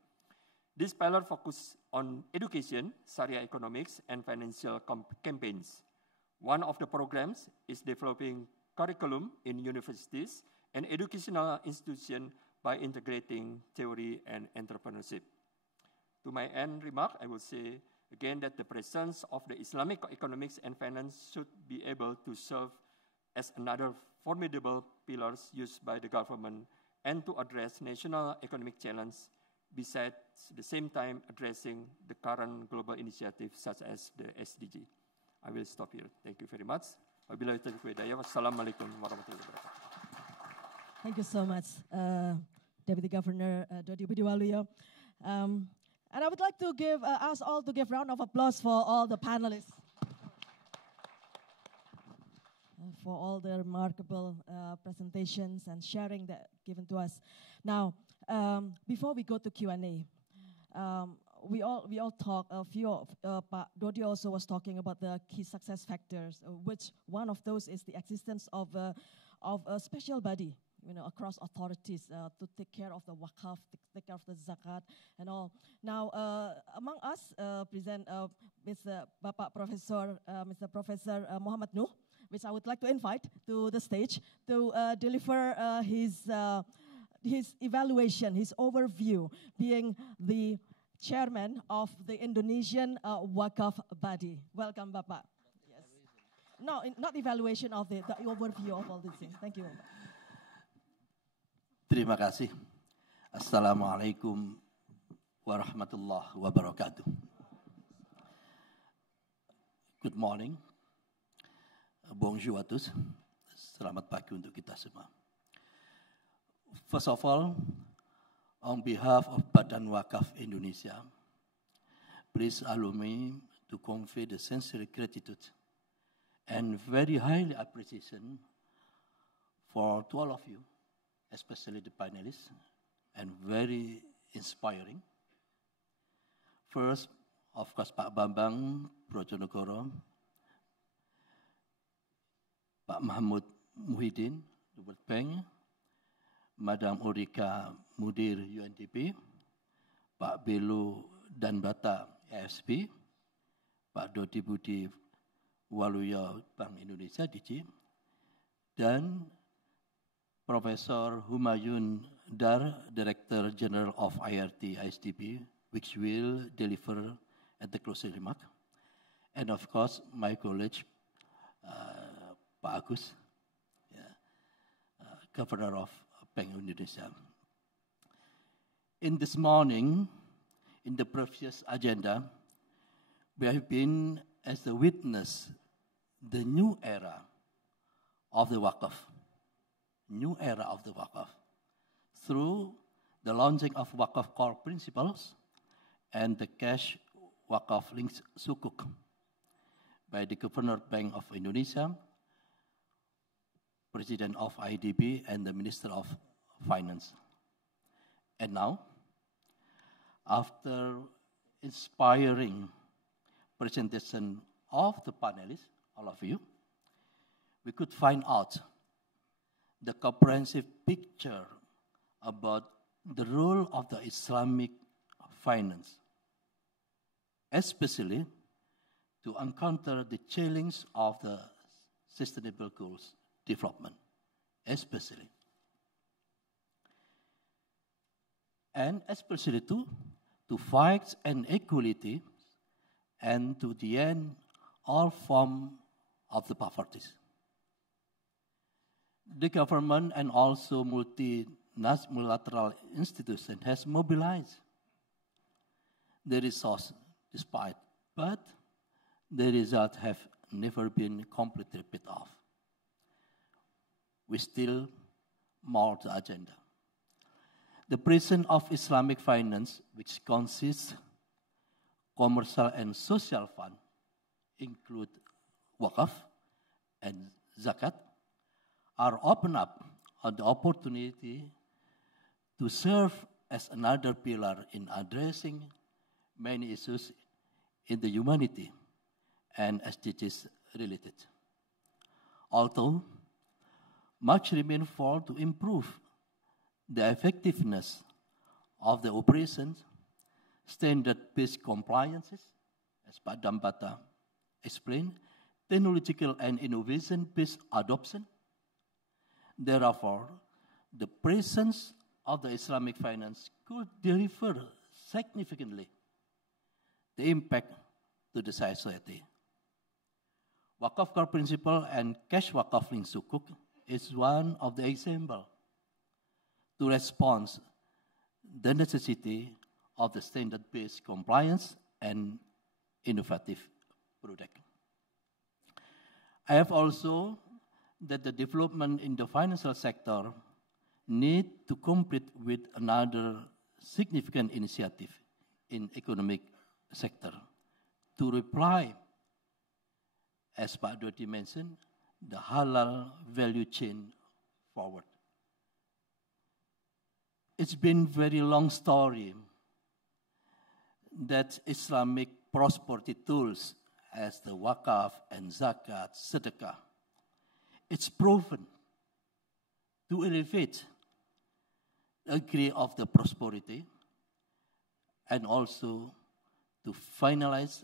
This pillar focuses on education, Sharia economics, and financial campaigns. One of the programs is developing curriculum in universities and educational institutions by integrating theory and entrepreneurship. To my end remark, I will say Again, that the presence of the Islamic economics and finance should be able to serve as another formidable pillars used by the government and to address national economic challenge, besides the same time addressing the current global initiatives such as the SDG. I will stop here. Thank you very much. Wassalamualaikum warahmatullahi wabarakatuh. Thank you so much, Deputy Governor Dodi Budiwaluyo. And I would like to ask all to give a round of applause for all the panelists, for all the remarkable presentations and sharing that given to us. Now, before we go to Q&A, we all talk. A few of Dodi also was talking about the key success factors, which one of those is the existence of a special body, across authorities to take care of the wakaf, to take care of the zakat, and all. Now, among us, present Mr. Professor Muhammad Nuh, which I would like to invite to the stage to deliver his evaluation, his overview, being the chairman of the Indonesian Wakaf body. Welcome, Bapak. Yes. No, not evaluation of the overview of all these things. Thank you. Terima kasih. Assalamualaikum warahmatullahi wabarakatuh. Good morning. Bonjour à tous. Selamat pagi untuk kita semua. First of all, on behalf of Badan Wakaf Indonesia, please allow me to convey the sincere gratitude and very highly appreciation to all of you, especially the panelists, and very inspiring. First, of course, Pak Bambang Brojonegoro, Pak Mahmud Muhyiddin, the World Bank, Madam Ulrika Mudir UNDP, Pak Belu Danbata AFSP, Pak Dodi Budi Waluyo Bank Indonesia DG, dan Professor Humayun Dar, Director General of IRT ISDB, which will deliver at the closing remark. And of course, my colleague, Pak Agus, Governor of Bank Indonesia. In this morning, in the previous agenda, we have been as a witness the new era of the Wakaf. New era of the Wakaf through the launching of Wakaf core principles and the cash Wakaf links sukuk by the Governor Bank of Indonesia, President of IDB, and the Minister of Finance. And now, after inspiring presentation of the panelists, all of you, we could find out the comprehensive picture about the role of the Islamic finance, especially to encounter the challenge of the sustainable goals development, especially. And especially to fight inequality and to the end all form of the poverty. The government and also multilateral institutions has mobilized the resource but the results have never been completely paid off. We still more the agenda. The presence of Islamic finance, which consists commercial and social fund, include Wakaf and Zakat, are open up on the opportunity to serve as another pillar in addressing many issues in the humanity and SDGs related. Although much remains for to improve the effectiveness of the operations, standard-based compliances, as Pak Dambata explained, technological and innovation-based adoption. Therefore, the presence of the Islamic finance could deliver significantly the impact to the society. Wakaf core principle and cash wakaf link sukuk is one of the examples to respond the necessity of the standard-based compliance and innovative product. I have also that the development in the financial sector need to complete with another significant initiative in economic sector to reply, as Pak Dodi mentioned, the halal value chain forward. It's been very long story that Islamic prosperity tools as the wakaf and zakat, sedekah, it's proven to elevate the degree of the prosperity and also to finalize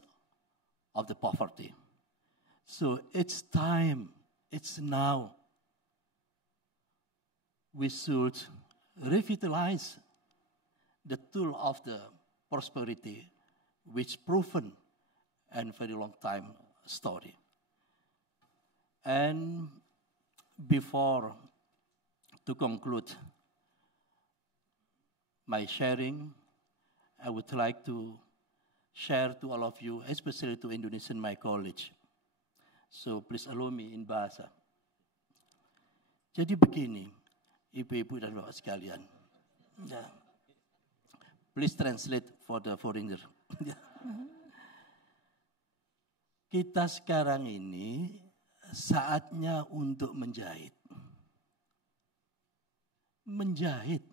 of the poverty. So it's time, it's now. We should revitalize the tool of the prosperity, which proven and very long time story. And before to conclude my sharing, I would like to share to all of you, especially to Indonesian, my college. So please allow me in bahasa. Jadi begini, ibu-ibu dan bapak sekalian. Ya. Please translate for the foreigner. Kita sekarang ini saatnya untuk menjahit. Menjahit.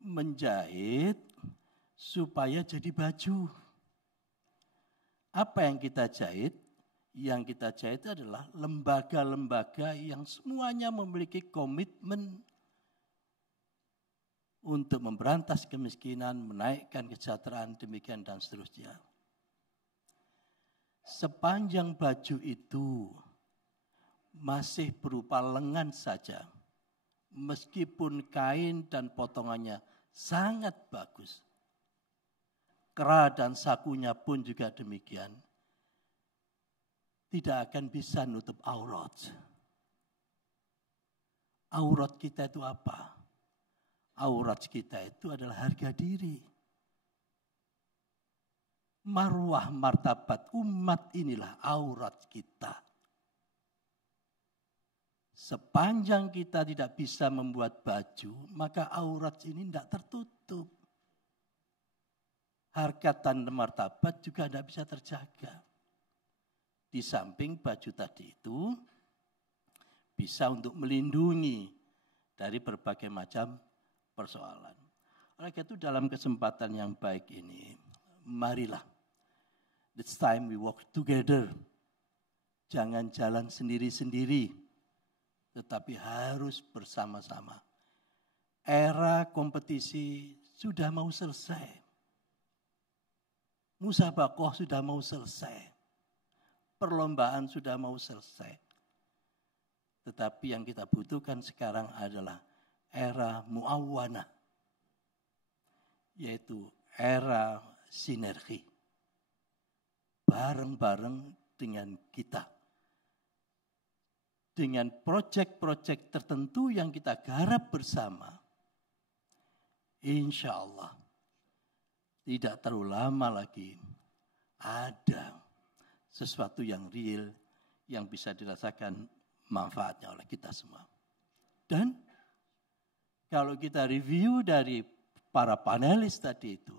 Menjahit supaya jadi baju. Apa yang kita jahit? Yang kita jahit adalah lembaga-lembaga yang semuanya memiliki komitmen untuk memberantas kemiskinan, menaikkan kesejahteraan, demikian dan seterusnya. Sepanjang baju itu masih berupa lengan saja, meskipun kain dan potongannya sangat bagus, kera dan sakunya pun juga demikian, tidak akan bisa nutup aurat. Aurat kita itu apa? Aurat kita itu adalah harga diri. Marwah martabat umat inilah aurat kita. Sepanjang kita tidak bisa membuat baju, maka aurat ini tidak tertutup. Harkat dan martabat juga tidak bisa terjaga. Di samping baju tadi itu bisa untuk melindungi dari berbagai macam persoalan. Oleh karena itu dalam kesempatan yang baik ini, marilah, it's time we walk together. Jangan jalan sendiri-sendiri, tetapi harus bersama-sama. Era kompetisi sudah mau selesai. Musabakoh sudah mau selesai. Perlombaan sudah mau selesai. Tetapi yang kita butuhkan sekarang adalah era muawana, yaitu era sinergi. Bareng-bareng dengan kita. Dengan proyek-proyek tertentu yang kita garap bersama, insya Allah tidak terlalu lama lagi ada sesuatu yang real yang bisa dirasakan manfaatnya oleh kita semua. Dan kalau kita review dari para panelis tadi itu,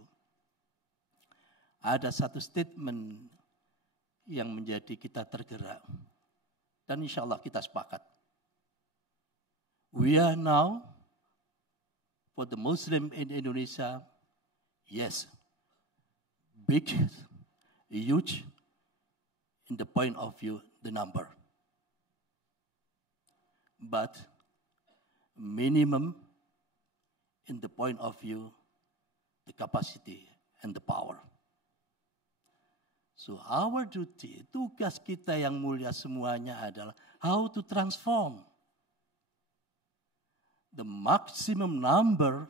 ada satu statement yang menjadi kita tergerak. Dan insya Allah kita sepakat. We are now, for the Muslim in Indonesia, yes, big, huge, in the point of view, the number. But minimum, in the point of view, the capacity and the power. So our duty, tugas kita yang mulia semuanya adalah how to transform the maximum number,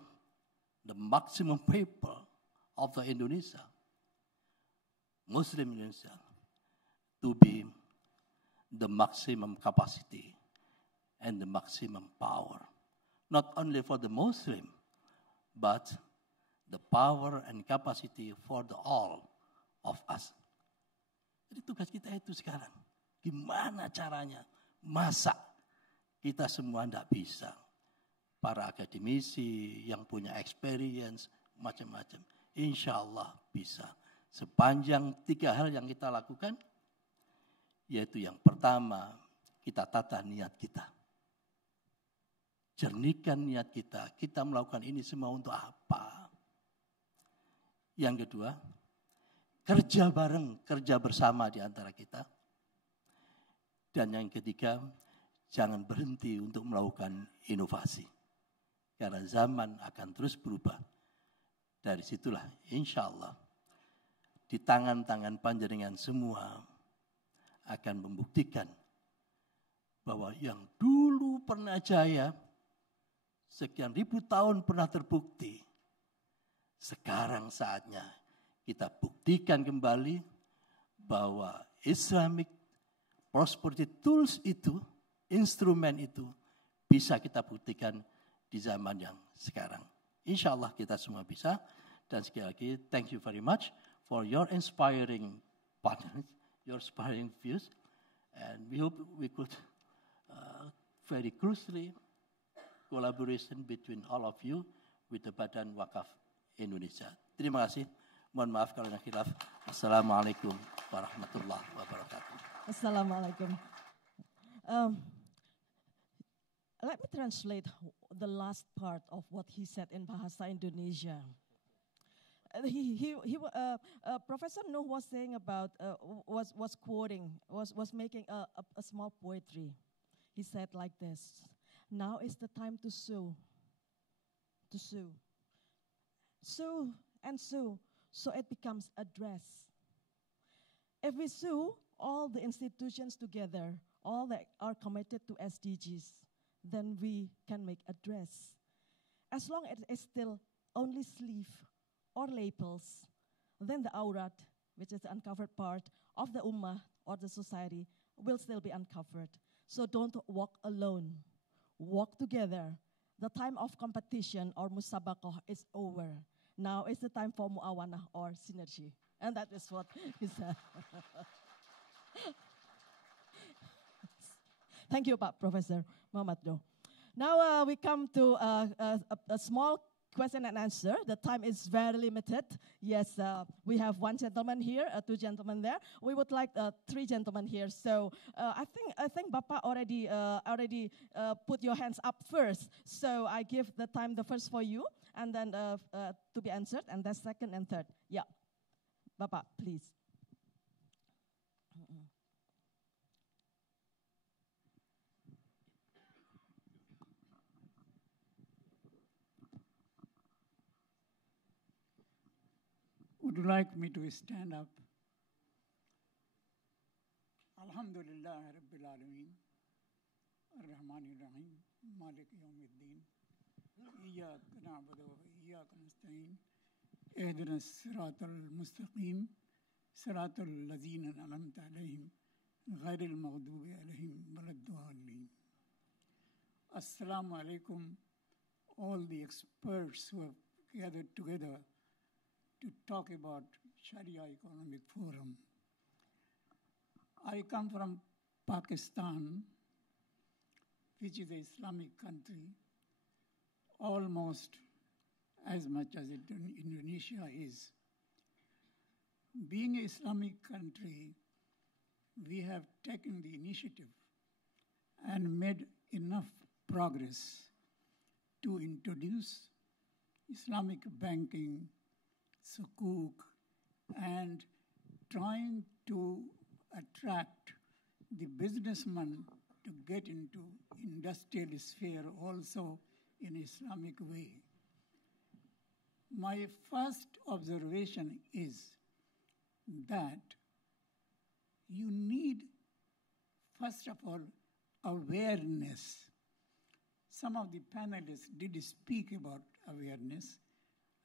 the maximum people of the Indonesia Muslim Indonesia to be the maximum capacity and the maximum power, not only for the Muslim, but the power and capacity for the all of us. Jadi tugas kita itu sekarang, gimana caranya? Masa kita semua tidak bisa? Para akademisi yang punya experience, macam-macam. Insya Allah bisa. Sepanjang 3 hal yang kita lakukan, yaitu yang pertama, kita tata niat kita. Jernihkan niat kita. Kita melakukan ini semua untuk apa? Yang kedua, kerja bareng, kerja bersama di antara kita. Dan yang ketiga, jangan berhenti untuk melakukan inovasi. Karena zaman akan terus berubah. Dari situlah insya Allah di tangan-tangan panjenengan semua akan membuktikan bahwa yang dulu pernah jaya, sekian ribu tahun pernah terbukti, sekarang saatnya kita buktikan kembali bahwa Islamic Prosperity Tools itu, instrumen itu bisa kita buktikan di zaman yang sekarang. Insya Allah kita semua bisa. Dan sekali lagi, thank you very much for your inspiring partners, your inspiring views. And we hope we could very closely collaboration between all of you with the Badan Wakaf Indonesia. Terima kasih. Mohon maaf kalau ada khilaf. Assalamualaikum warahmatullahi wabarakatuh. Assalamualaikum. Let me translate the last part of what he said in Bahasa Indonesia. Professor Nuh was saying about, was making a small poetry. He said like this: now is the time to sow, sow and sow, so it becomes a dress. If we sow all the institutions together, all that are committed to SDGs, then we can make a dress. As long as it is still only sleeve or lapels, then the aurat, which is the uncovered part of the ummah or the society, will still be uncovered. So don't walk alone. Walk together. The time of competition or musabaqah is over. Now is the time for muawanah or synergy. And that is what he said. Thank you, Professor Muhammad Nuh. Now we come to a small question and answer. The time is very limited. Yes, we have one gentleman here, 2 gentlemen there. We would like 3 gentlemen here. So I think Bapak already put your hands up first. So I give the time the first for you, and then to be answered, and then second and third. Yeah, Bapak, please. Would you like me to stand up? Alhamdulillah Rabbil Alameen, Ar-Rahmanir Rahim, Malik Yawmiddin, Iyyak na'budu wa iyyak nasta'in, Ihdina as-siratal mustaqim, siratal ladzina an'amta alayhim, ghairil maghdubi alayhim waladdallin. Assalamu alaikum, all the experts who have gathered together to talk about Sharia Economic Forum. I come from Pakistan, which is an Islamic country, almost as much as Indonesia is. Being an Islamic country, we have taken the initiative and made enough progress to introduce Islamic banking, sukuk, and trying to attract the businessman to get into industrial sphere also in Islamic way. My first observation is that you need, first of all, awareness. Some of the panelists did speak about awareness,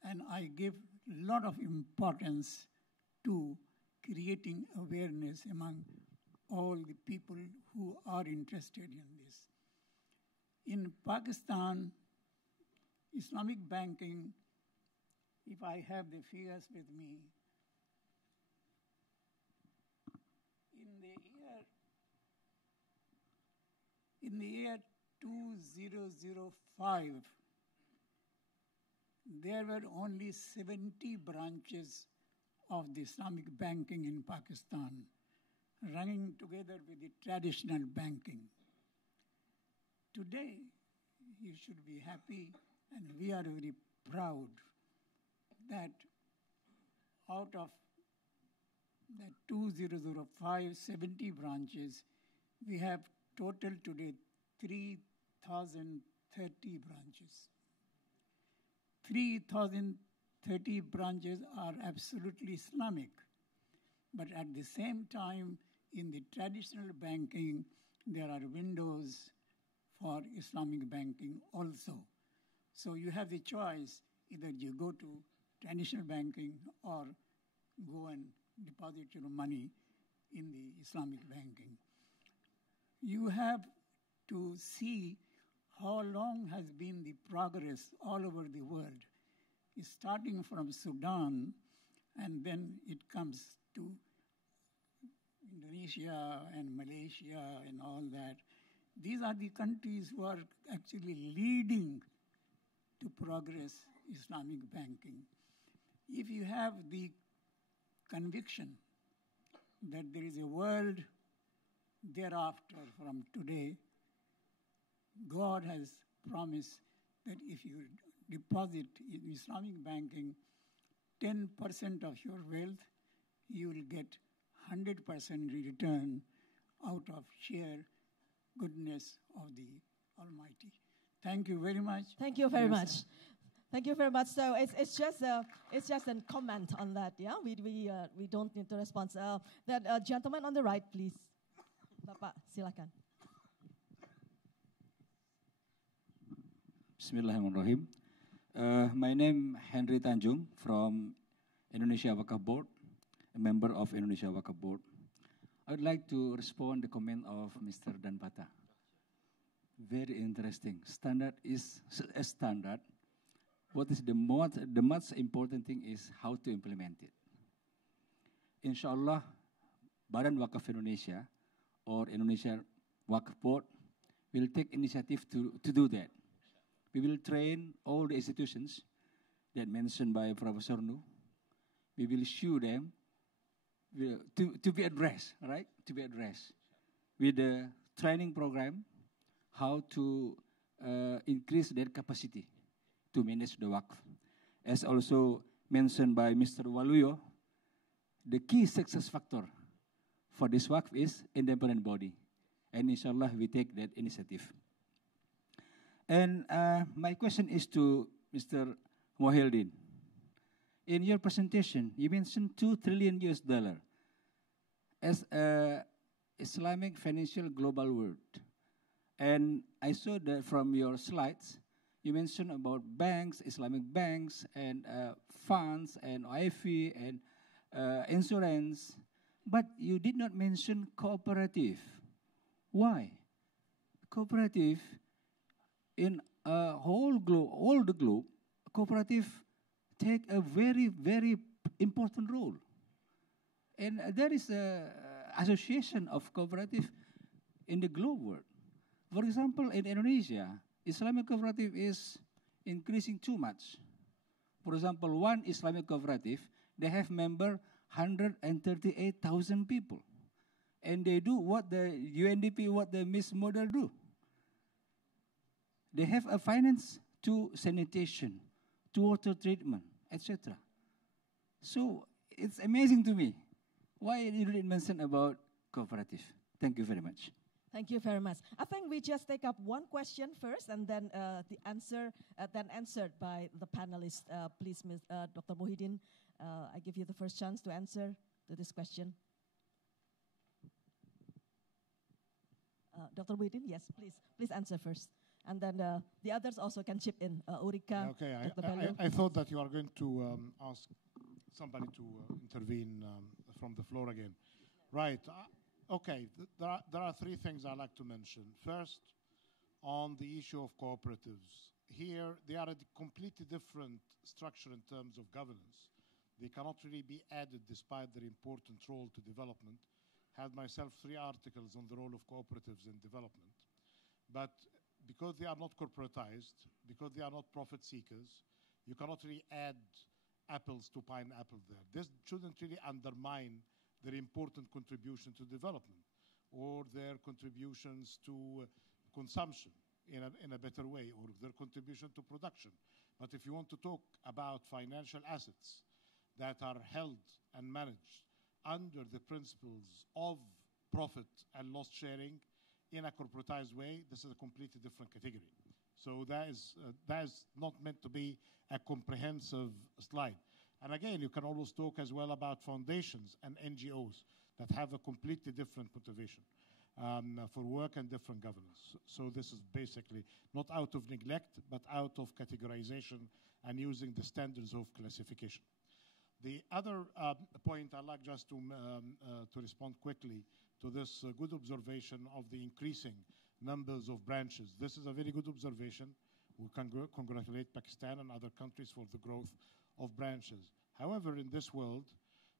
and I give a lot of importance to creating awareness among all the people who are interested in this. In Pakistan, Islamic banking, if I have the figures with me, in the year 2005, there were only 70 branches of the Islamic banking in Pakistan, running together with the traditional banking. Today, you should be happy, and we are very proud that out of the 2005, 70 branches, we have total today 3,030 branches. 3,030 branches are absolutely Islamic, but at the same time, in the traditional banking, there are windows for Islamic banking also. So you have the choice, either you go to traditional banking or go and deposit your money in the Islamic banking. You have to see how long has been the progress all over the world, starting from Sudan, and then it comes to Indonesia and Malaysia and all that. These are the countries who are actually leading to progress Islamic banking. If you have the conviction that there is a world thereafter from today, God has promised that if you deposit in Islamic banking 10% of your wealth, you will get 100% return out of sheer goodness of the Almighty. Thank you very much. Thank you very much. Thank you very much. So it's just a comment on that. Yeah, we don't need to respond. That gentleman on the right, please. Bapak, silakan. Bismillahirrahmanirrahim. My name Henry Tanjung from Indonesia Wakaf Board, a member of Indonesia Wakaf Board. I would like to respond the comment of Mr. Danpata. Very interesting. Standard is a standard. What is the most important thing is how to implement it. Inshallah, Badan Wakaf Indonesia or Indonesia Wakaf Board will take initiative to do that. We will train all the institutions that mentioned by Professor Nu. We will show them to be addressed, right? To be addressed with the training program, how to increase their capacity to manage the Waqf. As also mentioned by Mr. Waluyo, the key success factor for this Waqf is independent body. And inshallah, we take that initiative. And my question is to Mr. Mohildin. In your presentation, you mentioned $2 trillion as a Islamic financial global world. And I saw that from your slides, you mentioned about banks, Islamic banks, and funds, and OIF, and insurance, but you did not mention cooperative. Why? Cooperative, in all the globe, cooperative take a very, very important role. And there is an association of cooperative in the globe world. For example, in Indonesia, Islamic cooperative is increasing too much. For example, one Islamic cooperative, they have member 138,000 people. And they do what the UNDP, what the Miss Model do. They have a finance to sanitation, to water treatment, etc. So it's amazing to me why you didn't mention about cooperative. Thank you very much. Thank you very much. I think we just take up one question first, and then the answer then answered by the panelists. Please, Dr. Mohidin, I give you the first chance to answer to this question. Dr. Mohidin, yes, please answer first. And then the others also can chip in. Ulrika, okay, Dr. Bello. I thought that you are going to ask somebody to intervene from the floor again. Right. Okay. There are three things I'd like to mention. First, on the issue of cooperatives. Here, they are a completely different structure in terms of governance. They cannot really be added despite their important role to development. Had myself 3 articles on the role of cooperatives in development. But because they are not corporatized, because they are not profit seekers, you cannot really add apples to pineapple there. This shouldn't really undermine their important contribution to development or their contributions to consumption in a better way, or their contribution to production. But if you want to talk about financial assets that are held and managed under the principles of profit and loss sharing in a corporatized way, this is a completely different category. So that is not meant to be a comprehensive slide. And again, you can always talk as well about foundations and NGOs that have a completely different motivation for work and different governance. So this is basically not out of neglect, but out of categorization and using the standards of classification. The other point I'd like just to respond quickly to this good observation of the increasing numbers of branches. This is a very good observation. We congratulate Pakistan and other countries for the growth of branches. However, in this world,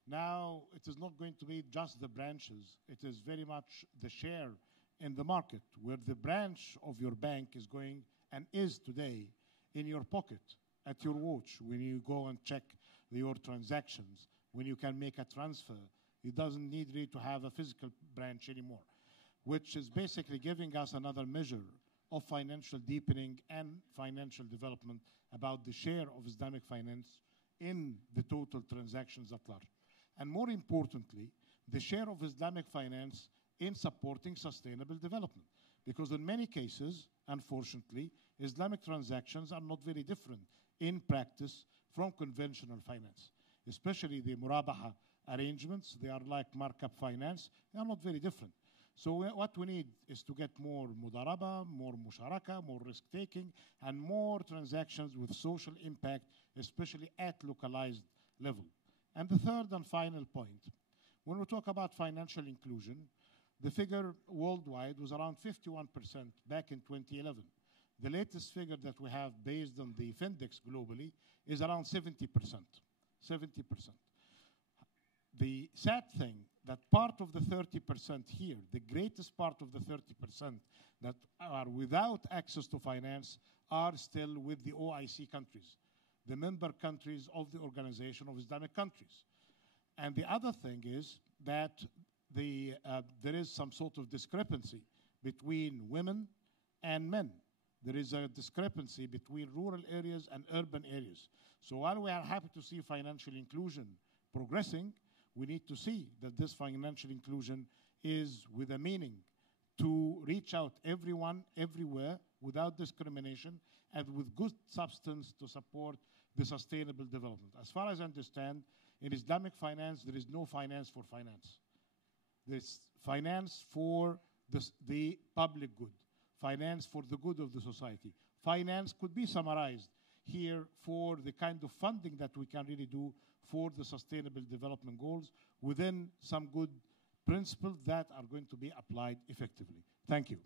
now it is not going to be just the branches. It is very much the share in the market, where the branch of your bank is going and is today in your pocket, at your watch, when you go and check your transactions, when you can make a transfer. It doesn't need really to have a physical branch anymore, which is basically giving us another measure of financial deepening and financial development about the share of Islamic finance in the total transactions at large. And more importantly, the share of Islamic finance in supporting sustainable development. Because in many cases, unfortunately, Islamic transactions are not very different in practice from conventional finance, especially the murabaha arrangements. They are like markup finance. They are not very different. So what we need is to get more mudaraba, more musharaka, more risk-taking, and more transactions with social impact, especially at localized level. And the third and final point, when we talk about financial inclusion, the figure worldwide was around 51% back in 2011. The latest figure that we have based on the Findex globally is around 70%. 70%. The sad thing that part of the 30% here, the greatest part of the 30% that are without access to finance are still with the OIC countries, the member countries of the Organization of Islamic Countries. And the other thing is that there is some sort of discrepancy between women and men. There is a discrepancy between rural areas and urban areas. So while we are happy to see financial inclusion progressing, we need to see that this financial inclusion is with a meaning to reach out everyone, everywhere, without discrimination, and with good substance to support the sustainable development. As far as I understand, in Islamic finance, there is no finance for finance. There's finance for the public good, finance for the good of the society. Finance could be summarized here for the kind of funding that we can really do for the sustainable development goals within some good principles that are going to be applied effectively. Thank you.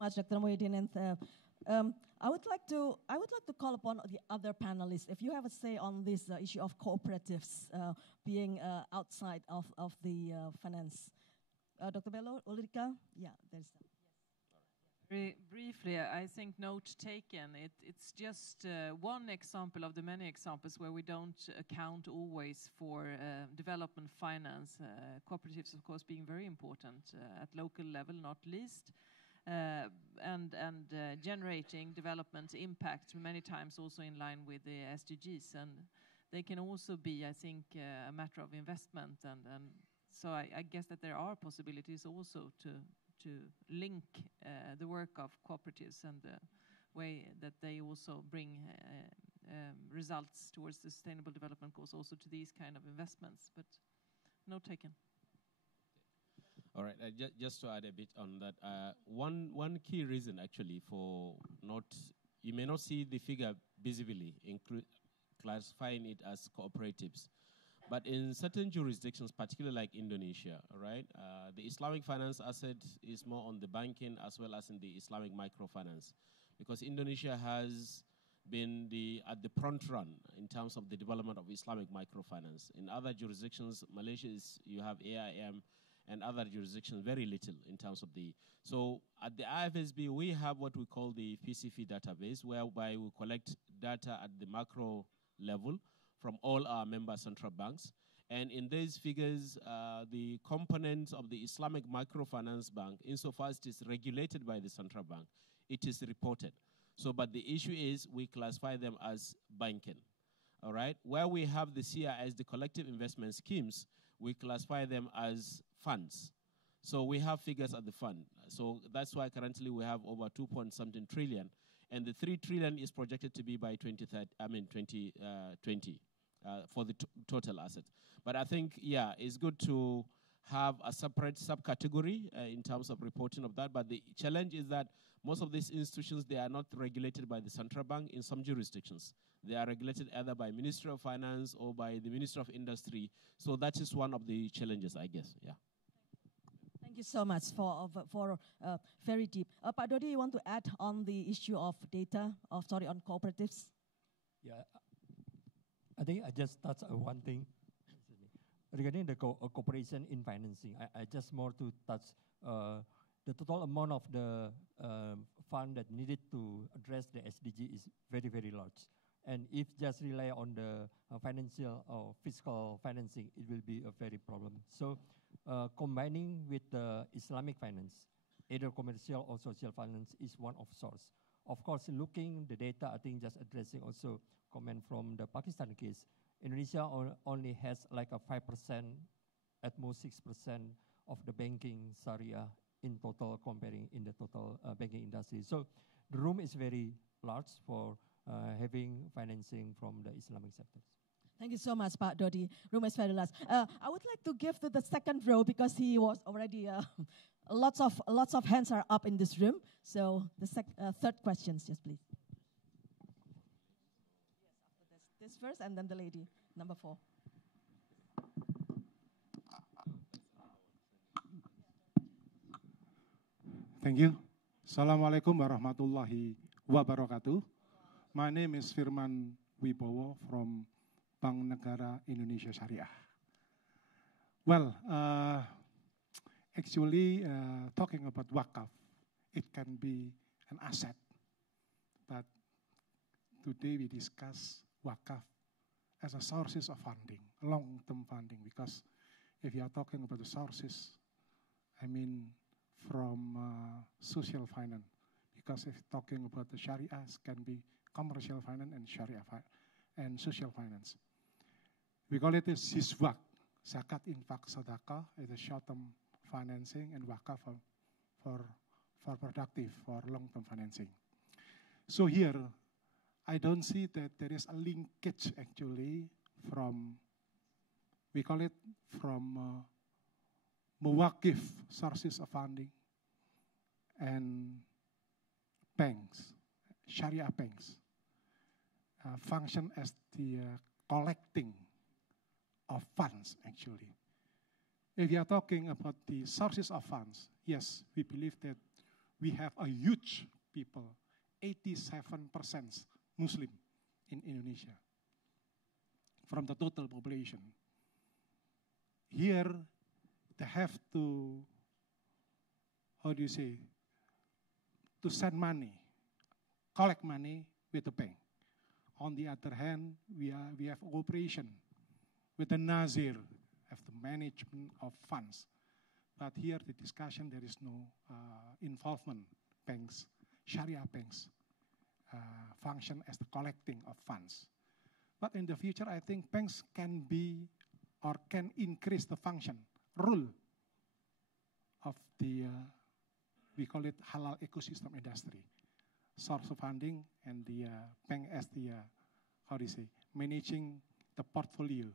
Much, Dr. Muhyiddin, and I would like to call upon the other panelists. If you have a say on this issue of cooperatives being outside of the finance, Dr. Bello, Ulrika, yeah, there's. Very briefly, I think note taken. It's just one example of the many examples where we don't account always for development finance. Cooperatives, of course, being very important at local level, not least, and generating development impact many times also in line with the SDGs. And they can also be, I think, a matter of investment. And so I guess that there are possibilities also to link the work of cooperatives and the way that they also bring results towards the sustainable development goals also to these kind of investments. But note taken. All right, just to add a bit on that, one key reason actually for you may not see the figure visibly, classifying it as cooperatives, But in certain jurisdictions, particularly like Indonesia, right, the Islamic finance asset is more on the banking as well as in the Islamic microfinance, because Indonesia has been at the front run in terms of the development of Islamic microfinance. In other jurisdictions, Malaysia you have AIM, and other jurisdictions very little in terms of the. So at the IFSB, we have what we call the PCF database, whereby we collect data at the macro level from all our member central banks. And in these figures, the components of the Islamic microfinance bank, insofar as it is regulated by the central bank, it is reported. So, but the issue is we classify them as banking, all right? Where we have the CIS, the collective investment schemes, we classify them as funds. So we have figures at the fund. So that's why currently we have over 2.something trillion, and the 3 trillion is projected to be by 2020 for the total asset. But I think, yeah, it's good to have a separate subcategory in terms of reporting of that. But the challenge is that most of these institutions, they are not regulated by the central bank in some jurisdictions. They are regulated either by Ministry of Finance or by the Ministry of Industry. So that is one of the challenges, I guess, yeah. Thank you so much for very deep. Pak Dodi, you want to add on the issue of data, on cooperatives? Yeah, I think I just touched on one thing. Regarding the cooperation in financing, I just more to touch the total amount of the fund that needed to address the SDG is very, very large. And if just rely on the financial or fiscal financing, it will be a very problem. So combining with the Islamic finance, either commercial or social finance is one of source. Of course, looking the data, I think just addressing also comment from the Pakistan case, Indonesia only has like a 5%, at most 6% of the banking Sharia in total comparing in the total banking industry. So the room is very large for having financing from the Islamic sectors. Thank you so much, Pak Dodi. Room is very large. I would like to give to the second row because he was already, lots of hands are up in this room. So the third questions, yes, please. This first, and then the lady, number 4. Thank you. Assalamualaikum warahmatullahi wabarakatuh. My name is Firman Wibowo from Bank Negara Indonesia Syariah. Well, actually, talking about wakaf, it can be an asset, but today we discuss wakaf as a sources of funding, long-term funding, because if you are talking about the sources, I mean from social finance, because if talking about the Sharia, can be commercial finance and Sharia and social finance. We call it a siswak, zakat, infak, sedekah, is a short-term financing, and wakaf for productive, for long-term financing. So here, I don't see that there is a linkage actually from, we call it from muwakif sources of funding and banks, Sharia banks, function as the collecting of funds actually. If you are talking about the sources of funds, yes, we believe that we have a huge people, 87% Muslim in Indonesia from the total population. Here, they have to, how do you say, to send money, collect money with the bank. On the other hand, we have cooperation with the Nazir, have the management of funds. But here, the discussion, there is no involvement. Banks, Sharia banks, function as the collecting of funds. But in the future, I think banks can be or can increase the function, role of the, we call it halal ecosystem industry, source of funding, and the bank as the, how do you say, managing the portfolio.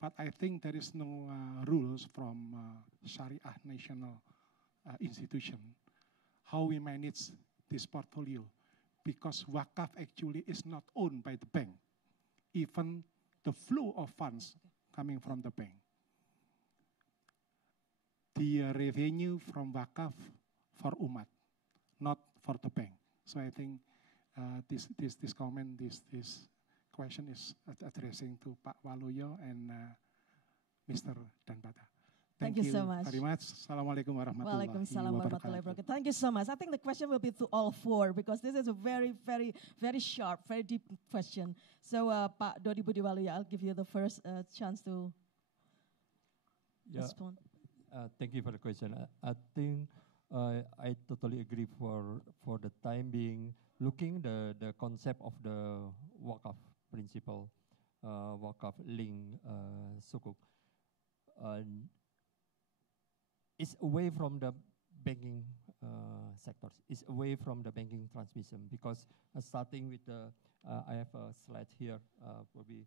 But I think there is no rules from Sharia national institution how we manage this portfolio, because wakaf actually is not owned by the bank. Even the flow of funds coming from the bank. The revenue from wakaf for umat, not for the bank. So I think this comment, this question is addressing to Pak Waluyo and Mr. Danbata. Thank you so much. Very much. Assalamualaikum warahmatullahi wabarakatuh. Thank you so much. I think the question will be to all four because this is a very, very, very sharp, very deep question. So, Pak Dodi Budi Waluyo, I'll give you the first chance to respond. Thank you for the question. I think I totally agree for the time being, looking the concept of the wakaf principle, wakaf link sukuk. It's away from the banking sectors. It's away from the banking transmission because starting with the, I have a slide here. Probably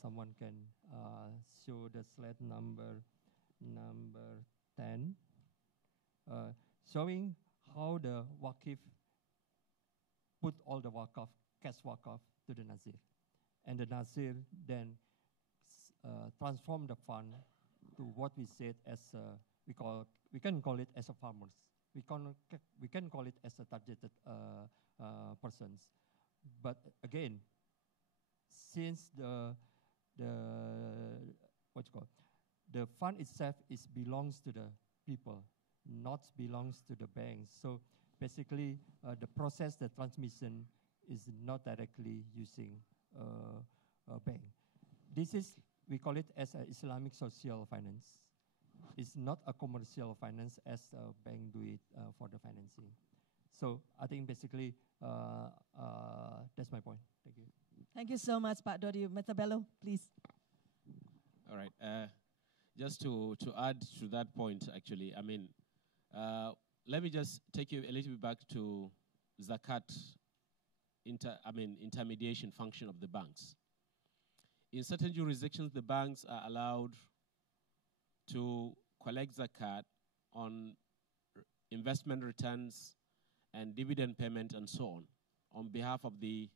someone can show the slide number 10, showing how the Waqif put all the wakaf, cash wakaf to the Nazir. And the Nazir then transform the fund to what we said as we can call it as a farmers. We can call it as a targeted persons. But again, since the fund itself belongs to the people, not belongs to the banks. So basically, the process, the transmission is not directly using a bank. This is, we call it as a Islamic social finance. It's not a commercial finance as a bank do it for the financing. So I think basically that's my point. Thank you. Thank you so much, Pak Dodi. Mr. Bello, please. All right. Just to add to that point, actually, I mean, let me just take you a little bit back to zakat, intermediation function of the banks. In certain jurisdictions, the banks are allowed to collect zakat on investment returns and dividend payment and so on behalf of the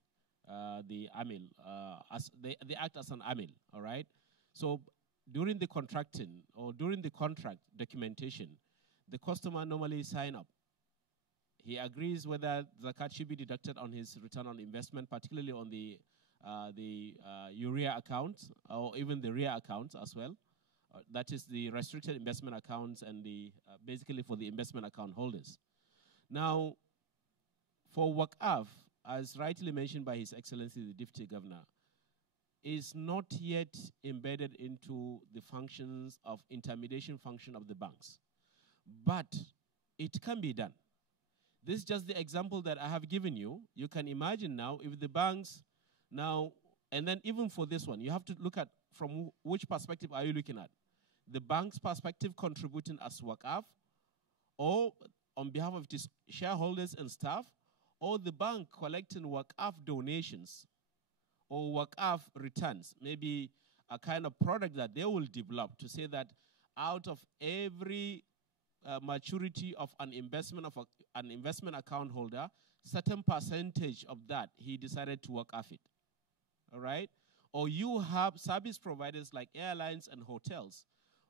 amil. They act as an amil, all right? So during the contracting or during the contract documentation, the customer normally sign up. He agrees whether zakat should be deducted on his return on investment, particularly on the urea account or even the RIA account as well. That is the restricted investment accounts and the basically for the investment account holders. Now, for Waqaf, as rightly mentioned by His Excellency the Deputy Governor, is not yet embedded into the functions of intermediation function of the banks. But it can be done. This is just the example that I have given you. You can imagine now if the banks now, and then even for this one, you have to look at from which perspective are you looking at? The bank's perspective contributing as Waqaf, or on behalf of its shareholders and staff, or the bank collecting Waqaf donations or Waqaf returns, maybe a kind of product that they will develop to say that out of every maturity of an investment account holder, certain percentage of that he decided to Waqaf it, all right? Or you have service providers like airlines and hotels,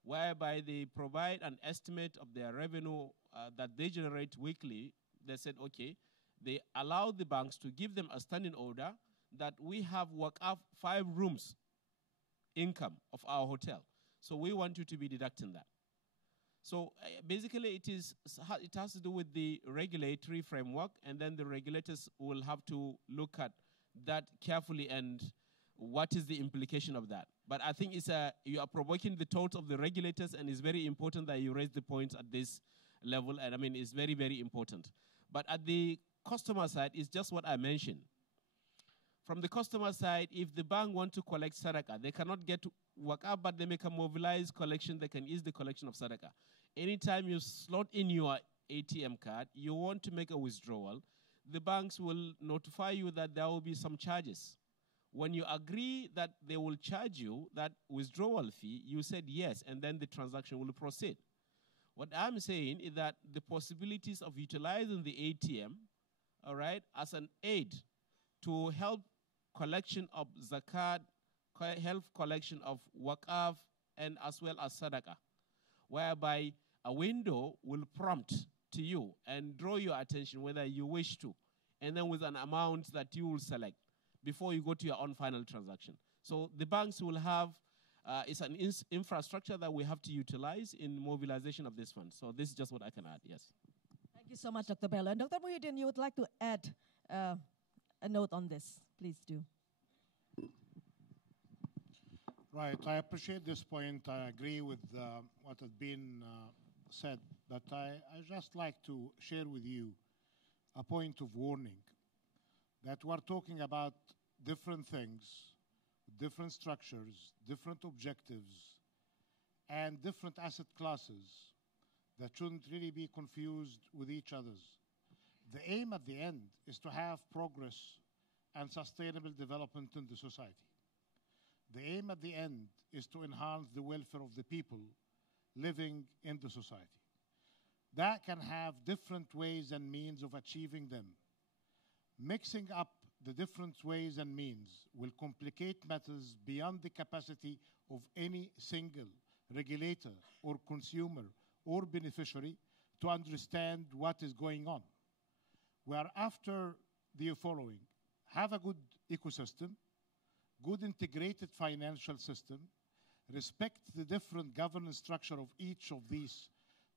whereby they provide an estimate of their revenue that they generate weekly. They said, okay, they allow the banks to give them a standing order that we have Waqaf 5 rooms income of our hotel. So we want you to be deducting that. So basically it has to do with the regulatory framework, and then the regulators will have to look at that carefully and what is the implication of that. But I think you are provoking the thought of the regulators, and it's very important that you raise the points at this level, and I mean, it's very, very important. But at the customer side, it's just what I mentioned. From the customer side, if the bank want to collect sadaqah, they cannot get to Waqaf, but they make a mobilized collection. They can ease the collection of sadaqah. Anytime you slot in your ATM card, you want to make a withdrawal, the banks will notify you that there will be some charges. When you agree that they will charge you that withdrawal fee, you said yes, and then the transaction will proceed. What I'm saying is that the possibilities of utilizing the ATM, all right, as an aid to help collection of zakat, collection of waqaf and as well as sadaqah, whereby a window will prompt to you and draw your attention whether you wish to, and then with an amount that you will select before you go to your own final transaction. So the banks will have, it's an infrastructure that we have to utilize in mobilization of this fund. So this is just what I can add, yes. Thank you so much, Dr. Bello. And Dr. Muhyiddin, you would like to add a note on this. Please do. Right, I appreciate this point. I agree with what has been said, but I just like to share with you a point of warning that we're talking about different things, different structures, different objectives, and different asset classes that shouldn't really be confused with each other's. The aim at the end is to have progress and sustainable development in the society. The aim at the end is to enhance the welfare of the people living in the society. That can have different ways and means of achieving them. Mixing up the different ways and means will complicate matters beyond the capacity of any single regulator or consumer or beneficiary to understand what is going on. We are after the following: have a good ecosystem, good integrated financial system, respect the different governance structure of each of these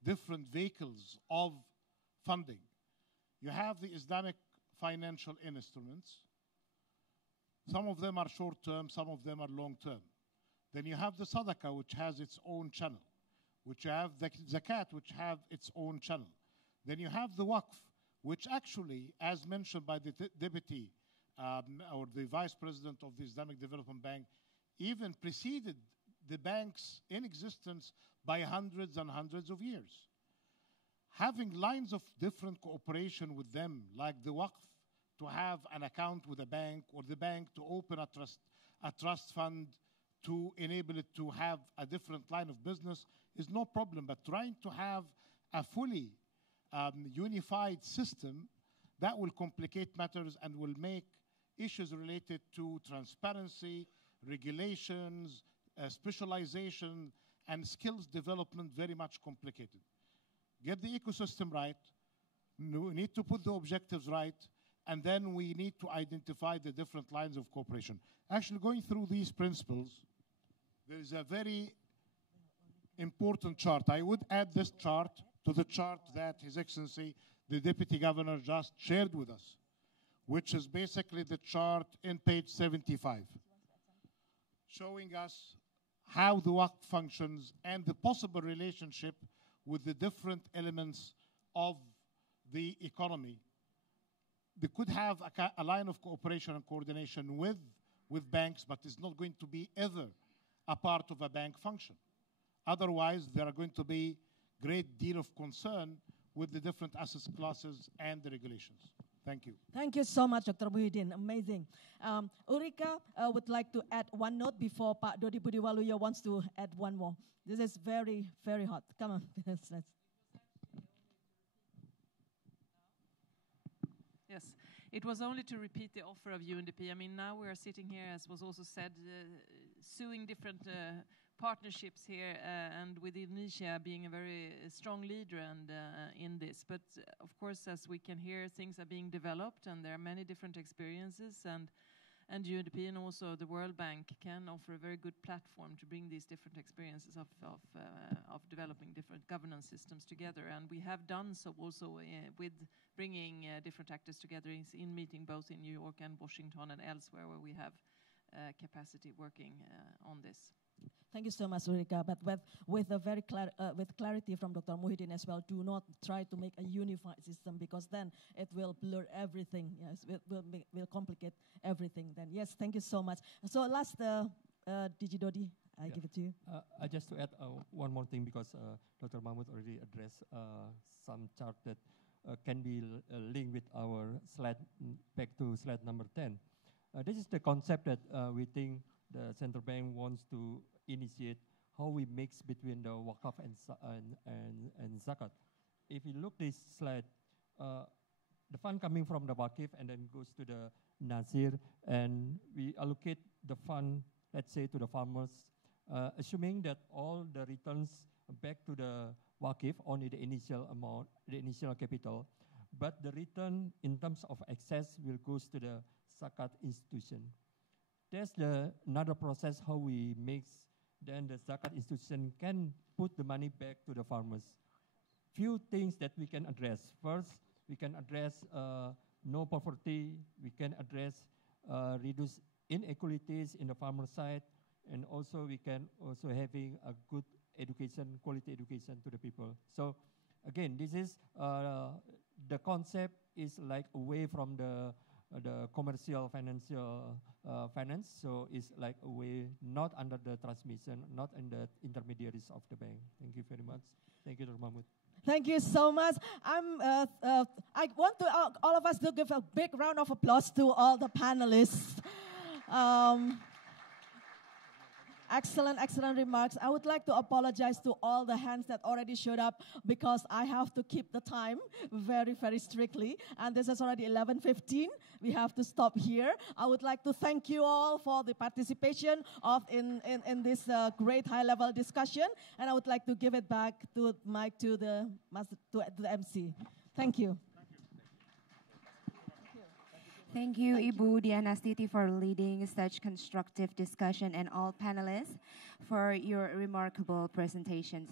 different vehicles of funding. You have the Islamic financial instruments. Some of them are short-term, some of them are long-term. Then you have the Sadaqah, which has its own channel, which you have the Zakat, which have its own channel. Then you have the Waqf, which actually, as mentioned by the deputy or the vice president of the Islamic Development Bank, even preceded the banks in existence by hundreds and hundreds of years. Having lines of different cooperation with them, like the Waqf, to have an account with a bank, or the bank to open a trust fund to enable it to have a different line of business is no problem. But trying to have a fully unified system, that will complicate matters and will make issues related to transparency, regulations, specialization, and skills development very much complicated. Get the ecosystem right, we need to put the objectives right, and then we need to identify the different lines of cooperation. Actually, going through these principles, there is a very important chart. I would add this chart to the chart that His Excellency, the Deputy Governor, just shared with us, which is basically the chart in page 75, showing us how the Waqf functions and the possible relationship with the different elements of the economy. They could have a line of cooperation and coordination with banks, but it's not going to be ever a part of a bank function. Otherwise, there are going to be great deal of concern with the different asset classes and the regulations. Thank you. Thank you so much, Dr. Muhyiddin. Amazing. Ulrika would like to add one note before Pak Dodi Budiwaluyo wants to add one more. This is very, very hot. Come on. Yes, it was only to repeat the offer of UNDP. I mean, now we are sitting here, as was also said, suing different partnerships here, and with Indonesia being a very strong leader and in this. But of course, as we can hear, things are being developed, and there are many different experiences, and UNDP and also the World Bank can offer a very good platform to bring these different experiences of developing different governance systems together. And we have done so also with bringing different actors together in meeting both in New York and Washington and elsewhere where we have capacity working on this. Thank you so much, Ulrika. But with a very with clarity from Dr. Muhyiddin as well, do not try to make a unified system, because then it will blur everything. Yes, it will complicate everything. Then yes, thank you so much. So last, DG Dodi, I give it to you. I just to add one more thing, because Dr. Mahmoud already addressed some chart that can be linked with our slide, back to slide number 10. This is the concept that we think the central bank wants to initiate, how we mix between the Waqaf and Zakat. If you look this slide, the fund coming from the Waqif and then goes to the Nasir, and we allocate the fund let's say, to the farmers, assuming that all the returns back to the Waqif, only the initial amount, the initial capital, but the return in terms of excess will goes to the zakat institution. That's another process how we make then the zakat institution can put the money back to the farmers. Few things that we can address. First, we can address no poverty. We can address reduce inequalities in the farmer side, and also we can also having a good education, quality education to the people. So again, this is the concept is like away from the commercial financial finance. So it's like away, not under the transmission, not in the intermediaries of the bank. Thank you very much. Thank you, Dr. Mahmood. Thank you so much. I want to all of us to give a big round of applause to all the panelists. Excellent, excellent remarks. I would like to apologize to all the hands that already showed up because I have to keep the time very, very strictly. And this is already 11:15. We have to stop here. I would like to thank you all for the participation in this great high-level discussion. And I would like to give it back to Mike to the MC. Thank you. Thank you, Ibu Dianastiti, for leading such constructive discussion, and all panelists for your remarkable presentations.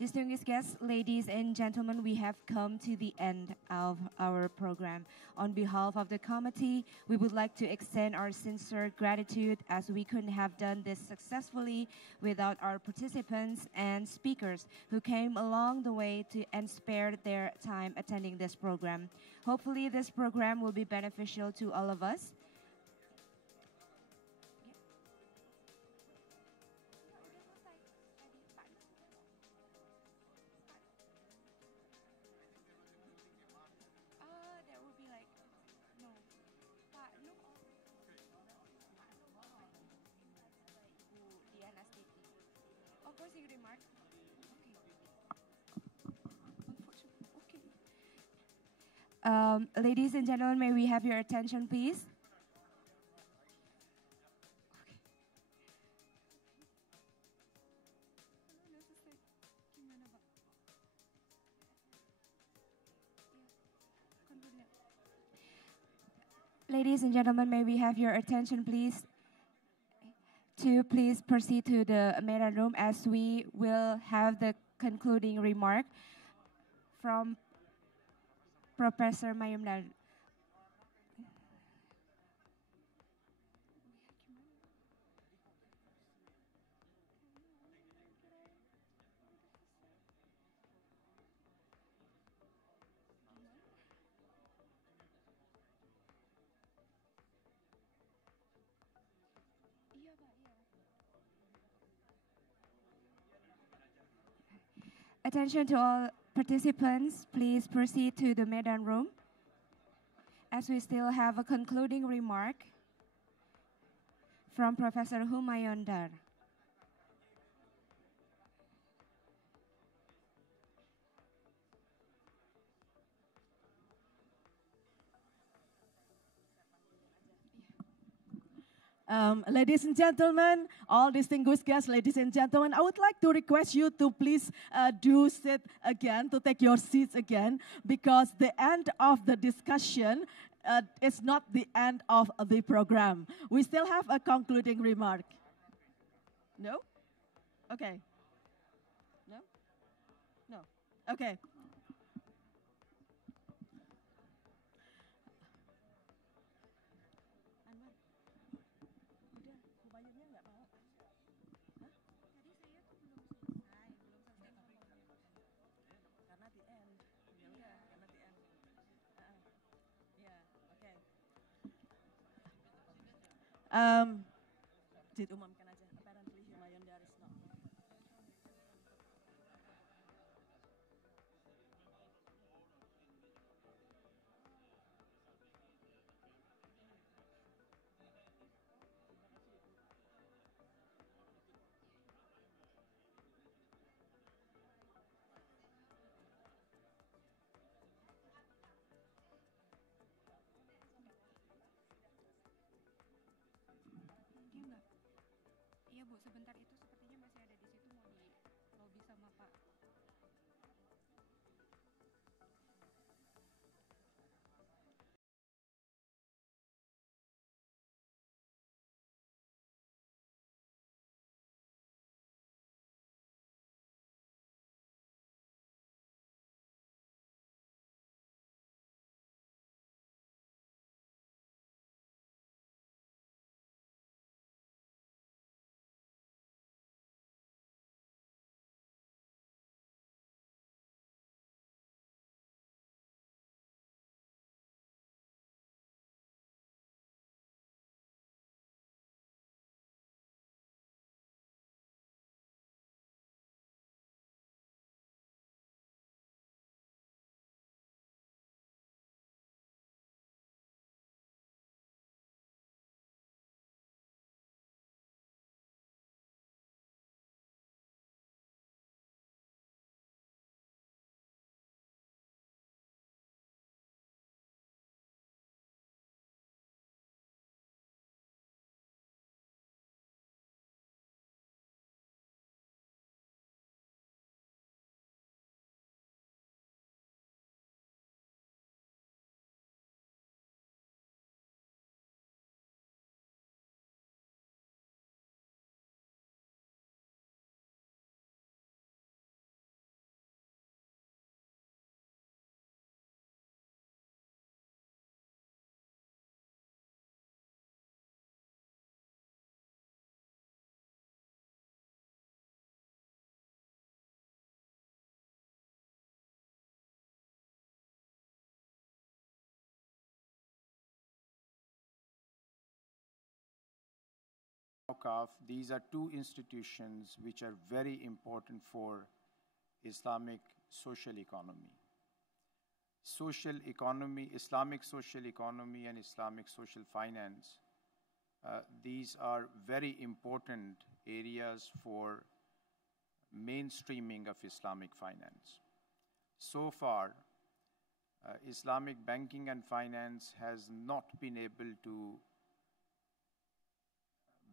Distinguished guests, ladies and gentlemen, we have come to the end of our program. On behalf of the committee, we would like to extend our sincere gratitude, as we couldn't have done this successfully without our participants and speakers who came along the way and spared their time attending this program. Hopefully, this program will be beneficial to all of us. Ladies and gentlemen, may we have your attention, please? Ladies and gentlemen, may we have your attention, please? To please proceed to the main room, as we will have the concluding remark from Professor Mayumdar. Attention to all participants, please proceed to the Medan room, as we still have a concluding remark from Professor Humayun Dar. Ladies and gentlemen, all distinguished guests, ladies and gentlemen, I would like to request you to please do sit again, to take your seats again, because the end of the discussion is not the end of the program. We still have a concluding remark. No? Okay. No? No. Okay. Diumumkan aja. Apparently Humayun Dar is not. sebentar itu sepertinya masih ada di situ, mau di lobby sama Pak. These are two institutions which are very important for Islamic social economy. Social economy, Islamic social economy and Islamic social finance, these are very important areas for mainstreaming of Islamic finance. So far, Islamic banking and finance has not been able to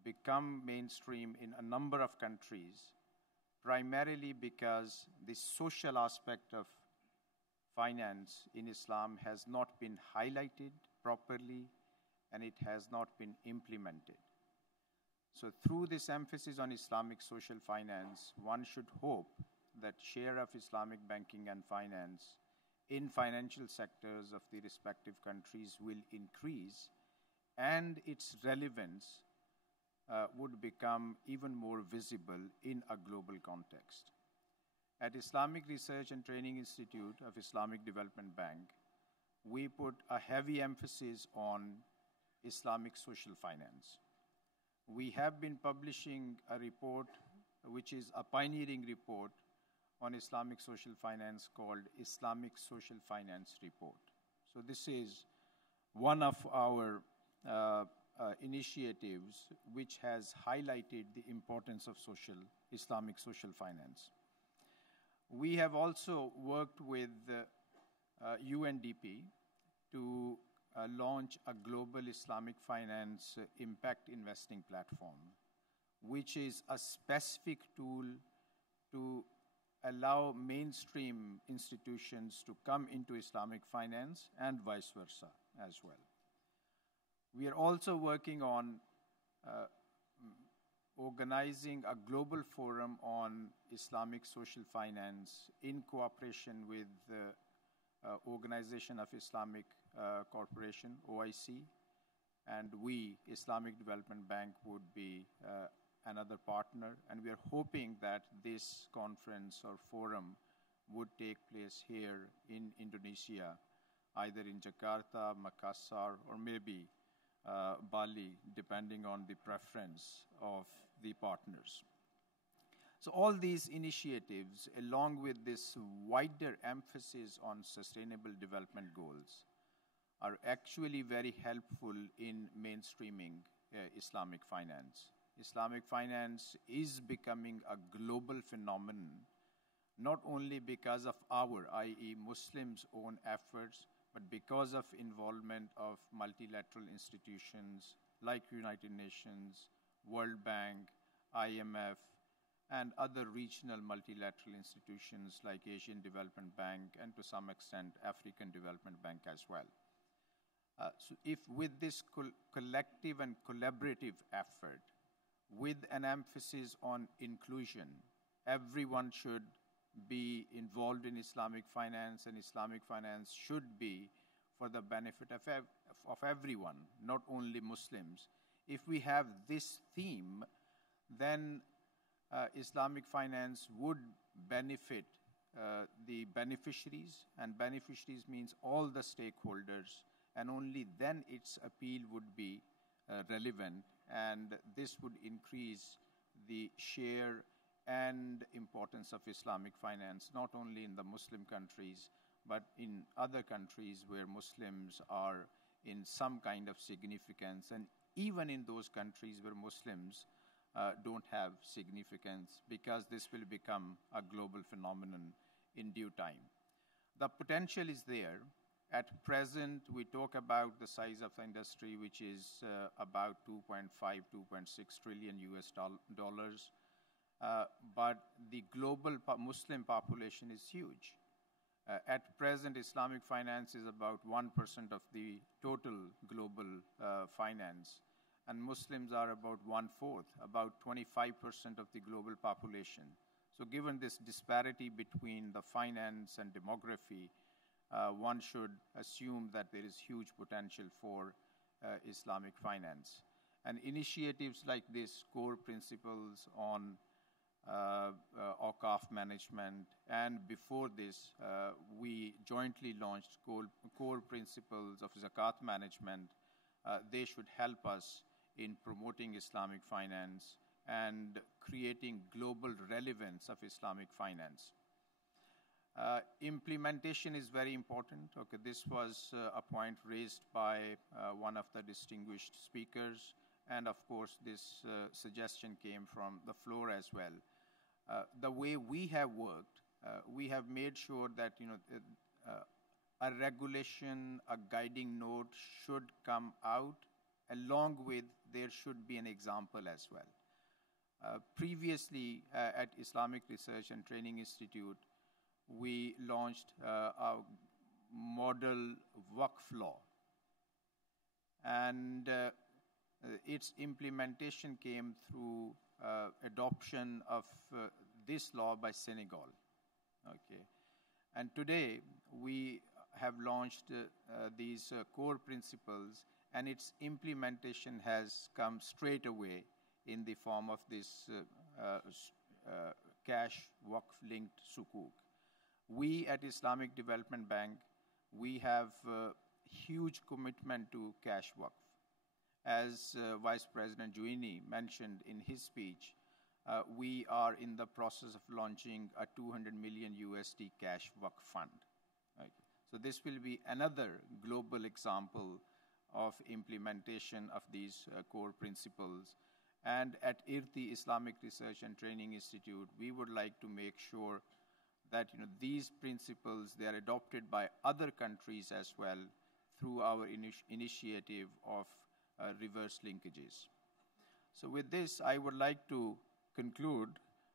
become mainstream in a number of countries, primarily because the social aspect of finance in Islam has not been highlighted properly and it has not been implemented. So through this emphasis on Islamic social finance, one should hope that share of Islamic banking and finance in financial sectors of the respective countries will increase and its relevance would become even more visible in a global context. At Islamic Research and Training Institute of Islamic Development Bank, we put a heavy emphasis on Islamic social finance. We have been publishing a report, which is a pioneering report on Islamic social finance called Islamic Social Finance Report. So this is one of our initiatives which has highlighted the importance of Islamic social finance. We have also worked with UNDP to launch a global Islamic finance impact investing platform, which is a specific tool to allow mainstream institutions to come into Islamic finance and vice versa as well. We are also working on organizing a global forum on Islamic social finance in cooperation with the Organization of Islamic Cooperation, OIC, and we, Islamic Development Bank, would be another partner, and we are hoping that this conference or forum would take place here in Indonesia, either in Jakarta, Makassar, or maybe Bali, depending on the preference of the partners. So all these initiatives, along with this wider emphasis on sustainable development goals, are actually very helpful in mainstreaming Islamic finance. Islamic finance is becoming a global phenomenon, not only because of our, i.e. Muslims' own efforts, but because of involvement of multilateral institutions like United Nations, World Bank, IMF, and other regional multilateral institutions like Asian Development Bank and to some extent African Development Bank as well. So if with this collective and collaborative effort, with an emphasis on inclusion, everyone should be involved in Islamic finance, and Islamic finance should be for the benefit of everyone, not only Muslims. If we have this theme, then Islamic finance would benefit the beneficiaries, and beneficiaries means all the stakeholders, and only then its appeal would be relevant, and this would increase the share and importance of Islamic finance, not only in the Muslim countries, but in other countries where Muslims are in some kind of significance, and even in those countries where Muslims don't have significance, because this will become a global phenomenon in due time. The potential is there. At present, we talk about the size of the industry, which is about 2.5, 2.6 trillion US dollars. But the global Muslim population is huge. At present, Islamic finance is about 1% of the total global finance, and Muslims are about 1/4, about 25% of the global population. So given this disparity between the finance and demography, one should assume that there is huge potential for Islamic finance. And initiatives like this, core principles on Awqaf management, and before this, we jointly launched core principles of zakat management. They should help us in promoting Islamic finance and creating global relevance of Islamic finance. Implementation is very important. Okay, this was a point raised by one of the distinguished speakers, and of course this suggestion came from the floor as well. The way we have worked, we have made sure that a regulation, a guiding note should come out. Along with, there should be an example as well. Previously, at Islamic Research and Training Institute, we launched a model Waqf law, and its implementation came through adoption of this law by Senegal. Okay, and today we have launched these core principles, and its implementation has come straight away in the form of this cash Waqf-linked sukuk. We at Islamic Development Bank, we have huge commitment to cash Waqf. As Vice President Juini mentioned in his speech, we are in the process of launching a 200 million USD cash Waqf fund. Okay. So this will be another global example of implementation of these core principles. And at IRTI, Islamic Research and Training Institute, we would like to make sure that these principles, they are adopted by other countries as well through our initiative of reverse linkages. So with this, I would like to conclude,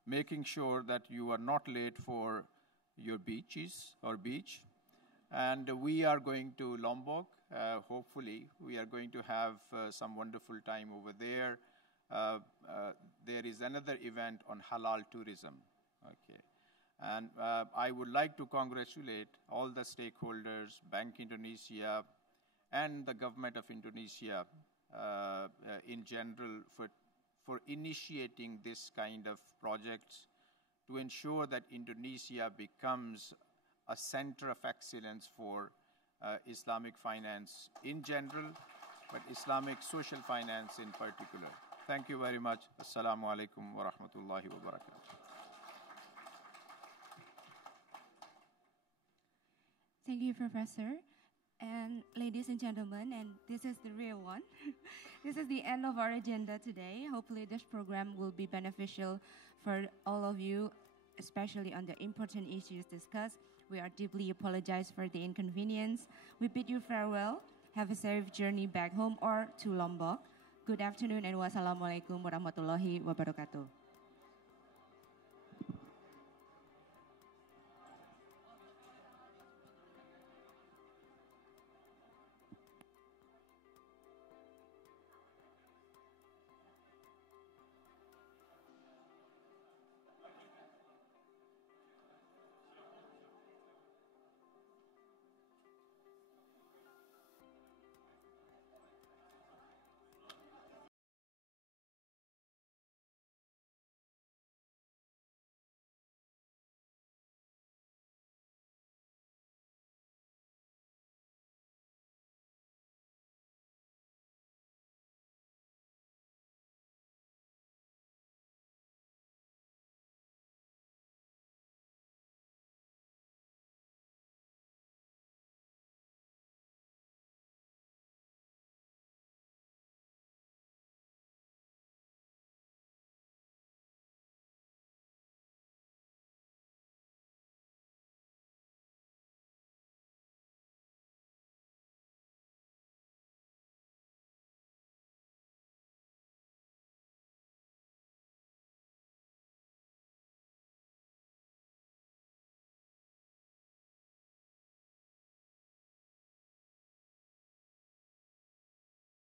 making sure that you are not late for your beaches or beach. And we are going to Lombok. Hopefully, we are going to have some wonderful time over there. There is another event on halal tourism. Okay. And I would like to congratulate all the stakeholders, Bank Indonesia, and the government of Indonesia in general for initiating this kind of projects to ensure that Indonesia becomes a center of excellence for Islamic finance in general, but Islamic social finance in particular. Thank you very much. Assalamu alaikum wa rahmatullahi wa barakatuh. Thank you, Professor. And ladies and gentlemen, and this is the real one. This is the end of our agenda today. Hopefully this program will be beneficial for all of you, especially on the important issues discussed. We are deeply apologize for the inconvenience. We bid you farewell. Have a safe journey back home or to Lombok. Good afternoon and wassalamualaikum warahmatullahi wabarakatuh.